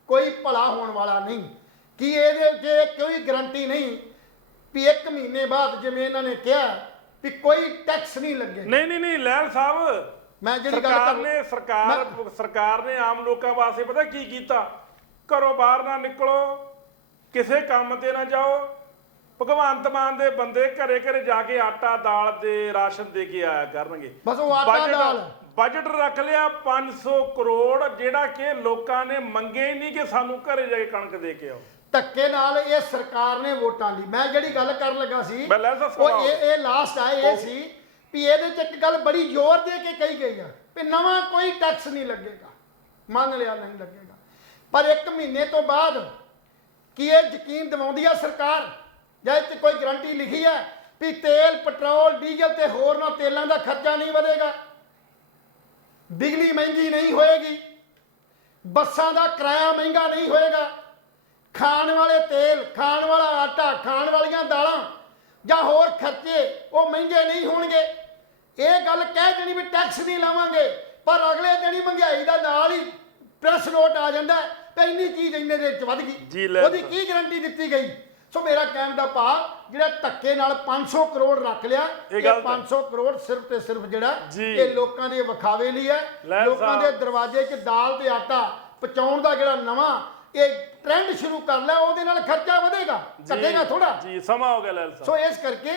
ਕੋਈ ਭਲਾ ਹੋਣ ਵਾਲਾ ਨਹੀਂ। ਕਿ ਇਹਦੇ 'ਚ ਕੋਈ ਗਰੰਟੀ ਨਹੀਂ ਵੀ 1 ਮਹੀਨੇ ਬਾਅਦ ਜਿਵੇਂ ਇਹਨਾਂ ਨੇ ਕਿਹਾ ਵੀ ਕੋਈ ਟੈਕਸ ਨਹੀਂ ਲੱਗੇਗਾ। ਨਹੀਂ ਲੈਲ ਸਾਹਿਬ, ਮੈਂ ਜਿਹੜੀ ਸਰਕਾਰ ਨੇ ਆਮ ਲੋਕਾਂ ਵਾਸਤੇ ਪਤਾ ਕੀ ਕੀਤਾ? ਘਰੋਂ ਬਾਹਰ ਨਾ ਨਿਕਲੋ, ਕਿਸੇ ਕੰਮ ਤੇ ਨਾ ਜਾਓ, ਭਗਵੰਤ ਮਾਨ ਦੇ ਬੰਦੇ ਘਰੇ ਘਰੇ ਜਾ ਕੇ ਆਟਾ ਦਾਲ ਦੇ ਰਾਸ਼ਨ ਦੇ ਕੇ ਆਇਆ ਕਰਨਗੇ। ਬਸ ਉਹ ਆਟਾ ਦਾਲ ਬਜਟ ਰੱਖ ਲਿਆ 500 ਕਰੋੜ, ਜਿਹੜਾ ਕਿ ਲੋਕਾਂ ਨੇ ਮੰਗੇ ਨਹੀਂ ਕਿ ਸਾਨੂੰ ਘਰੇ ਜਾ ਕੇ ਕਣਕ ਦੇ ਕੇ ਆਓ। ਧੱਕੇ ਨਾਲ ਇਹ ਸਰਕਾਰ ਨੇ ਵੋਟਾਂ ਦੀ, ਮੈਂ ਜਿਹੜੀ ਗੱਲ ਕਰਨ ਲੱਗਾ ਸੀ ਉਹ ਇਹ ਲਾਸਟ ਆ, ਇਹ ਸੀ ਵੀ ਇਹਦੇ 'ਚ ਇੱਕ ਗੱਲ ਬੜੀ ਜ਼ੋਰ ਦੇ ਕੇ ਕਹੀ ਗਈ ਆ ਵੀ ਨਵਾਂ ਕੋਈ ਟੈਕਸ ਨਹੀਂ ਲੱਗੇਗਾ। ਮੰਨ ਲਿਆ ਨਹੀਂ ਲੱਗੇਗਾ, ਪਰ 1 ਮਹੀਨੇ ਤੋਂ ਬਾਅਦ ਕੀ ਇਹ ਯਕੀਨ ਦਿਵਾਉਂਦੀ ਆ ਸਰਕਾਰ, ਜਾਂ ਇਹ 'ਚ ਕੋਈ ਗਰੰਟੀ ਲਿਖੀ ਹੈ ਵੀ ਤੇਲ ਪੈਟਰੋਲ ਡੀਜ਼ਲ ਤੇ ਹੋਰਨਾਂ ਤੇਲਾਂ ਦਾ ਖਰਚਾ ਨਹੀਂ ਵਧੇਗਾ, ਬਿਜਲੀ ਮਹਿੰਗੀ ਨਹੀਂ ਹੋਏਗੀ, ਬੱਸਾਂ ਦਾ ਕਿਰਾਇਆ ਮਹਿੰਗਾ ਨਹੀਂ ਹੋਏਗਾ, ਖਾਣ ਵਾਲੇ ਤੇਲ, ਖਾਣ ਵਾਲਾ ਆਟਾ, ਖਾਣ ਵਾਲੀਆਂ ਦਾਲਾਂ ਜਾਂ ਹੋਰ ਖਰਚੇ ਉਹ ਮਹਿੰਗੇ ਨਹੀਂ ਹੋਣਗੇ। ਇਹ ਗੱਲ ਕਹਿ ਦੇਣੀ ਵੀ ਟੈਕਸ ਨਹੀਂ ਲਾਵਾਂਗੇ, ਪਰ ਅਗਲੇ ਦਿਨ ਹੀ ਮਹਿੰਗਾਈ ਦਾ ਨਾਲ ਹੀ ਪ੍ਰੈਸ ਨੋਟ ਆ ਜਾਂਦਾ ਤੇ ਇੰਨੀ ਚੀਜ਼ ਇੰਨੇ ਦੇ ਵਿੱਚ ਵੱਧ ਜੀ, ਗਈ, ਲੈ ਉਹਦੀ ਕੀ ਗਾਰੰਟੀ ਦਿੱਤੀ ਗਈ? ਸੋ ਮੇਰਾ ਕਹਿਣ ਦਾ ਭਾਵ ਜਿਹੜਾ ਧੱਕੇ ਨਾਲ 500 ਕਰੋੜ ਰੱਖ ਲਿਆ, ਇਹ ਇਹ ਗੱਲ ਤਾਂ- 500 ਕਰੋੜ ਸਿਰਫ ਤੇ ਸਿਰਫ ਜਿਹੜਾ ਜੀ। ਇਹ ਲੋਕਾਂ ਦੇ ਵਿਖਾਵੇ ਲਈ ਹੈ। ਲੈ ਲੋਕਾਂ ਦੇ ਸਾਹਿਬ। ਦਰਵਾਜ਼ੇ 'ਚ ਦਾਲ ਤੇ ਆਟਾ ਪਹੁੰਚਾਉਣ ਦਾ ਜਿਹੜਾ ਨਵਾਂ ਇਹ ਟ੍ਰੈਂਡ ਸ਼ੁਰੂ ਕਰ ਲਿਆ, ਉਹਦੇ ਨਾਲ ਖਰਚਾ ਵਧੇਗਾ, ਘਟੇਗਾ ਥੋੜਾ। ਜੀ ਸਮਾਂ ਹੋ ਗਿਆ ਲੈਲ ਸਾਹਿਬ। ਸੋ ਇਸ ਕਰਕੇ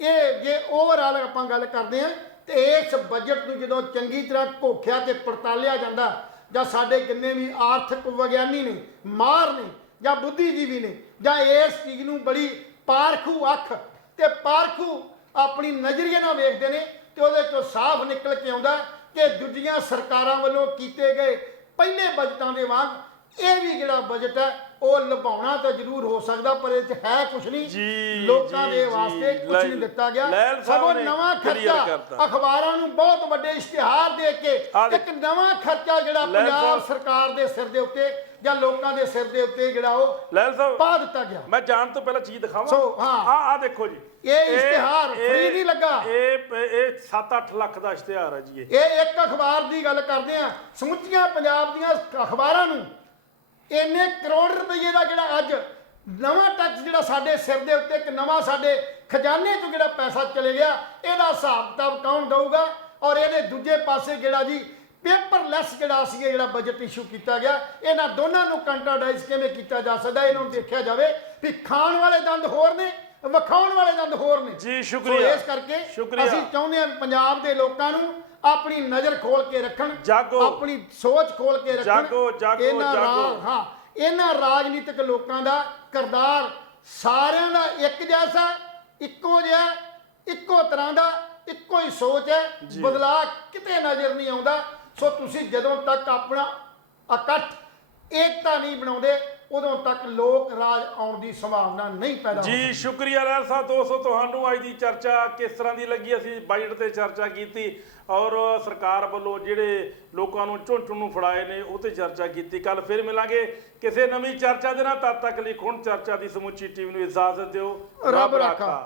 ਇਹ ਜੇ ਓਵਰਆਲ ਆਪਾਂ ਗੱਲ ਕਰਦੇ ਹਾਂ ਤੇ ਇਸ ਬਜਟ ਨੂੰ ਜਦੋਂ ਚੰਗੀ ਤਰ੍ਹਾਂ ਘੋਖਿਆ ਤੇ ਪੜਤਾਲਿਆ ਜਾਂਦਾ, ਜਾਂ ਸਾਡੇ ਜਿੰਨੇ ਵੀ ਆਰਥਿਕ ਵਿਗਿਆਨੀ ਨੇ, ਮਾਹਰ ਨੇ ਜਾਂ ਬੁੱਧੀਜੀਵੀ ਨੇ, ਜਾਂ ਇਸ ਚੀਜ਼ ਨੂੰ ਬੜੀ ਪਾਰਖੂ ਅੱਖ ਤੇ ਪਾਰਖੂ ਆਪਣੀ ਨਜ਼ਰੀਏ ਨਾਲ ਵੇਖਦੇ ਨੇ, ਤੇ ਉਹਦੇ ਚੋਂ ਸਾਫ਼ ਨਿਕਲ ਕੇ ਆਉਂਦਾ ਕਿ ਦੂਜੀਆਂ ਸਰਕਾਰਾਂ ਵੱਲੋਂ ਕੀਤੇ ਗਏ ਪਹਿਲੇ ਬਜਟਾਂ ਦੇ ਵਾਂਗ ਇਹ ਵੀ ਜਿਹੜਾ ਬਜਟ ਹੈ ਉਹ ਲੁਭਾਉਣਾ ਤਾਂ ਜ਼ਰੂਰ ਹੋ ਸਕਦਾ, ਪਰ ਇਹ 'ਚ ਹੈ ਕੁਛ ਨਹੀਂ। ਜੀ, ਲੋਕਾਂ ਦੇ ਜੀ, ਵਾਸਤੇ ਜੀ। ਕੁਛ ਨਹੀਂ ਦਿੱਤਾ ਗਿਆ, ਲੈਲ ਸਾਹਿਬ ਸਗੋਂ ਨੇ ਨਵਾਂ clear ਖਰਚਾ ਕਰਤਾ। ਅਖਬਾਰਾਂ ਨੂੰ ਬਹੁਤ ਵੱਡੇ ਇਸ਼ਤਿਹਾਰ ਦੇ ਕੇ ਆਹ ਇੱਕ ਨਵਾਂ ਖਰਚਾ ਜਿਹੜਾ ਲੈਲ ਪੰਜਾਬ ਸਾਹਿਬ- ਸਰਕਾਰ ਦੇ ਸਿਰ ਦੇ ਉੱਤੇ ਜਾਂ ਲੋਕਾਂ ਦੇ ਸਿਰ ਦੇ ਉੱਤੇ ਜਿਹੜਾ ਉਹ ਲੈਲ ਸਾਹਿਬ ਪਾ ਦਿੱਤਾ ਗਿਆ। ਮੈਂ ਜਾਣ ਤੋਂ ਪਹਿਲਾਂ ਚੀਜ਼ ਦਿਖਾਵਾਂ। ਸੋ, ਹਾਂ। ਆ ਦੇਖੋ ਜੀ, ਇਹ ਇਸ਼ਤਿਹਾਰ free ਨਹੀਂ ਲੱਗਾ। ਇਹ 7-8 ਲੱਖ ਦਾ ਇਸ਼ਤਿਹਾਰ ਹੈ ਜੀ। ਇਹ ਇੱਕ ਅਖਬਾਰ ਦੀ ਗੱਲ ਕਰਦੇ ਆ, ਸਮੁੱਚੀਆਂ ਪੰਜਾਬ ਦੀਆਂ ਅਖਬਾਰਾਂ ਨੂੰ ਇੰਨੇ ਕਰੋੜ ਰੁਪਏ ਦਾ ਜਿਹੜਾ ਅੱਜ ਨਵਾਂ ਟੈਕਸ ਜਿਹੜਾ ਸਾਡੇ ਸਿਰ ਦੇ ਉੱਤੇ, ਇੱਕ ਨਵਾਂ ਸਾਡੇ ਖਜ਼ਾਨੇ ਤੋਂ ਜਿਹੜਾ ਪੈਸਾ ਚਲੇ ਗਿਆ, ਇਹਦਾ ਹਿਸਾਬ ਕਿਤਾਬ ਕੌਣ ਦਊਗਾ? ਔਰ ਇਹਦੇ ਦੂਜੇ ਪਾਸੇ ਜਿਹੜਾ ਜੀ ਪੇਪਰਲੈਸ ਜਿਹੜਾ ਸੀ ਜਿਹੜਾ ਬਜਟ ਇਸ਼ੂ ਕੀਤਾ ਗਿਆ, ਇਹਨਾਂ ਦੋਨਾਂ ਨੂੰ ਕੰਟਰਡਾਈਜ਼ ਕਿਵੇਂ ਕੀਤਾ ਜਾ ਸਕਦਾ? ਇਹਨਾਂ ਨੂੰ ਦੇਖਿਆ ਜਾਵੇ ਵੀ ਖਾਣ ਵਾਲੇ ਦੰਦ ਹੋਰ ਨੇ, ਵਿਖਾਉਣ ਵਾਲੇ ਦੰਦ ਹੋਰ ਨੇ। ਜੀ, ਸੋ ਸ਼ੁਕਰੀਆ। ਇਸ ਕਰਕੇ ਸ਼ੁਕਰੀਆ। ਅਸੀਂ ਚਾਹੁੰਦੇ ਹਾਂ ਪੰਜਾਬ ਦੇ ਲੋਕਾਂ ਨੂੰ ਆਪਣੀ ਨਜ਼ਰ ਖੋਲ ਕੇ ਰੱਖਣ, ਜਾਗੋ। ਆਪਣੀ ਸੋਚ ਖੋਲ ਕੇ ਰੱਖਣ। ਜਾਗੋ, ਜਾਗੋ, ਇਹਨਾਂ ਜਾਗੋ। ਹਾਂ, ਇਹਨਾਂ ਰਾਜਨੀਤਿਕ ਲੋਕਾਂ ਦਾ ਕਿਰਦਾਰ ਸਾਰਿਆਂ ਦਾ ਇੱਕ ਜੈਸਾ, ਇੱਕੋ ਜਿਹਾ, ਇੱਕੋ ਤਰ੍ਹਾਂ ਦਾ, ਇੱਕੋ ਹੀ ਸੋਚ ਹੈ, ਬਦਲਾਅ ਕਿਤੇ ਨਜ਼ਰ ਨਹੀਂ ਆਉਂਦਾ। ਸੋ ਤੁਸੀਂ ਜਦੋਂ ਤੱਕ ਆਪਣਾ ਇਕੱਠ ਏਕਤਾ ਨਹੀਂ ਬਣਾਉਂਦੇ, ਉਦੋਂ ਤੱਕ ਲੋਕ ਰਾਜ ਆਉਣ ਦੀ ਸੰਭਾਵਨਾ ਨਹੀਂ ਪੈਦਾ ਹੋ ਜੀ ਸ਼ੁਕਰੀਆ ਲੈਲ ਸਾਹਿਬ। ਦੋਸਤੋ, ਤੁਹਾਨੂੰ ਅੱਜ ਦੀ ਚਰਚਾ ਕਿਸ ਤਰ੍ਹਾਂ ਦੀ ਲੱਗੀ? ਅਸੀਂ ਬਜਟ ਤੇ ਚਰਚਾ ਕੀਤੀ ਔਰ ਸਰਕਾਰ ਵੱਲੋਂ ਜਿਹੜੇ ਲੋਕਾਂ ਨੂੰ ਝੁੰਡ ਨੂੰ ਫੜਾਏ ਨੇ ਉਹ ਤੇ ਚਰਚਾ ਕੀਤੀ। ਕੱਲ ਫਿਰ ਮਿਲਾਂਗੇ ਕਿਸੇ ਨਵੀਂ ਚਰਚਾ ਦੇ ਨਾਲ। ਤਦ ਤੱਕ ਲਈ ਹੁਣ ਚਰਚਾ ਦੀ ਸਮੁੱਚੀ ਟੀਮ ਨੂੰ ਇਜਾਜ਼ਤ ਦਿਓ। ਰੱਬ ਰਾਖਾ।